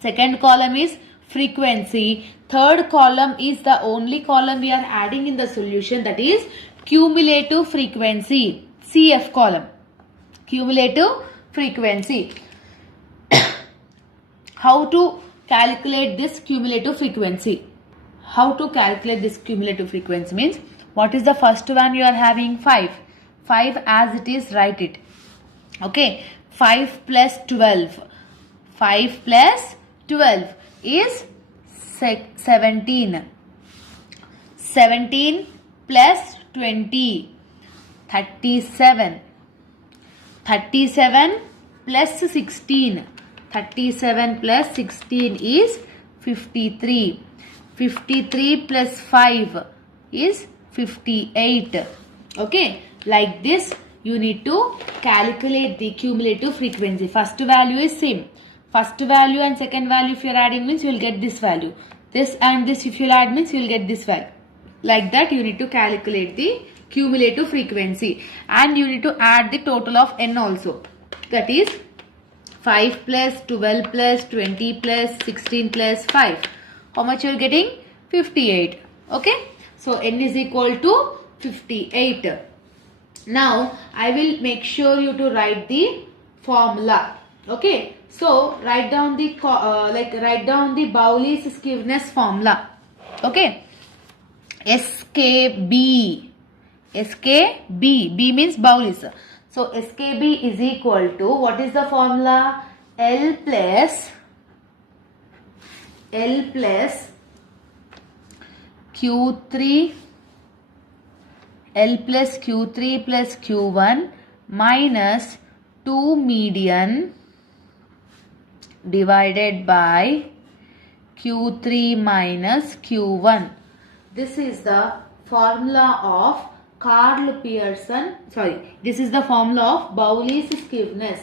Second column is frequency. Third column is the only column we are adding in the solution, that is cumulative frequency, CF column. Cumulative frequency. How to calculate this cumulative frequency? How to calculate this cumulative frequency means, what is the first one you are having? 5. 5 as it is, write it. Okay. 5 plus 12. 5 plus 12 is 17. 17 plus 20. 37. 37 plus 16. 37 plus 16 is 53. 53 plus 5 is 58. Okay. Like this, you need to calculate the cumulative frequency. First value is same. First value and second value if you are adding means you will get this value. This and this if you add means you will get this value. Like that you need to calculate the cumulative frequency. And you need to add the total of n also. That is 5 plus 12 plus 20 plus 16 plus 5. How much you are getting? 58. Okay. So n is equal to 58. Now I will make sure you to write the formula. Okay. So write down the Bowley's skewness formula. Okay. SKB. SKB. B means Bowley's. So SKB is equal to, what is the formula? L plus Q3. L plus Q3 plus Q1 minus 2 median divided by Q3 minus Q1. This is the formula of Pearson. This is the formula of Bowley's skewness.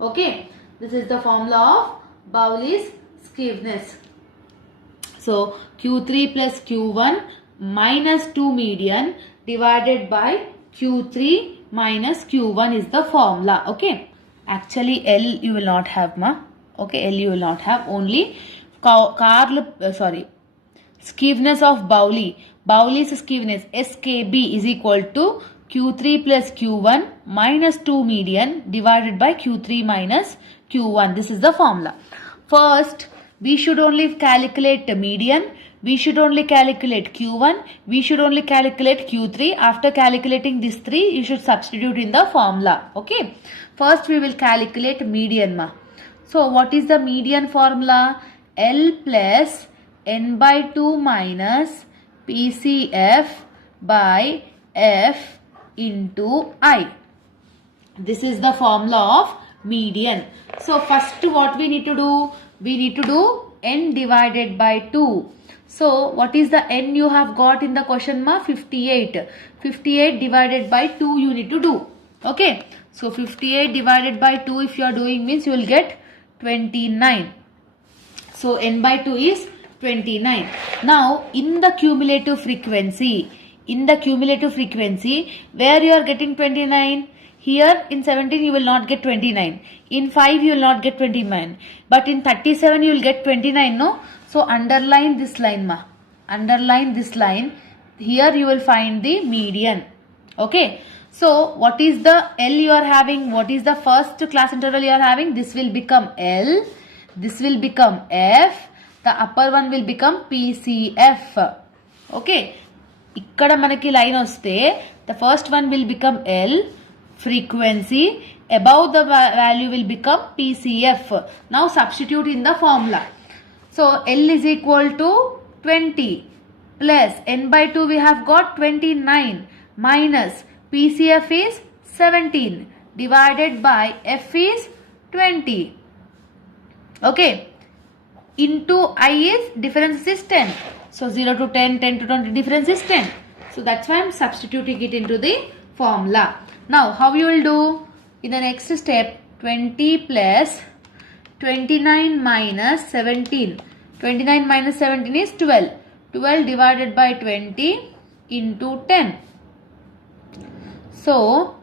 Okay. This is the formula of Bowley's skewness. So Q3 plus Q1 minus 2 median divided by Q3 minus Q1 is the formula. Okay. Actually L you will not have, ma. Okay. L you will not have. Only skewness of Bowley. Bowley's skewness SKB is equal to Q3 plus Q1 minus 2 median divided by Q3 minus Q1. This is the formula. First, we should only calculate the median. We should only calculate Q1. We should only calculate Q3. After calculating these 3, you should substitute in the formula. Okay. First, we will calculate median, ma. So, what is the median formula? L plus n by 2 minus PCF by F into I. This is the formula of median. So first what we need to do? We need to do n divided by 2. So what is the n you have got in the question, ma? 58. 58 divided by 2 you need to do. Okay. So 58 divided by 2 if you are doing means you will get 29. So n by 2 is 29. Now in the cumulative frequency, where you are getting 29? Here in 17 you will not get 29. In 5 you will not get 29. But in 37 you will get 29, no? So underline this line, ma. Underline this line. Here you will find the median. Okay. So what is the L you are having? What is the first class interval you are having? This will become L. This will become F. The upper one will become PCF. Okay. Ikkada manaki line vaste, the first one will become L. Frequency. Above the value will become PCF. Now substitute in the formula. So L is equal to 20 plus n by 2 we have got 29 minus PCF is 17 divided by F is 20. Okay. Into I is difference is 10. So 0 to 10, 10 to 20 difference is 10. So that's why I am substituting it into the formula. Now how you will do? In the next step, 20 plus 29 minus 17. 29 minus 17 is 12. 12 divided by 20 into 10. So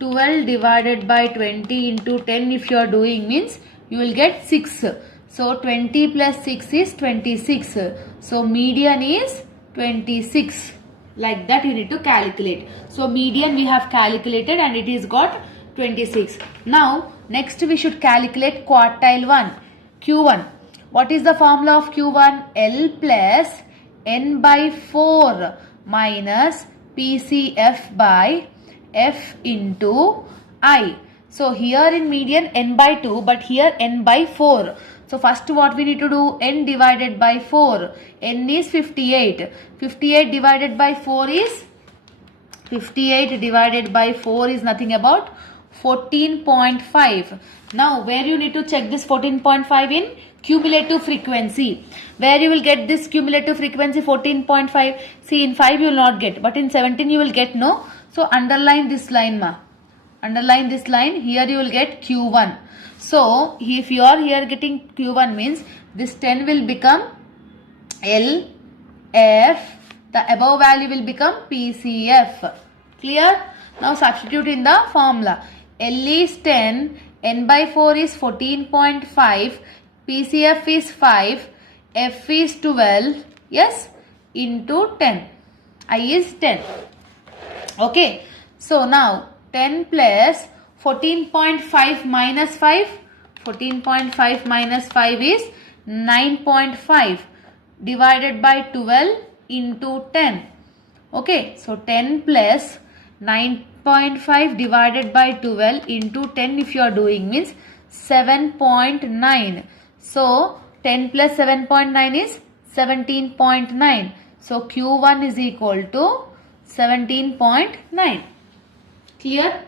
12 divided by 20 into 10 if you are doing means you will get 6. So 20 plus 6 is 26. So median is 26. Like that you need to calculate. So median we have calculated and it is got 26. Now next we should calculate quartile 1. Q1. What is the formula of Q1? L plus N by 4 minus PCF by F into I. So here in median N by 2 but here N by 4. So first what we need to do? N divided by 4. N is 58. 58 divided by 4 is 58 divided by 4 is nothing about 14.5. Now where you need to check this 14.5 in cumulative frequency. Where you will get this cumulative frequency 14.5. See in 5 you will not get but in 17 you will get no. So underline this line ma. Underline this line. Here you will get Q1. So if you are here getting Q1 means this 10 will become L, F. The above value will become PCF. Clear? Now substitute in the formula. L is 10, N by 4 is 14.5, PCF is 5, F is 12, yes, into 10. I is 10. Okay. So now 10 plus 14.5 minus 5. 14.5 minus 5 is 9.5 divided by 12 into 10. Okay. So 10 plus 9.5 divided by 12 into 10 if you are doing means 7.9. So 10 plus 7.9 is 17.9. So Q1 is equal to 17.9. Clear?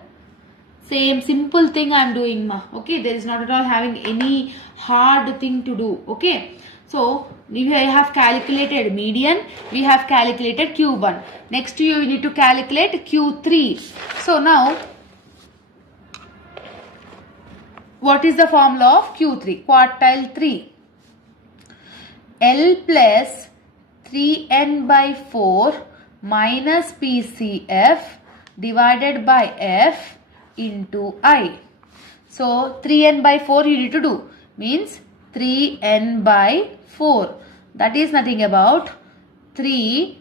Same simple thing I am doing ma. Okay, there is not at all having any hard thing to do. Okay, so we have calculated median, we have calculated Q1. Next you need to calculate Q3. So now what is the formula of Q3? Quartile 3. L plus 3n by 4 minus PCF divided by F into I. So 3n by 4 you need to do means 3n by 4. That is nothing about 3,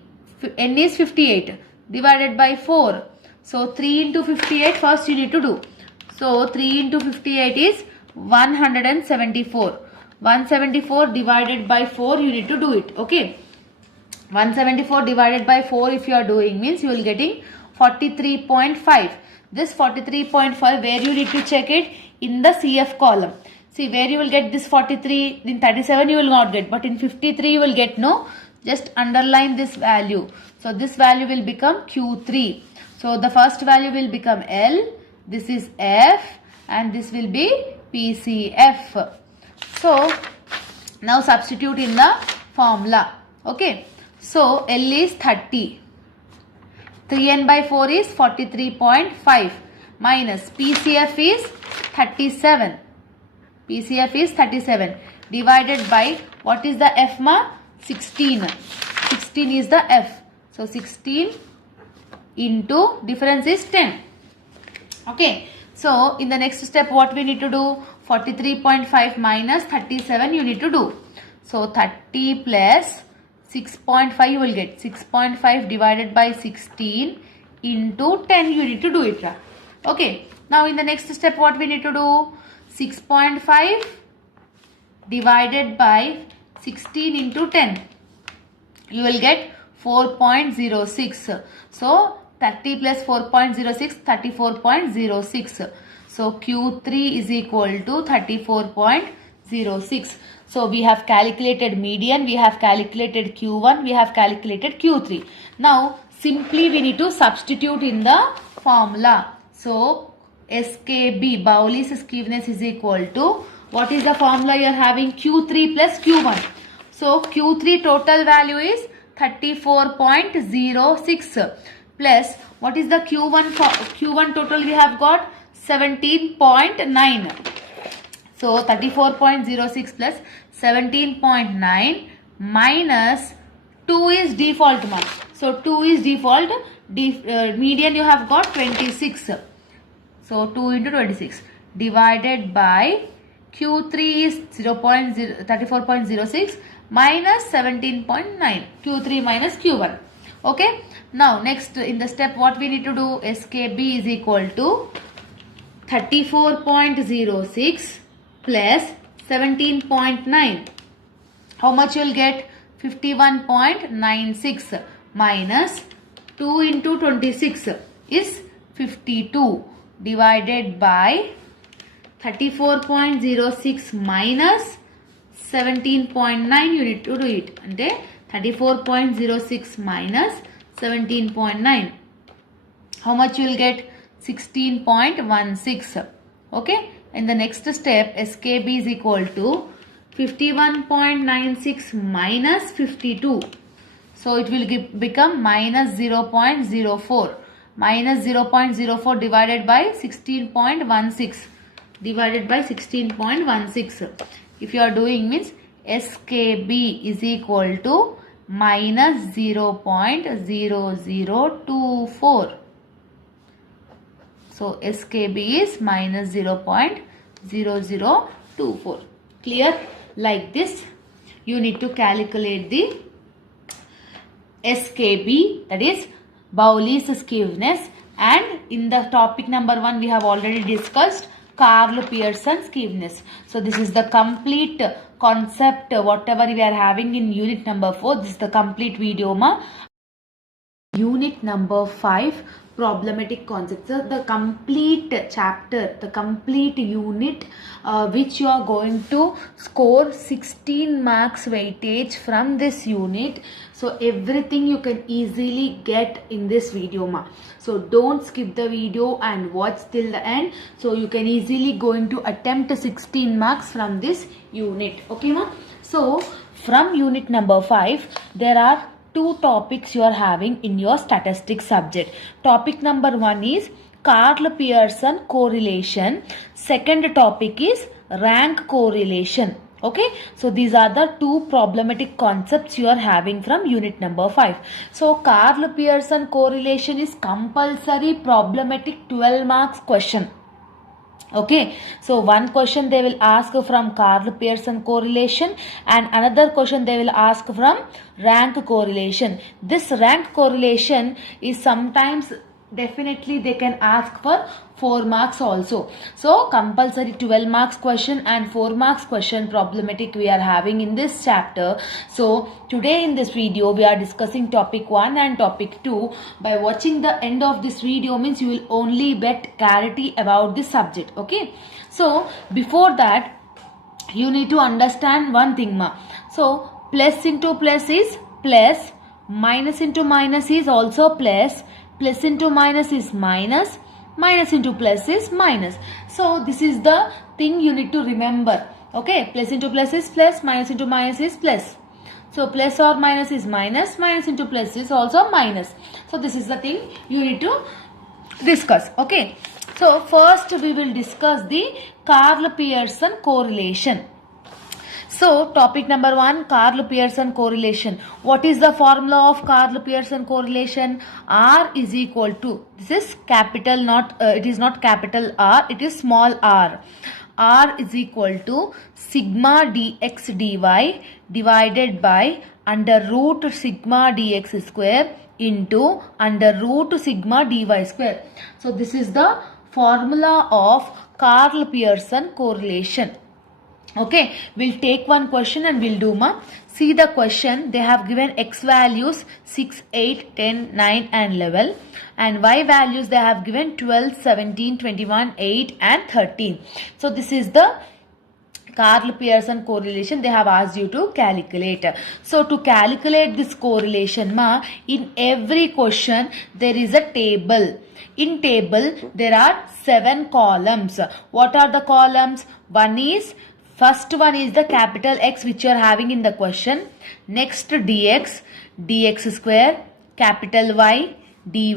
n is 58 divided by 4. So 3 into 58 first you need to do. So 3 into 58 is 174. 174 divided by 4 you need to do it. Okay. 174 divided by 4 if you are doing means you will getting 43.5. This 43.5 where you need to check it in the CF column. See where you will get this 43, in 37 you will not get but in 53 you will get no. Just underline this value. So this value will become Q3. So the first value will become L, this is F and this will be PCF. So now substitute in the formula. Okay. So L is 30. 3n by 4 is 43.5 minus PCF is 37. PCF is 37 divided by what is the F ma? 16. 16 is the F. So 16 into difference is 10. Okay. So in the next step what we need to do? 43.5 minus 37 you need to do. So 30 plus 6.5 you will get 6.5 divided by 16 into 10 you need to do it. Okay. Now in the next step what we need to do? 6.5 divided by 16 into 10. You will get 4.06. So 30 plus 4.06 34.06. So Q3 is equal to 34.06. So we have calculated median, we have calculated Q1, we have calculated Q3. Now simply we need to substitute in the formula. So SKB, Bowley's skewness is equal to, what is the formula you are having? Q3 plus Q1. So Q3 total value is 34.06 plus what is the Q1 total we have got? 17.9. So 34.06 plus 17.9 minus 2 is default mark. So 2 is default. Median you have got 26. So 2 into 26 divided by Q3 is 34.06 minus 17.9. Q3 minus Q1. Okay. Now next in the step what we need to do, SKB is equal to 34.06 plus 17.9. How much you will get? 51.96 minus 2 into 26 is 52 divided by 34.06 minus 17.9 you need to do it. And 34.06 minus 17.9. How much you will get? 16.16. Okay. In the next step, SKB is equal to 51.96 minus 52. So it will become minus 0.04. Minus 0.04 divided by 16.16. Divided by 16.16. If you are doing means SKB is equal to minus 0.0024. So SKB is minus 0.0024. Clear? Like this, you need to calculate the SKB, that is Bowley's skewness, and in the topic number 1 we have already discussed Pearson skewness. So this is the complete concept whatever we are having in unit number 4. This is the complete video ma. Unit number 5, problematic concepts. So the complete chapter, the complete unit which you are going to score 16 marks weightage from this unit. So everything you can easily get in this video ma. So don't skip the video and watch till the end. So you can easily going to attempt 16 marks from this unit. Okay ma. So from unit number 5 there are 2 topics you are having in your statistics subject. Topic number 1 is Pearson correlation. Second topic is rank correlation. Okay, so these are the 2 problematic concepts you are having from unit number 5. So Pearson correlation is compulsory problematic 12 marks question. Okay, so one question they will ask from Pearson correlation and another question they will ask from rank correlation. This rank correlation is sometimes definitely they can ask for 4 marks also. So compulsory 12 marks question and 4 marks question problematic we are having in this chapter. So today in this video we are discussing topic 1 and topic 2. By watching the end of this video means you will only get clarity about this subject. Okay, so before that you need to understand one thing ma. So plus into plus is plus, minus into minus is also plus, plus into minus is minus, minus into plus is minus. So this is the thing you need to remember. Okay, plus into plus is plus, minus into minus is plus. So plus or minus is minus, minus into plus is also minus. So this is the thing you need to discuss. Okay, so first we will discuss the Pearson correlation. So topic number 1, Pearson correlation. What is the formula of Pearson correlation? R is equal to, this is capital, not it is not capital R, it is small r. R is equal to sigma dx dy divided by under root sigma dx square into under root sigma dy square. So this is the formula of Pearson correlation. Okay, we'll take one question and we'll do ma. See the question, they have given x values 6, 8, 10, 9 and 11 and y values they have given 12, 17, 21, 8 and 13. So this is the Pearson correlation they have asked you to calculate. So to calculate this correlation ma, in every question there is a table. In table there are 7 columns. What are the columns? First one is the capital X which you are having in the question. Next dx, dx square, capital Y, dy,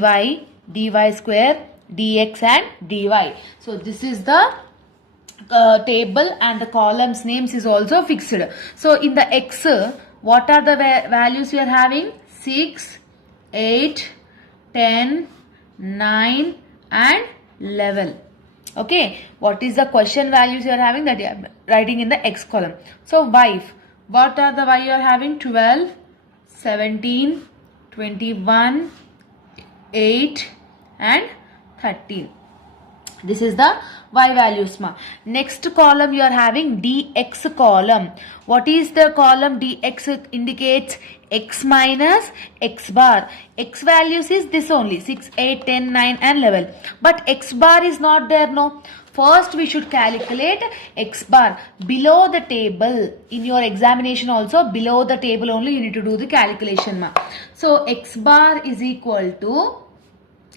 dy square, dx and dy. So this is the table and the columns names is also fixed. So in the X, what are the values we are having? 6, 8, 10, 9 and 11. Okay, what is the question values you are having? That you are writing in the X column. So Y, what are the Y you are having? 12, 17, 21, 8 and 13. This is the Y values ma. Next column you are having dx column. What is the column dx? Indicates x minus x bar. X values is this only, 6, 8, 10, 9 and 11. But x bar is not there, no. First we should calculate x bar. Below the table, in your examination also, below the table only you need to do the calculation ma. So x bar is equal to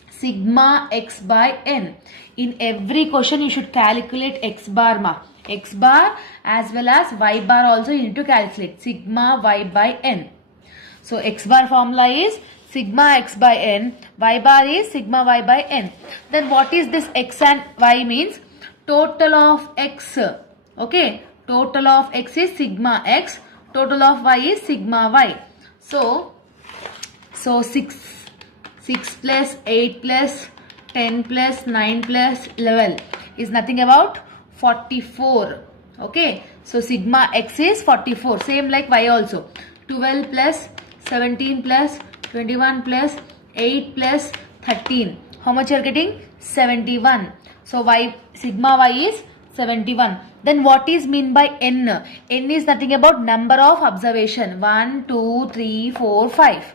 sigma x by n. In every question you should calculate x bar ma. X bar as well as y bar also you need to calculate. Sigma y by n. So x bar formula is sigma x by n. Y bar is sigma y by n. Then what is this x and y means? Total of x. Okay. Total of x is sigma x. Total of y is sigma y. So 6 plus 8 plus 10 plus 9 plus 11 is nothing about 44. Okay. So sigma x is 44. Same like y also. 12 plus 17 plus 21 plus 8 plus 13. How much you are getting? 71. So y sigma y is 71. Then what is mean by n? N is nothing about number of observation. 1, 2, 3, 4, 5.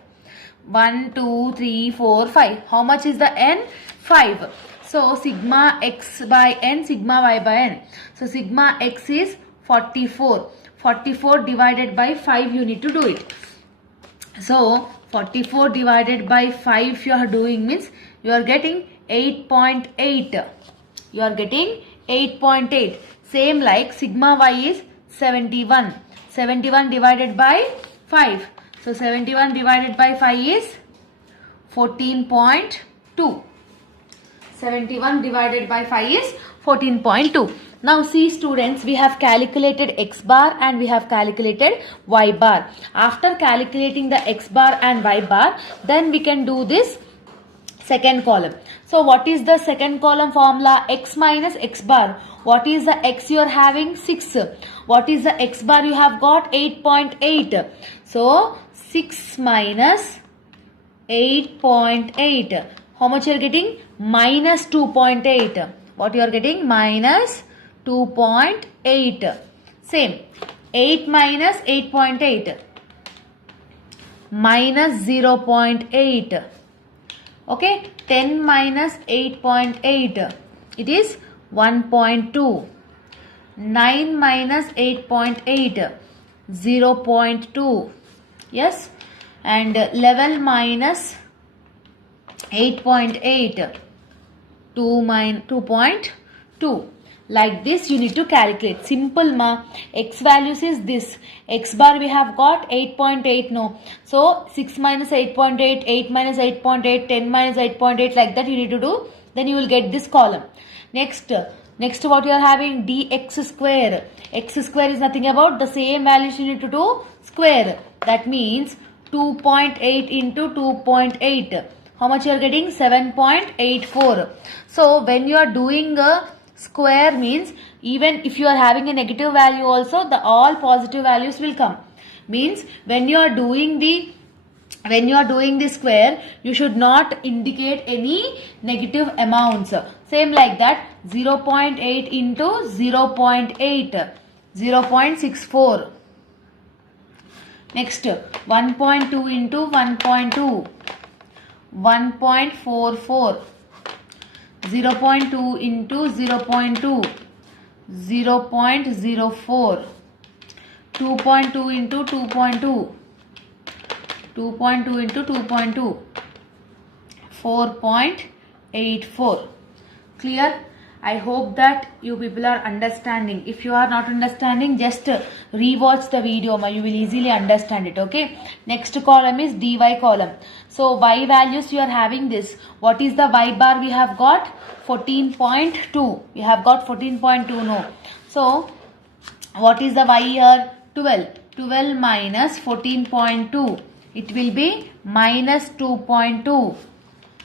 1, 2, 3, 4, 5. How much is the n? 5. So sigma x by n, sigma y by n. So sigma x is 44. 44 divided by 5 you need to do it. So 44 divided by 5 you are doing means you are getting 8.8. You are getting 8.8. Same like sigma y is 71. 71 divided by 5. So 71 divided by 5 is 14.2. 71 divided by 5 is 14.2. Now see students, we have calculated x bar and we have calculated y bar. After calculating the x bar and y bar, then we can do this second column. So what is the second column formula? X minus x bar. What is the x you are having? 6. What is the x bar you have got? 8.8. So 6 minus 8.8. How much you are getting? Minus 2.8. What you are getting? Minus 2.8. Same. 8 minus 8.8. Minus 0.8. Okay. 10 minus 8.8. It is 1.2. 9 minus 8.8. 0.2. Yes. And 11 minus 8.8. 2.2. Like this you need to calculate. Simple ma. X values is this. X bar we have got 8.8 no. So 6 minus 8.8, 8 minus 8.8, 10 minus 8.8 like that you need to do. Then you will get this column. Next what you are having? dx square. X square is nothing about the same values you need to do square. That means 2.8 into 2.8. How much you are getting? 7.84. So when you are doing a square means even if you are having a negative value also the all positive values will come. Means when you are doing the square you should not indicate any negative amounts. Same like that 0.8 into 0.8. 0.64. Next 1.2 into 1.2. 1.44. 0.2 into 0.2. 0.04. 2.2 into 2.2. 2.2 into 2.2. 4.84. Clear? I hope that you people are understanding. If you are not understanding, just rewatch the video. You will easily understand it. Okay. Next column is dy column. So y values you are having this. What is the y bar we have got? 14.2. We have got 14.2. No. So what is the y here? 12. 12 minus 14.2. It will be minus 2.2.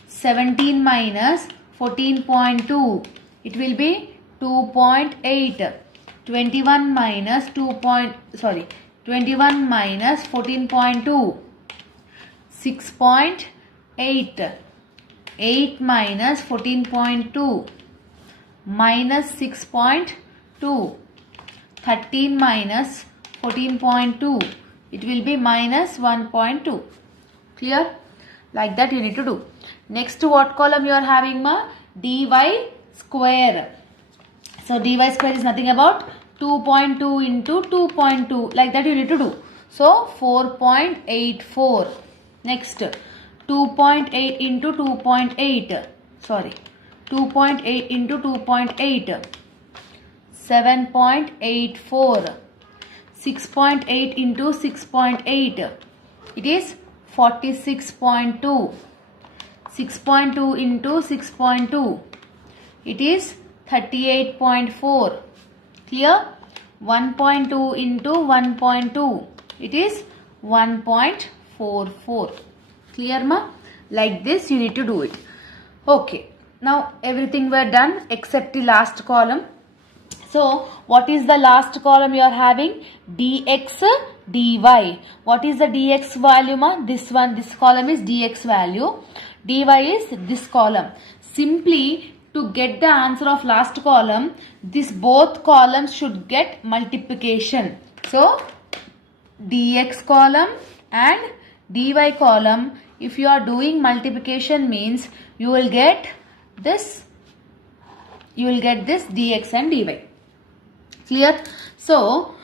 17 minus 14.2. It will be 2.8. 21 minus 21 minus 14.2. 6.8. 8 minus 14.2 minus 6.2. 13 minus 14.2. It will be minus 1.2. Clear? Like that you need to do. Next, what column you are having, ma? dy square. So dy square is nothing about 2.2 into 2.2. Like that you need to do. So 4.84. Next, 2.8 into 2.8. Sorry, 2.8 into 2.8. 7.84. 6.8 into 6.8. It is 46.2. 6.2 into 6.2. It is 38.4. Clear? 1.2 into 1.2. It is 1.44. Clear, ma? Like this you need to do it. Okay. Now everything were done except the last column. So what is the last column you are having? dx dy. What is the dx value, ma? This one, this column is dx value. Dy is this column. Simply to get the answer of last column, this both columns should get multiplication. So dx column and dy column, if you are doing multiplication, means you will get this dx and dy. Clear? So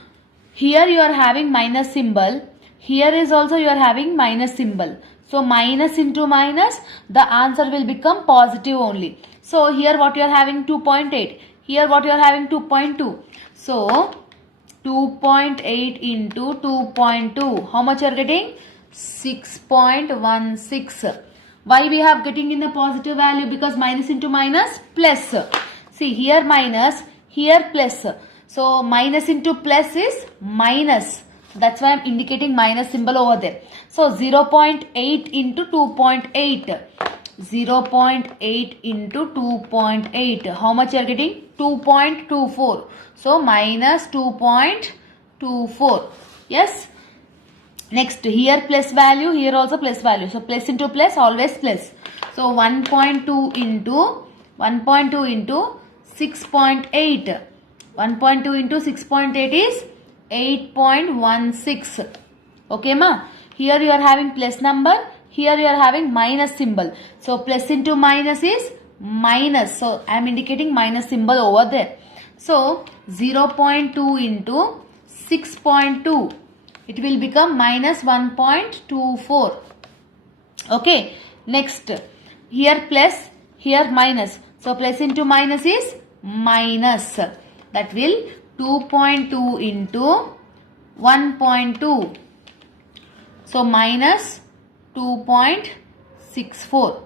here you are having minus symbol. Here is also you are having minus symbol. So minus into minus, the answer will become positive only. So here what you are having 2.8. Here what you are having 2.2. So 2.8 into 2.2. How much you are getting? 6.16. Why we have getting in a positive value? Because minus into minus plus. See, here minus, here plus. So minus into plus is minus. That's why I am indicating minus symbol over there. So 0.8 into 2.8. 0.8 into 2.8. How much you are getting? 2.24. So minus 2.24. Yes. Next, here plus value, here also plus value. So plus into plus, always plus. So 1.2 into 6.8. 1.2 into 6.8 is 8.16. Okay, ma? Here you are having plus number. Here you are having minus symbol. So plus into minus is minus. So I am indicating minus symbol over there. So 0.2 into 6.2. It will become minus 1.24. Okay. Next. Here plus. Here minus. So plus into minus is minus. That will 2.2 into 1.2. So minus 2.64.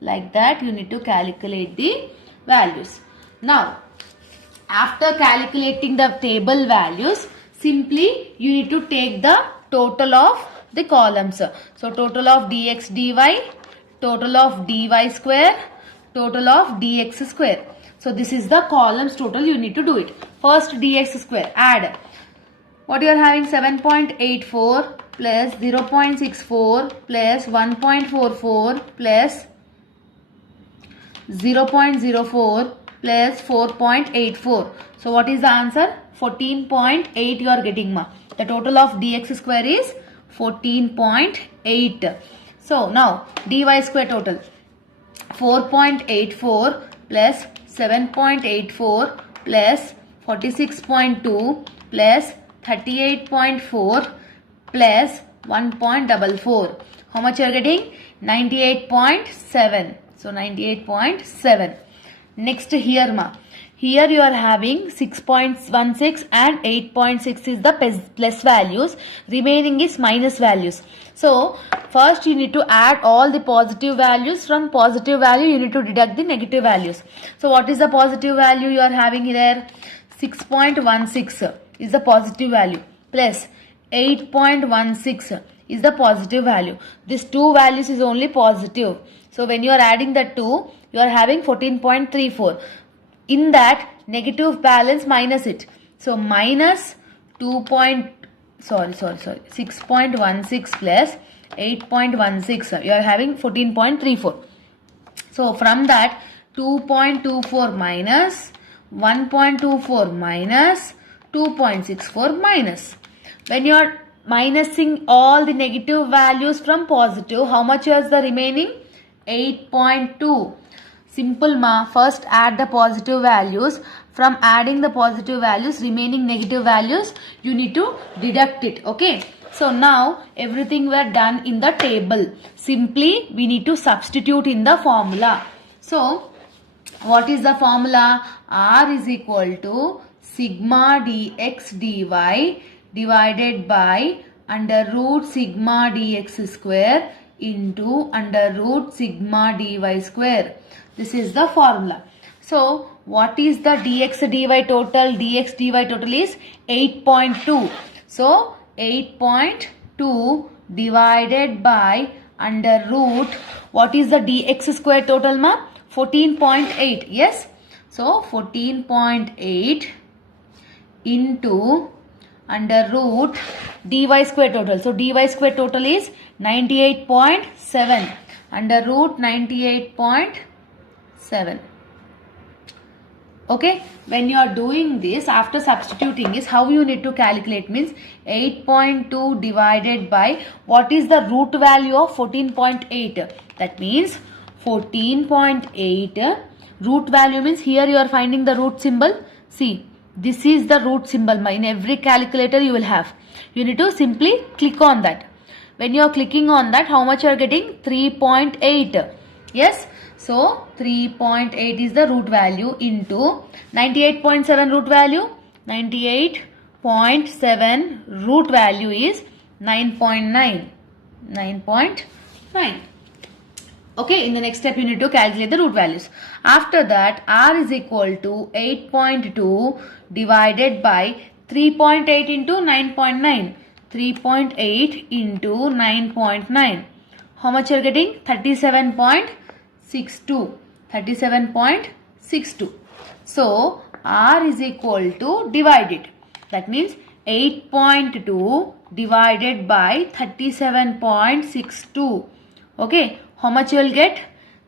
Like that you need to calculate the values. Now after calculating the table values, simply you need to take the total of the columns. So total of dx dy, total of dy square, total of dx square. So this is the columns total, you need to do it. First dx square, add. What you are having? 7.84 plus 0.64 plus 1.44 plus 0.04 plus 4.84. So what is the answer? 14.8 you are getting, ma. The total of dx square is 14.8. So now dy square total 4.84 plus 7.84 plus 46.2 plus 38.4 plus 1.44. How much you are getting? 98.7. So 98.7. Next here ma. Here you are having 6.16 and 8.6 is the plus values. Remaining is minus values. So first you need to add all the positive values. From positive value you need to deduct the negative values. So what is the positive value you are having here? 6.16 is the positive value plus 8.16 is the positive value. This two values is only positive. So when you are adding the two, you are having 14.34. In that negative balance minus it. So minus 6.16 plus 8.16. You are having 14.34. So from that 2.24 minus 1.24 minus 2.64 minus. When you are minusing all the negative values from positive, how much is the remaining? 8.2. Simple ma. First add the positive values. From adding the positive values, remaining negative values, you need to deduct it. Okay. So now everything were done in the table. Simply we need to substitute in the formula. So what is the formula? R is equal to sigma dx dy divided by under root sigma dx square into under root sigma dy square. This is the formula. So what is the dx dy total? Dx dy total is 8.2. So 8.2 divided by under root, what is the dx square total ma? 14.8. Yes. So 14.8 into under root dy square total. So dy square total is 98.7 under root 98.7. Okay, when you are doing this after substituting is how you need to calculate means 8.2 divided by what is the root value of 14.8. That means 14.8 root value means here you are finding the root symbol. See, this is the root symbol. In every calculator you will have. You need to simply click on that. When you are clicking on that, how much you are getting? 3.8. Yes. So 3.8 is the root value into 98.7 root value. 98.7 root value is 9.9. 9.9. Okay, in the next step you need to calculate the root values. After that, R is equal to 8.2 divided by 3.8 into 9.9. 3.8 into 9.9. How much you are getting? 37.62. 37.62. So, R is equal to divided. That means 8.2 divided by 37.62. Okay. How much you will get?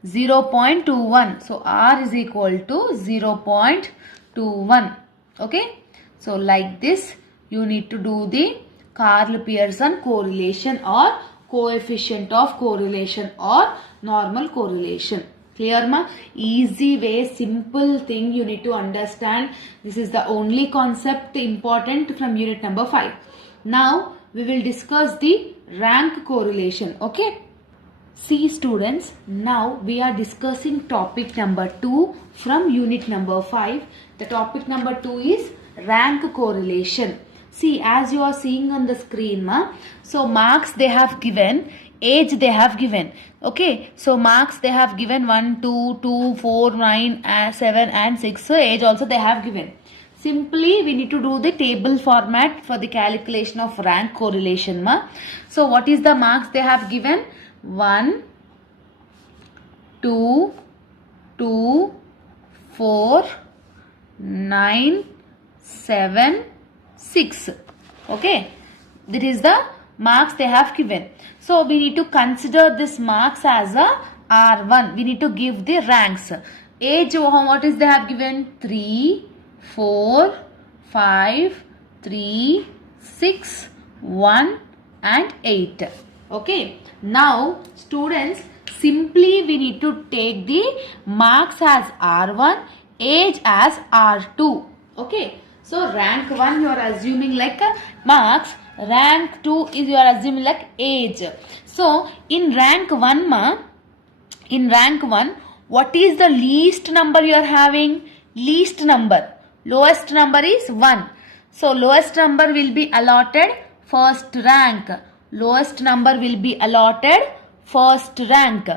0.21. So R is equal to 0.21. Okay. So like this you need to do the Pearson correlation or coefficient of correlation or normal correlation. Clear ma? Easy way, simple thing you need to understand. This is the only concept important from unit number 5. Now we will discuss the rank correlation. Okay. See students, now we are discussing topic number 2 from unit number 5. The topic number 2 is rank correlation. See, as you are seeing on the screen, so marks they have given, age they have given. Okay, so marks they have given 1, 2, 2, 4, 9, 7 and 6. So age also they have given. Simply we need to do the table format for the calculation of rank correlation. So what is the marks they have given? 1, 2, 2, 4, 9, 7, 6. Okay. That is the marks they have given. So we need to consider this marks as a R1. We need to give the ranks. Age, what is they have given? 3, 4, 5, 3, 6, 1 and 8. Okay. Now students, simply we need to take the marks as R1, age as R2. Okay. So rank 1 you are assuming like marks, rank 2 is you are assuming like age. So in rank 1 in rank 1 What is the least number you are having? Least number. Lowest number is 1. So lowest number will be allotted first rank. Lowest number will be allotted first rank.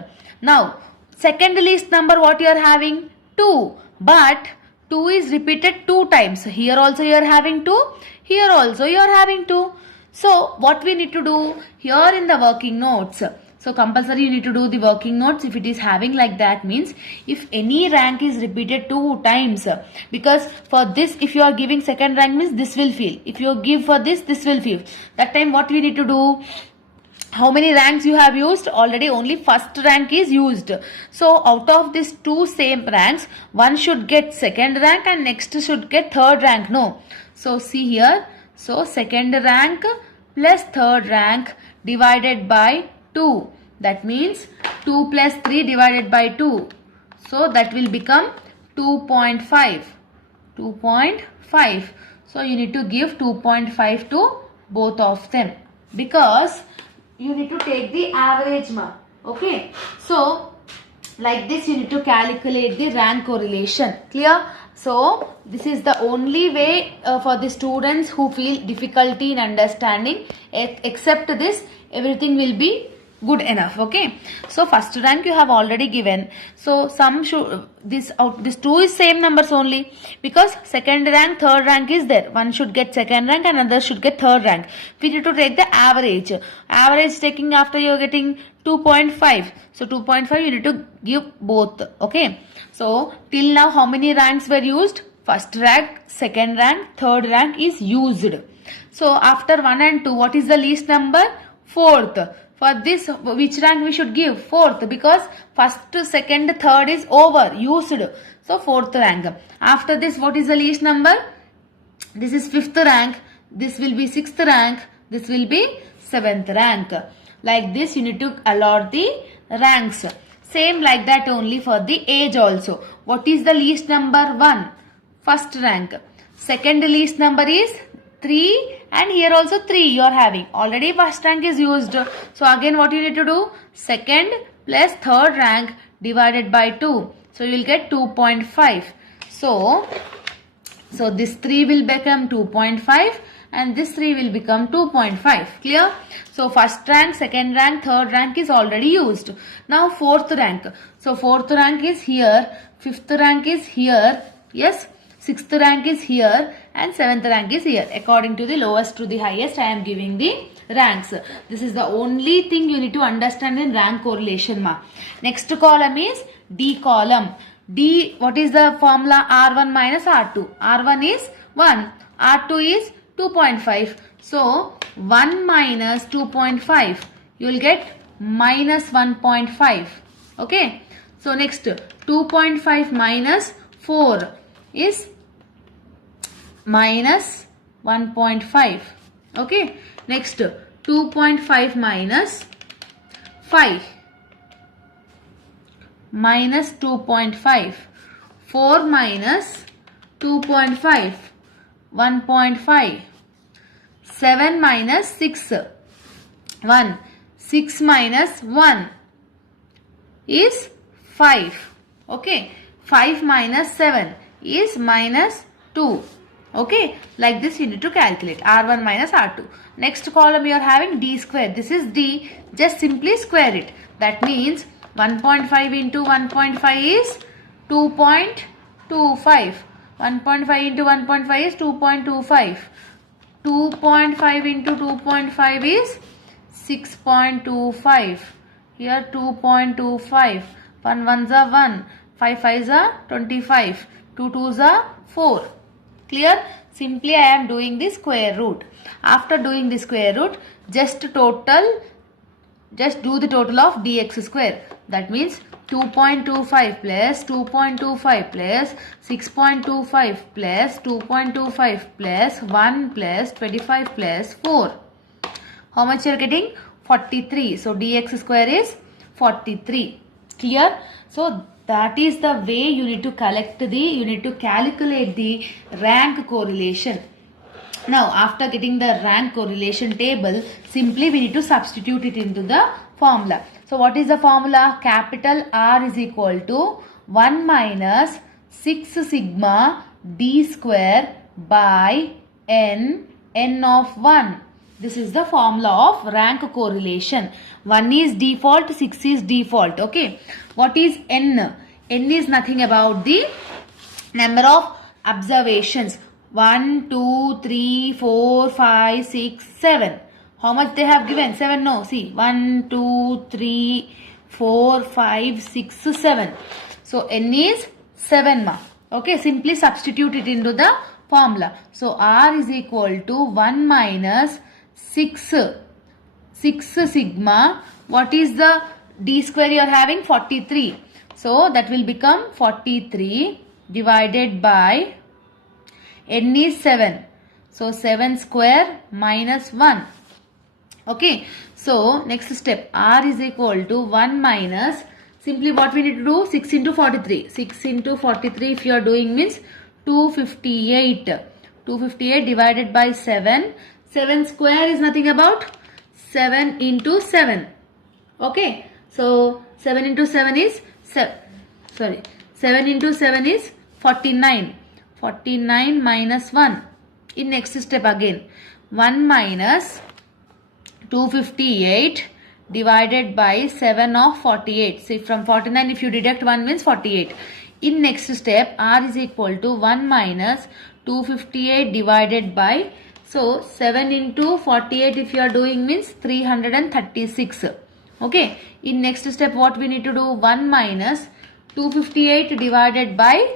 Now second least number what you are having? 2. But 2 is repeated 2 times. Here also you are having 2. Here also you are having 2. So what we need to do here in the working notes. So compulsory you need to do the working notes if it is having like that, means if any rank is repeated 2 times, because for this if you are giving second rank means this will fill. If you give for this will fill. That time what we need to do? How many ranks you have used? Already only first rank is used. So out of these 2 same ranks, one should get second rank and next should get third rank. No. So see here. So second rank plus third rank divided by 2. That means 2 plus 3 divided by 2. So that will become 2.5. 2.5. So you need to give 2.5 to both of them, because you need to take the average mark. Okay. So like this you need to calculate the rank correlation. Clear? So this is the only way for the students who feel difficulty in understanding. Except this, everything will be good enough. Okay. So first rank you have already given. So some should this 2 is same numbers only, because second rank third rank is there. One should get second rank and another should get third rank. We need to take the average. Average taking after you are getting 2.5. So 2.5 you need to give both. Okay. So till now how many ranks were used? First rank, second rank, third rank is used. So after 1 and 2 what is the least number? Fourth. For this which rank we should give? Fourth, because first, second, third is over, used. So fourth rank. After this what is the least number? This is fifth rank. This will be sixth rank. This will be seventh rank. Like this you need to allot the ranks. Same like that only for the age also. What is the least number? 1. First rank. Second least number is 3, and here also 3 you are having. Already first rank is used. So again what you need to do? Second plus third rank divided by 2. So you will get 2.5. So this 3 will become 2.5 and this 3 will become 2.5. Clear? So first rank, second rank, third rank is already used. Now fourth rank. So fourth rank is here. Fifth rank is here. Yes. Sixth rank is here and seventh rank is here. According to the lowest to the highest, I am giving the ranks. This is the only thing you need to understand in rank correlation. Next column is D column. D, what is the formula? R1 minus R2. R1 is 1. R2 is 2.5. So 1 minus 2.5. You will get minus 1.5. Okay. So next 2.5 minus 4 is minus 1.5. Okay. Next 2.5 minus 5. Minus 2.5. 4 minus 2.5. 1.5. 7 minus 6. 1. 6 minus 1 is 5. Okay. 5 minus 7 is minus 2. Okay. Like this you need to calculate R1 minus R2. Next column you are having D square. This is D. Just simply square it. That means 1.5 into 1.5 is 2.25. 1.5 into 1.5 is 2.25. 2.5 into 2.5 is 6.25. Here 2.25. 1 1s are 1. 5 5s are 25. 2 2s are 4. Clear? Simply I am doing the square root. After doing the square root, just do the total of dx square. That means 2.25 plus 2.25 plus 6.25 plus 2.25 plus 1 plus 25 plus 4. How much you are getting? 43. So dx square is 43. Clear? So that is the way you need to calculate the rank correlation. Now after getting the rank correlation table, simply we need to substitute it into the formula. So what is the formula? Capital R is equal to 1 minus 6 sigma d square by n of 1. This is the formula of rank correlation. 1 is default, 6 is default. Okay. What is n? N is nothing about the number of observations. 1, 2, 3, 4, 5, 6, 7. How much they have given? 7. No. See. 1, 2, 3, 4, 5, 6, 7. So n is 7 ma. Okay. Simply substitute it into the formula. So R is equal to 1 minus 6 sigma. What is the d square you are having? 43. So that will become 43 divided by n is 7. So 7 square minus 1. Okay. So next step, R is equal to 1 minus, simply what we need to do? 6 into 43. 6 into 43 if you are doing means 258. 258 divided by 7. 7 square is nothing about 7 into 7. Okay. So 7 into 7 is 7 into 7 is 49. 49 minus 1. In next step again, 1 minus 258 divided by 7 of 48. See, from 49 if you deduct 1 means 48. In next step, R is equal to 1 minus 258 divided by, so 7 into 48 if you are doing means 336. Okay. In next step what we need to do? 1 minus 258 divided by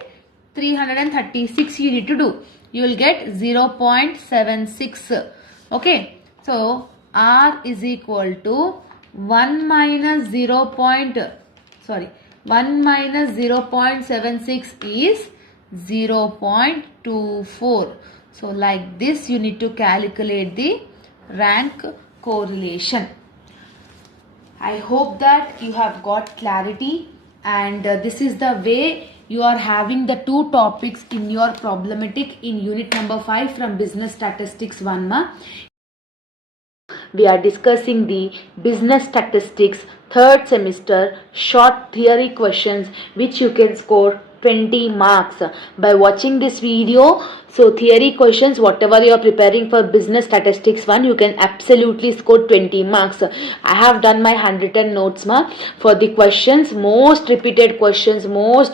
336 you need to do. You will get 0.76. Okay. So R is equal to 1 minus 0.76 is 0.24. So like this you need to calculate the rank correlation. I hope that you have got clarity, and this is the way you are having the two topics in your problematic in unit number 5 from business statistics 1 ma. We are discussing the business statistics third semester short theory questions which you can score 20 marks by watching this video. So theory questions, whatever you are preparing for business statistics 1, you can absolutely score 20 marks. I have done my handwritten notes for the questions, most repeated questions, most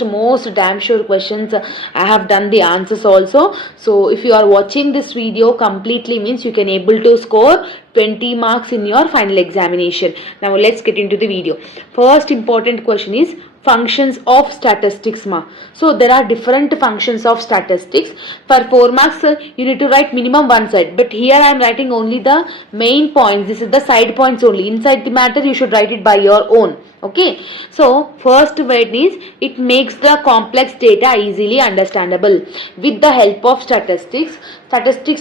damn sure questions. I have done the answers also. So if you are watching this video completely means you can able to score 20 marks in your final examination. Now let's get into the video. First important question is functions of statistics ma. So there are different functions of statistics. For 4 marks you need to write minimum one side, but here I am writing only the main points. This is the side points only. Inside the matter you should write it by your own. Okay. So first word is it makes the complex data easily understandable. With the help of statistics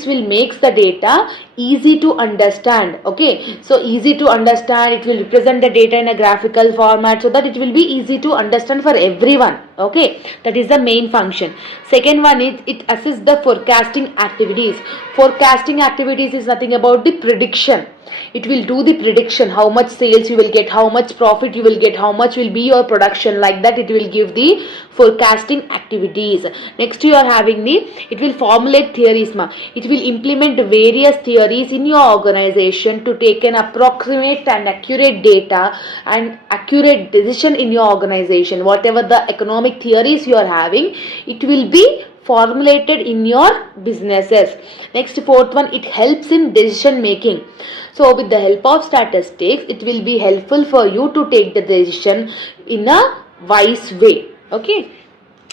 will make the data easy to understand. Okay. So easy to understand, it will represent the data in a graphical format so that it will be easy to understand for everyone. Okay. That is the main function. Second one is it assists the forecasting activities. Forecasting activities is nothing about the prediction. It will do the prediction, how much sales you will get, how much profit you will get, how much will be your production, like that it will give the forecasting activities. Next you are having the, it will formulate theories ma. It will implement various theories in your organization to take an approximate and accurate data and accurate decision in your organization. Whatever the economic theories you are having, it will be formulated in your businesses. Next fourth one, it helps in decision making. So with the help of statistics, it will be helpful for you to take the decision in a wise way. Okay.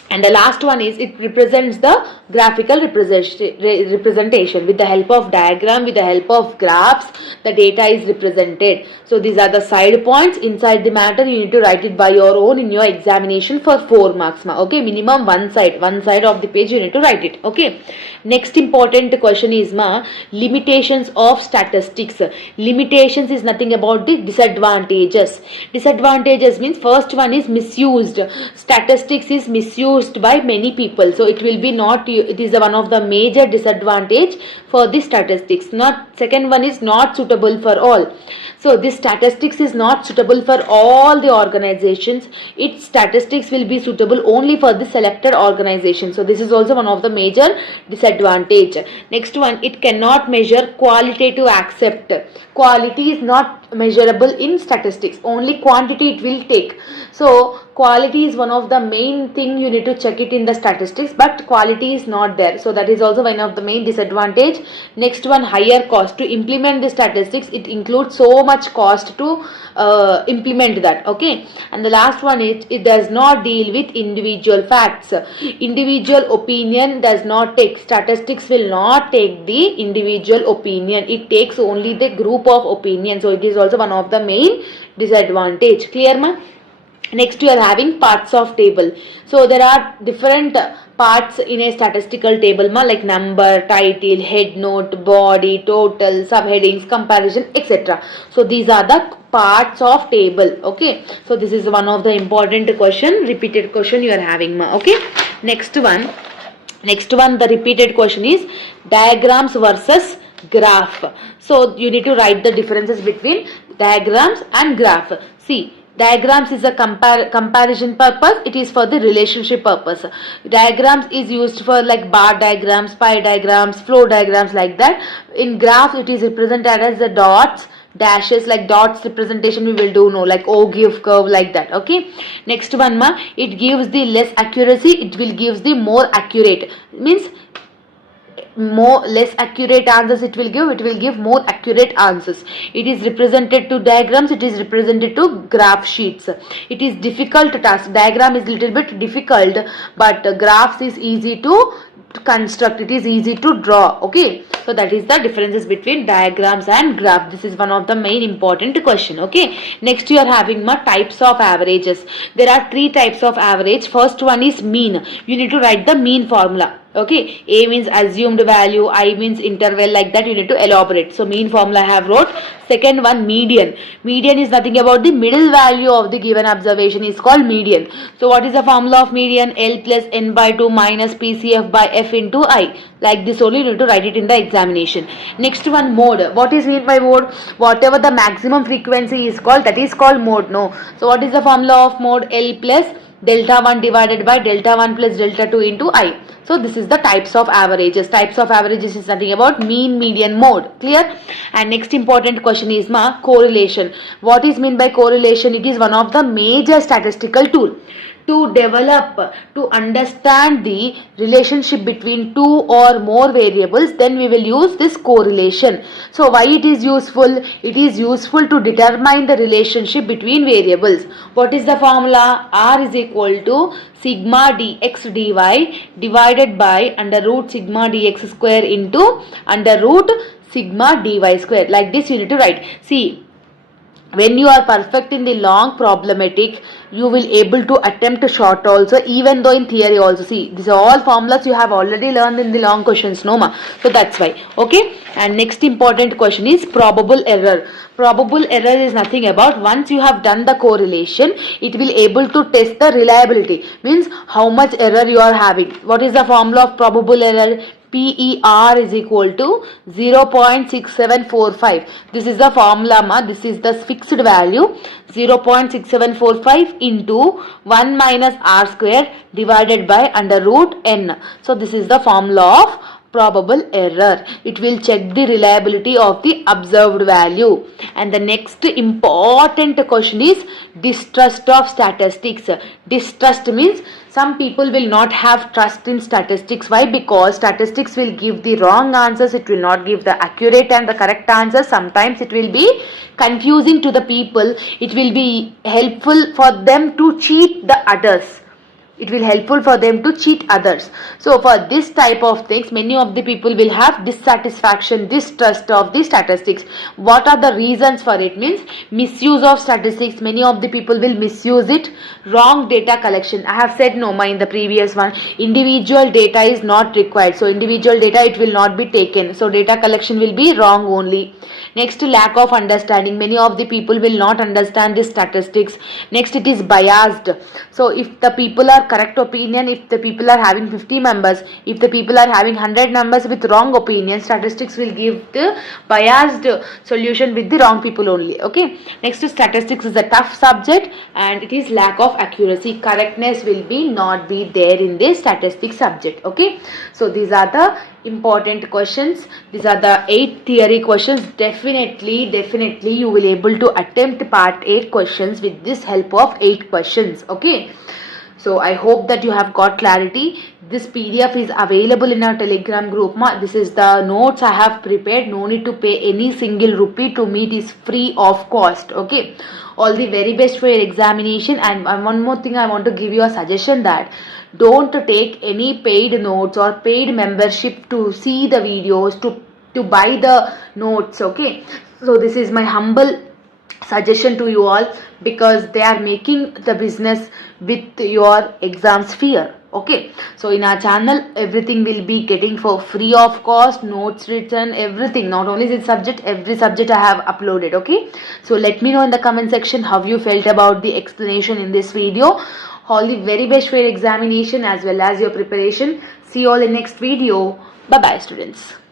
And the last one is it represents the graphical representation. With the help of diagram, with the help of graphs, the data is represented. So these are the side points. Inside the matter you need to write it by your own in your examination for 4 marks. Okay, minimum one side of the page you need to write it. Okay. Next important question is limitations of statistics. Limitations is nothing about the disadvantages. Disadvantages means first one is misused. Statistics is misused used by many people, so it will be not, it is one of the major disadvantage for the statistics. Not, second one is not suitable for all. So this statistics is not suitable for all the organizations. Its statistics will be suitable only for the selected organization. So this is also one of the major disadvantage. Next one, it cannot measure qualitative accept. Quality is not measurable in statistics, only quantity it will take. So quality is one of the main thing you need to check it in the statistics, but quality is not there. So that is also one of the main disadvantage. Next one, higher cost. To implement the statistics, it includes so much cost to implement that. Okay, and the last one is it does not deal with individual facts. Individual opinion does not take. Statistics will not take the individual opinion, it takes only the group of opinion. So it is also one of the main disadvantage. Clear, ma? Next we are having parts of table. So there are different parts in a statistical table, like number, title, head note, body, total, subheadings, comparison, etc. So these are the parts of table. Okay, so this is one of the important question, repeated question you are having. Okay, next one, the repeated question is diagrams versus graph. So you need to write the differences between diagrams and graph. See, diagrams is a comparison purpose, it is for the relationship purpose. Diagrams is used for like bar diagrams, pie diagrams, flow diagrams, like that. In graph it is represented as the dots, dashes, like dots representation we will do now, like Ogive curve, like that. Okay, next one, ma, it gives the less accuracy, it will gives the more accurate, means less accurate answers it will give more accurate answers. It is represented to diagrams, it is represented to graph sheets. It is difficult task. Diagram is little bit difficult, but graphs is easy to construct, it is easy to draw. Okay, so that is the differences between diagrams and graph. This is one of the main important question. Okay, next you are having types of averages. There are 3 types of average. First one is mean. You need to write the mean formula. Okay, A means assumed value, I means interval, like that you need to elaborate. So mean formula I have wrote. Second one, median. Median is nothing about the middle value of the given observation is called median. So what is the formula of median? L plus n by 2 minus PCF by F into I. Like this only you need to write it in the examination. Next one, mode. What is meant by mode? Whatever the maximum frequency is called, that is called mode. No. So what is the formula of mode? L plus delta 1 divided by delta 1 plus delta 2 into I. So this is the types of averages. Types of averages is nothing about mean, median, mode. Clear? And next important question is correlation. What is meant by correlation? It is one of the major statistical tool. To develop, to understand the relationship between 2 or more variables, then we will use this correlation. So why it is useful? It is useful to determine the relationship between variables. What is the formula? R is equal to sigma dx dy divided by under root sigma dx square into under root sigma dy square. Like this you need to write. See, when you are perfect in the long problematic, you will able to attempt short also, even though in theory also. See, these are all formulas you have already learned in the long questions, no ma. So that's why. Okay, and next important question is probable error. Probable error is nothing about, once you have done the correlation, it will able to test the reliability, means how much error you are having. What is the formula of probable error? PER is equal to 0.6745. This is the formula, this is the fixed value, 0.6745 into 1 minus R square divided by under root N. So this is the formula of probable error. It will check the reliability of the observed value. And the next important question is distrust of statistics. Distrust means some people will not have trust in statistics. Why? Because statistics will give the wrong answers, it will not give the accurate and the correct answers. Sometimes it will be confusing to the people. It will be helpful for them to cheat the others. It will helpful for them to cheat others. So for this type of things, many of the people will have dissatisfaction, distrust of the statistics. What are the reasons for it? Means misuse of statistics. Many of the people will misuse it. Wrong data collection. I have said no in the previous one. Individual data is not required. So individual data it will not be taken. So data collection will be wrong only. Next, lack of understanding. Many of the people will not understand the statistics. Next, it is biased. So if the people are correct opinion if the people are having 50 members. If the people are having 100 members with wrong opinion, statistics will give the biased solution with the wrong people only. Okay, next, statistics is a tough subject and it is lack of accuracy. Correctness will be not be there in this statistics subject. Okay, so these are the important questions. These are the 8 theory questions. Definitely you will able to attempt part 8 questions with this help of 8 questions. Okay, so I hope that you have got clarity. This PDF is available in our Telegram group. This is the notes I have prepared. No need to pay any single rupee to me. It is free of cost. Okay, all the very best for your examination. And one more thing, I want to give you a suggestion that don't take any paid notes or paid membership to see the videos, to buy the notes. Okay, so this is my humble suggestion to you all, because they are making the business with your exams fear. Okay, so in our channel everything will be getting for free of cost, notes written, everything, not only this subject, every subject I have uploaded. Okay, so let me know in the comment section how you felt about the explanation in this video. All the very best for your examination as well as your preparation. See you all in next video. Bye bye, students.